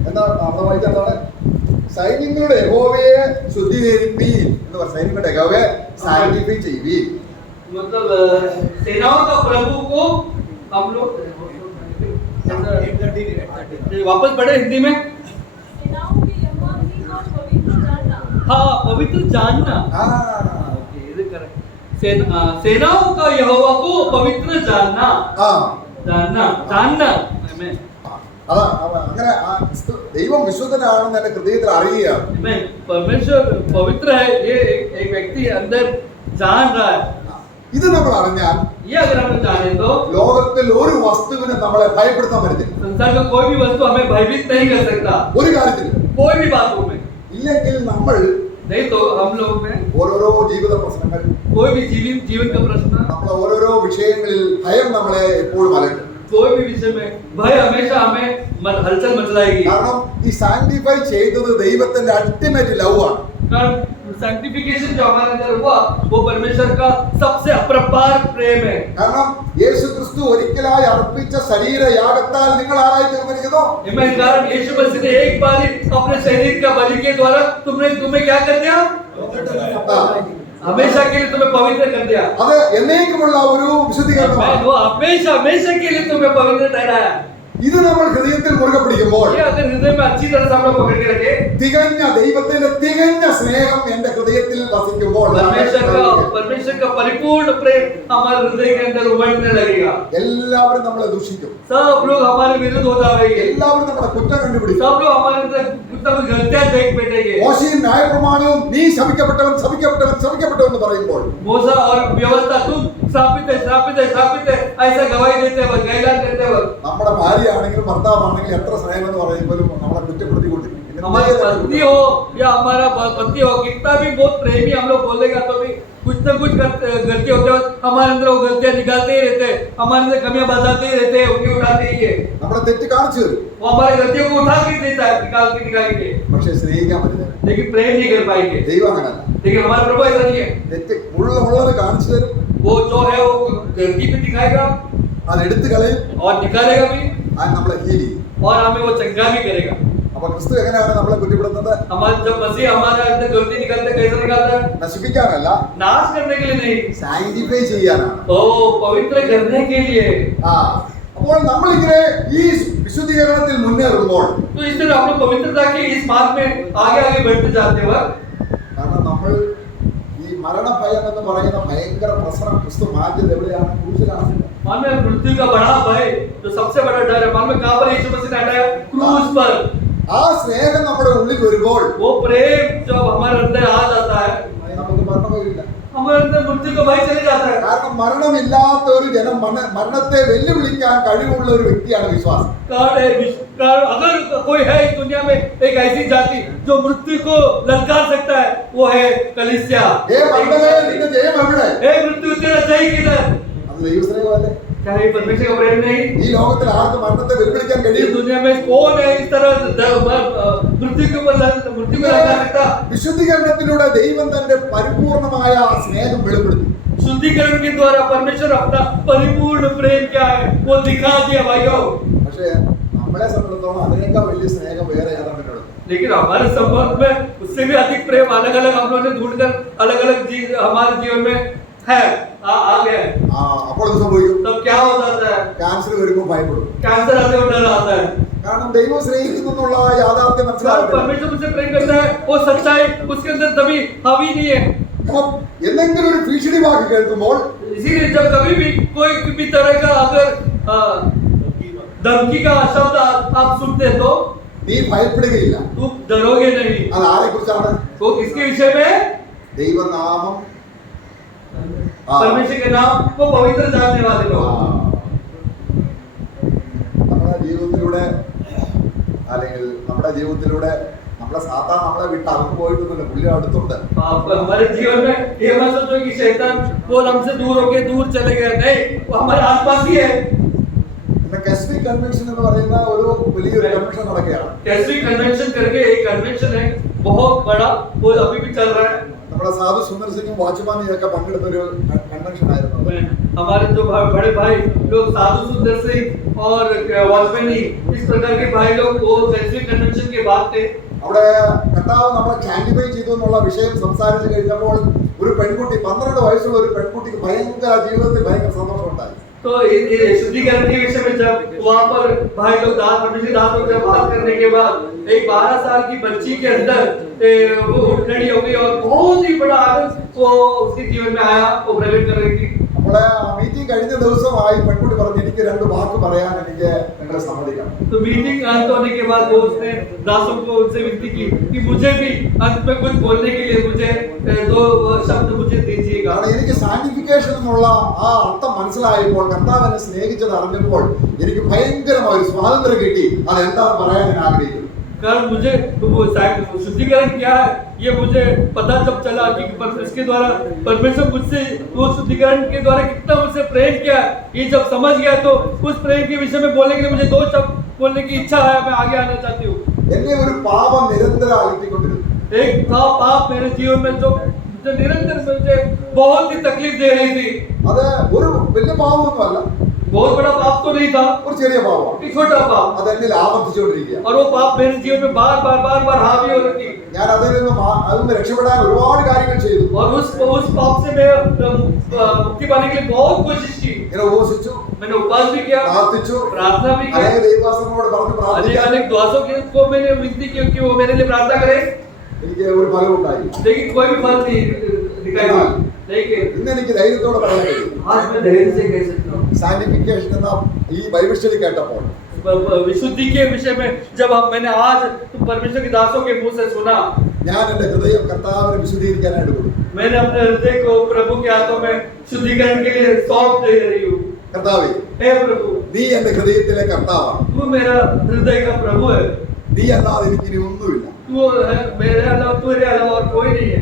എന്താ അവിടെ വായിച്ച എന്താണ്? സൈന്യങ്ങളുടെ യഹോവയെ ശുദ്ധീകരിപ്പീൻ എന്ന് പറഞ്ഞ സൈന്യങ്ങളുടെ യഹോവയെ സാന്റിഫൈ ചെയ്യുവീൻ. मतलब सेनाओं का प्रभु को हम लोग वापस पढ़े हिंदी में। हाँ पवित्र जानना। ओके ये करेक्ट। सेनाओं का यहोवा को पवित्र जानना। जानना आमेन। അതാ അങ്ങനെ ദൈവം വിശുദ്ധനാണെന്ന് എന്റെ ഹൃദയത്തിൽ അറിയുകയാണ്. परमेश्वर पवित्र है ये एक व्यक्ति अंदर जान रहा है। ഇത് നമ്മൾ അറിഞ്ഞാൽ ये अगर हम जाने तो ലോകത്തിൽ ഒരു വസ്തുവിനെ നമ്മളെ ഭയപ്പെടുത്താൻ പറ്റത്തില്ല. संसार का कोई भी वस्तु हमें भयभीत नहीं कर सकता ഒരു കാര്യത്തിൽ कोई भी बातों में। ഇല്ലെങ്കിൽ നമ്മൾ नहीं तो हम लोग में ഓരോരോ ജീവിത പ്രശ്നങ്ങൾ कोई भी जीवन का प्रश्न നമ്മൾ ഓരോരോ വിഷയങ്ങളിൽ ഭയം നമ്മളെ എപ്പോഴും അലട്ടും. कोई भी विषय में भय हमेशा हमें हलचल मचलाएगी। കാരണം ഈ സാങ്ക്ടിഫൈ ചെയ്തത് ദൈവത്തിന്റെ അൾട്ടിമേറ്റ് ലവ് ആണ്. कारण सैंक्टिफिकेशन जो हमारे अंदर हुआ वो परमेश्वर का सबसे अपरंपार प्रेम है। കാരണം യേശു ക്രിസ്തു ഒരിക്കലായി അർപ്പിച്ച ശരീരയാഗത്താൽ നിങ്ങൾ ആരായി തീർന്നിരിക്കുന്നു? इस कारण यीशु मसीह ने एक बार ही अपने शरीर का बलि के द्वारा तुम्हें क्या कर दिया? हमेशा के लिए तुम्हें पवित्र कर दिया। അത് എന്നേക്കുമുള്ള ഒരു വിശുദ്ധീകരണമാണ്. वो हमेशा के लिए तुम्हें पवित्र ठहराया। ഇത് നമ്മൾ ഹൃദയത്തിൽ മുറുകെ പിടിക്കുമ്പോൾ ये अगर हृदय में अच्छी तरह से हम लोग पकड़ के रखे തികഞ്ഞ ദൈവത്തിന്റെ തികഞ്ഞ സ്നേഹം എന്റെ ഹൃദയത്തിൽ വസിക്കുമ്പോൾ परमेश्वर का परिपूर्ण प्रेम हमारे हृदय के अंदर उमड़ने लगेगा। എല്ലാവരും നമ്മളെ ദുഷിക്കും. सब लोग हमारे विरुद्ध हो जाएंगे। എല്ലാവരും നമ്മളെ കുറ്റം കണ്ടുപിടിക്കും. सब लोग हमारे अंदर गलतियां देख बैठेंगे। മോശയും ന്യായപ്രമാണവും നീ ശപിക്കപ്പെട്ടവൻ എന്ന് പറയുമ്പോൾ मूसा और व्यवस्था तुम श्रापित है, श्रापित है, श्रापित है, ऐसा गवाही देते वक्त, ऐलान करते वक्त നമ്മുടെ ഭാര്യയാണെങ്കിലും ഭർത്താവാണെങ്കിലും എത്ര സ്നേഹം എന്ന് പറയുമ്പോഴും നമ്മളെ കുറ്റപ്പെടുത്തിക്കൊണ്ടിരിക്കും. हमारी पत्नी हो या हमारा पति हो, कितना भी बहुत प्रेमी हम लोग बोलेगा तो भी कुछ ना कुछ गलती होते हो, हमारे अंदर वो गलतियां निकालते ही रहते हैं, हमारे अंदर कमियां बताते ही रहते हैं, उनकी उठाते ही है, നമ്മളെ തെറ്റ് കാണിച്ചു തരും. वो हमारी गलतियों को उठा के देता है, निकाल के, പക്ഷെ സ്നേഹിക്കാൻ പറ്റില്ല. लेकिन प्रेम नहीं कर पाएंगे. ദൈവം അങ്ങനല്ല. लेकिन हमारा प्रभु ऐसा नहीं है, തെറ്റ് ഉള്ളത് കാണിച്ചു തരും, वो जो है वो गलती भी दिखाएगा അത് എടുത്തു കളയും, और निकालेगा भी, അത് നമ്മളെ ഹീൽ ചെയ്യും. और हमें वो चंगा भी करेगा. അപ്പൊ ക്രിസ്തു എങ്ങനെയാണ് നമ്മളെ കുറ്റപ്പെടുത്തുന്നത്? हमारे जब मसीह हमारे अंदर गलती निकालते कैसे निकालता है? നശിപ്പിക്കാനല്ല, नाश करने के लिए नहीं, സാങ്ക്ടിഫൈ ചെയ്യാനാണ്. ओ पवित्र करने के लिए. ആ അപ്പോൾ നമ്മളിങ്ങനെ ഈ വിശുദ്ധീകരണത്തിൽ മുന്നേറുമ്പോൾ, तो इस तरह हम लोग पवित्रता के इस मार्ग में आगे बढ़ते जाते वक्त, കാരണം നമ്മൾ ഈ മരണഭയം എന്ന് പറയുന്ന ഭയങ്കര പ്രശ്നം ക്രിസ്തു മാറ്റിയത് എവിടെയാണ്? ക്രൂശിലാണ്. मन में मृत्यु का बड़ा भय जो सबसे बड़ा डर है, मन में कहां पर यीशु मसीह ने हटाया? क्रूस पर. ആ സ്നേഹം നമ്മുടെ ഉള്ളിൽ വരുമ്പോൾ वो प्रेम जब हमारे अंदर आ जाता है, നമുക്ക് മരണഭയമില്ല. हमारे अंदर मृत्यु का भय चले जाता है. കാരണം മരണമില്ലാത്ത ഒരു ജനം മരണത്തെ വെല്ലുവിളിക്കാൻ കഴിവുള്ള ഒരു വ്യക്തിയാണ് വിശ്വാസം. अगर कोई है इस दुनिया में एक ऐसी जाति जो मृत्यु को ललकार सकता है, वो है कलीसिया. ഏ മരണമേ നിന്റെ ജയം എവിടെ? हे मृत्यु तेरा जय किधर? അത് ദൈവസ്നേഹമല്ലേ? क्या ये परमेश्वर का प्रेम नहीं? ഈ ലോകത്തിൽ ആർക്ക് മരണത്തെ വെല്ലുവിളിക്കാൻ इस കഴിയും? दुनिया में कौन है इस तरह मृत्यु के ऊपर मृत्यु को लगा सकता? വിശുദ്ധീകരണത്തിലൂടെ ദൈവം തന്റെ പരിപൂർണമായ സ്നേഹം വെളിപ്പെടുത്തി. शुद्धिकरण के द्वारा परमेश्वर अपना परिपूर्ण प्रेम क्या है वो दिखा दिया भाइयों. പക്ഷേ നമ്മളെ സംബന്ധിച്ചിടത്തോളം അതിനേക്കാൾ വലിയ സ്നേഹം വേറെ ഏതാണ്ട് ഉള്ളത്. लेकिन हमारे संबंध में उससे भी अधिक प्रेम अलग अलग हम लोगों ने ढूंढकर अलग अलग हमारे जीवन में है आ गया है. അപ്പോൾ എന്ത് സംഭവിക്കും? तब क्या हो जाता है? ക്യാൻസർ വരുമ്പോൾ ഭയപ്പെടും. कैंसर आते हुए डर आता है. കാരണം ദൈവം സ്നേഹിക്കുന്നു എന്നുള്ള യാഥാർത്ഥ്യം जब മനസ്സിലാക്കുക. परमेश्वर मुझसे प्रेम करता है वो सच्चाई उसके अंदर तभी हावी नहीं है. അപ്പം എന്തെങ്കിലും ഒരു ഭീഷണി വാക്ക് കേൾക്കുമ്പോൾ इसीलिए जब कभी भी कोई भी तरह का अगर धमकी का शब्द आप सुनते तो നീ ഭയപ്പെടുകയില്ല. तुम डरोगे नहीं. അത് ആരെ കുറിച്ചാണ്? तो किसके विषय में? ദൈവനാമം. परमेश्वर के नाम को पवित्र जानने वाले लोग. നമ്മുടെ ജീവിതത്തിലൂടെ അല്ലെങ്കിൽ നമ്മുടെ ജീവിതത്തിലൂടെ നമ്മളെ സാത്താൻ നമ്മളെ വിട്ട് അകന്നു പോയിട്ടൊന്നുമില്ല, പുള്ളി അടുത്തുണ്ട്. हमारे जीवन में ये मत सोचो कि शैतान वो हमसे दूर होके दूर चले गए, नहीं, वो हमारे आसपास ही है. പിന്നെ കെസ്ബി കൺവെൻഷൻ എന്ന് പറയുന്ന ഒരു വലിയൊരു കൺവെൻഷൻ നടക്കുകയാണ്. कैसरी कन्वेंशन करके एक कन्वेंशन है बहुत बड़ा, वो अभी भी चल रहा है. നമ്മുടെ സാധു സുന്ദർ സിംഗും വാച്ച്മാനും ഒക്കെ പങ്കെടുത്ത ഒരു കൺവെൻഷൻ ആയിരുന്നു അത്. हमारे जो बड़े भाई लोग साधु सुंदर सिंह और वाजपेयी इस प्रकार के भाई लोग वो कैसरी कन्वेंशन के बाद थे. അവിടെ കർത്താവ് നമ്മളെ സാങ്ക്ടിഫൈ ചെയ്തു എന്നുള്ള വിഷയം സംസാരിച്ചു കഴിഞ്ഞപ്പോൾ ഒരു പെൺകുട്ടി 12 വയസ്സുള്ള ഒരു പെൺകുട്ടിക്ക് ഭയങ്കര ജീവിതത്തിൽ ഭയങ്കര സന്തോഷം ഉണ്ടായി. तो शुद्धिकरण के विषय में जब वहाँ पर भाई लोग परमेश्वर दास लोग जब बात करने के बाद एक 12 साल की बच्ची के अंदर वो उठ खड़ी हो गई और बहुत ही बड़ा आनंद वो उसके जीवन में आया, वो प्रकट कर रही थी. അപ്പോൾ ആ മീറ്റിംഗ് കഴിഞ്ഞ ദിവസമായി പെൺകുട്ടി പറഞ്ഞു, എനിക്ക് 2 വാക്ക് പറയാൻ എനിക്ക് നിങ്ങളെ സമ്മതിക്കണം. तो मीटिंग अंत होने के बाद वो उसने दासों को उनसे विनती की कि मुझे भी अंत में कुछ बोलने के लिए मुझे 2 शब्द मुझे दीजिएगा. കാരണം എനിക്ക് സാങ്ക്ടിഫിക്കേഷൻ എന്നുള്ള ആ അർത്ഥം മനസ്സിലായപ്പോൾ, കർത്താവ് എന്നെ സ്നേഹിച്ചത് അറിഞ്ഞപ്പോൾ എനിക്ക് ഭയങ്കരമായ ഒരു സ്വാതന്ത്ര്യം കിട്ടി. അത് എന്താണെന്ന് പറയാൻ ഞാൻ ആഗ്രഹിക്കുന്നു. कारण मुझे वो शुद्धिकरण क्या है ये मुझे पता जब चला कि इसके द्वारा परमेश्वर मुझसे वो शुद्धिकरण के द्वारा कितना मुझसे प्रेम किया, ये जब समझ गया तो उस प्रेम के विषय में बोलने के लिए मुझे 2 शब्द बोलने की इच्छा है. मैं आगे आना चाहती हूँ. എന്നെ ഒരു പാപം നിരന്തരം അലട്ടിക്കൊണ്ടിരുന്നു. एक था पाप मेरे जीवन में जो निरंतर मुझे बहुत ही तकलीफ दे रही थी. അത് ഒരു വലിയ പാപമൊന്നുമല്ല, बहुत बड़ा पाप तो नहीं था, ഒരു ചെറിയ പാപമാണ്. एक छोटा पाप. അത് എന്നിൽ ആവർത്തിച്ചുകൊണ്ടിരിക്കുക. और वो पाप मेरे जीवन में बार बार हावी हो रही थी. ഞാൻ അതിൽ നിന്ന് രക്ഷപ്പെടാൻ ഒരുപാട് കാര്യങ്ങൾ ചെയ്തു. और उस पाप से मैं मुक्ति पाने के लिए बहुत कोशिश की. ഇങ്ങനെ ഉപവസിച്ചു, मैंने उपवास भी किया, പ്രാർത്ഥിച്ചു, प्रार्थना भी അനേക की, ദൈവദാസന്മാരോട് പറഞ്ഞു പ്രാർത്ഥിക്കാൻ. अनेक दासों को मैंने विनती की कि वो मेरे लिए प्रार्थना करें, എനിക്ക് ഒരു ഫലം ഉണ്ടായി. लेकिन कोई भी फल नहीं दिखाई दिया. लेकिन ഇന്ന് എനിക്ക് ധൈര്യത്തോടെ പറയാൻ കഴിയും, आज मैं धैर्य से कह सकता हूँ സാങ്ക്ടിഫിക്കേഷൻ എന്ന ഈ ബൈബിൾ സ്റ്റഡി കേട്ടപ്പോൾ विशुद्धि के विषय में जब मैंने आज परमेश्वर के दासों के मुंह से सुना, ഞാൻ എന്റെ ഹൃദയം കർത്താവിനെ വിശുദ്ധീകരിക്കാനായിട്ട് കൊടുത്തു. मैंने अपने हृदय को प्रभु के हाथों में शुद्धिकरण के लिए सौंप दे रही हूँ। കർത്താവേ, हे प्रभु, നീ എന്റെ ഹൃദയത്തിലെ കർത്താവാണ്. तू मेरा हृदय का प्रभु है। നീ അല്ലാതെ എനിക്ക് ഇനി ഒന്നുമില്ല. तू है मेरे अलावा, तेरे अलावा और कोई नहीं है।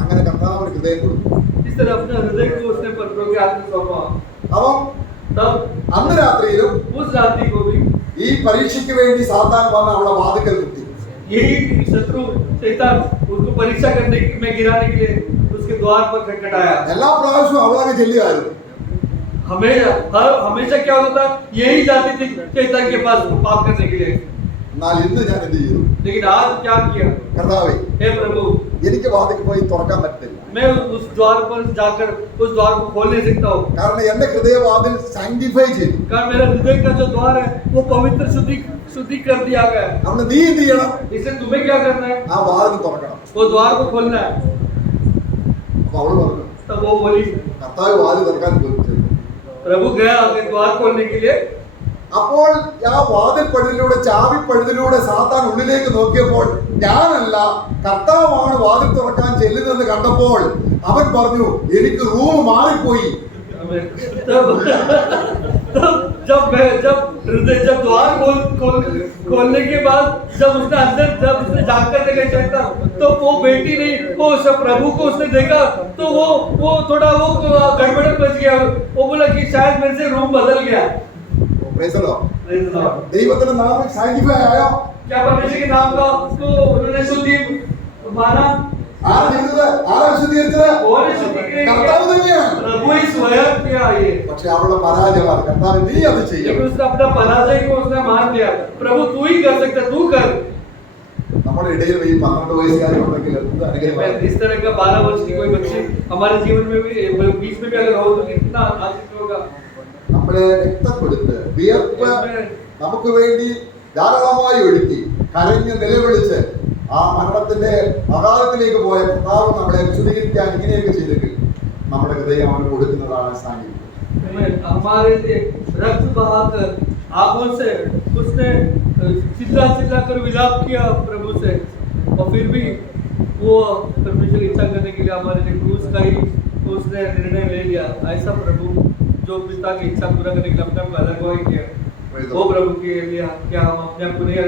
അങ്ങനെ കർത്താവിന് ഹൃദയം കൊടുത്തു. इस तरह अपने हृदय को उसने प्रभु के हाथ में सौंपा। അവൻ तब അന്ന് രാത്രിയിലും उस रात्रि को भी ഈ പരീക്ഷയ്ക്ക് വേണ്ടി സാത്താൻ വന്ന് അവളെ വാതിക്കൽ നിർത്തി. यही शत्रु शैतान उसको परीक्षा करने में गिराने के लिए उसके द्वार पर खटखटाया। എല്ലാ പ്രാവശ്യവും അവളങ്ങ് ചെല്ലുകയായിരുന്നു. हमेशा क्या होता था, यही जाती थी शैतान के पास पाप करने के लिए। എന്നാൽ ഇന്ന് ഞാൻ എന്ത് ചെയ്തു? लेकिन आज क्या किया? കർത്താവേ, हे प्रभु, എനിക്ക് വാതിൽ പോയി തുറക്കാൻ പറ്റില്ല. मैं उस द्वार पर जाकर उस द्वार को खोल नहीं सकता हूँ। കാരണം എന്റെ ഹൃദയവാതിൽ സാങ്ക്ടിഫൈ ചെയ്തു. कारण मेरा हृदय का जो द्वार है वो पवित्र शुद्धि कर दिया गया है। നമ്മൾ നീ എന്ത് ചെയ്യണം? इससे तुम्हें क्या करना है? ആ വാതിൽ തുറക്കണം. वो द्वार को खोलना है। അപ്പൊ അവള് പറഞ്ഞു, तब वो बोली, കർത്താവ് വാതിൽ തുറക്കാൻ പോയി. प्रभु गया आगे द्वार खोलने के लिए। അപ്പോൾ ആ വാതിൽ പഴുതിലൂടെ ചാവി പഴുതിലൂടെ സാത്താൻ ഉള്ളിലേക്ക് നോക്കിയപ്പോൾ ഞാനല്ല കർത്താവാണ് വാതിൽ തുറക്കാൻ ചെല്ലുന്നതെന്ന് കണ്ടപ്പോൾ അവൻ പറഞ്ഞു, എനിക്ക് റൂം മാറിപ്പോയി. तब जब द्वार खोलने के बाद जब उसने जाकर देखा शैतान, तो वो बेटी नहीं, वो सब प्रभु को उसने देखा तो वो थोड़ा वो गड़बड़ मच गया। वो बोला कि शायद मेरे से रूम बदल गया। Praise the Lord. Praise the Lord. ദൈവത്തിന്റെ നാമം സാങ്ക്ടിഫൈ ആയോ? क्या परमेश्वर के नाम का उसको उन्होंने शुद्धि माना? ആരാ ചെയ്തത്? ആരാ വിശുദ്ധീകരിച്ചത്? और शुद्धि के കർത്താവ് തന്നെയാണ്. प्रभु ही स्वयं किया ये। പക്ഷെ അവളുടെ പരാജയമാണ്. കർത്താവ് നീ അത് ചെയ്യണം. लेकिन उसने अपना पराजय को उसने मान लिया। प्रभु तू ही कर सकता, तू कर। നമ്മുടെ ഇടയിൽ ഈ 12 വയസ്സുകാരുണ്ടെങ്കിൽ എന്ത് അനുഗ്രഹമാണ്. इस तरह का 12 वर्ष की कोई बच्ची हमारे जीवन में भी बीच में भी अगर हो तो कितना आशीष होगा। നമ്മളെ രക്തപ്പെടുത്ത് വിയർപ്പ് നമുക്ക് വേണ്ടി ധാരാളമായി ഒഴുക്കി കരഞ്ഞ് നിലവിളിച്ച് ആ മരണത്തിന്റെ അകാലത്തിലേക്ക് പോയ കർത്താവ് നമ്മളെ വിശുദ്ധീകരിക്കാൻ ഇങ്ങനെയൊക്കെ ചെയ്തെങ്കിൽ നമ്മുടെ ഹൃദയം അവന് കൊടുക്കുന്നതാണ് സാന്നിധ്യം. हमारे लिए रक्त बहाकर आंखों से उसने चिल्ला कर विलाप किया प्रभु से, और फिर भी वो परमेश्वर की इच्छा करने के लिए हमारे लिए क्रूस का ही उसने निर्णय ले लिया। ऐसा प्रभु जो पिता की इच्छा पूरा करने के लिए अपने को अलग हो किया, वो प्रभु के लिए क्या हम अपने आप को नहीं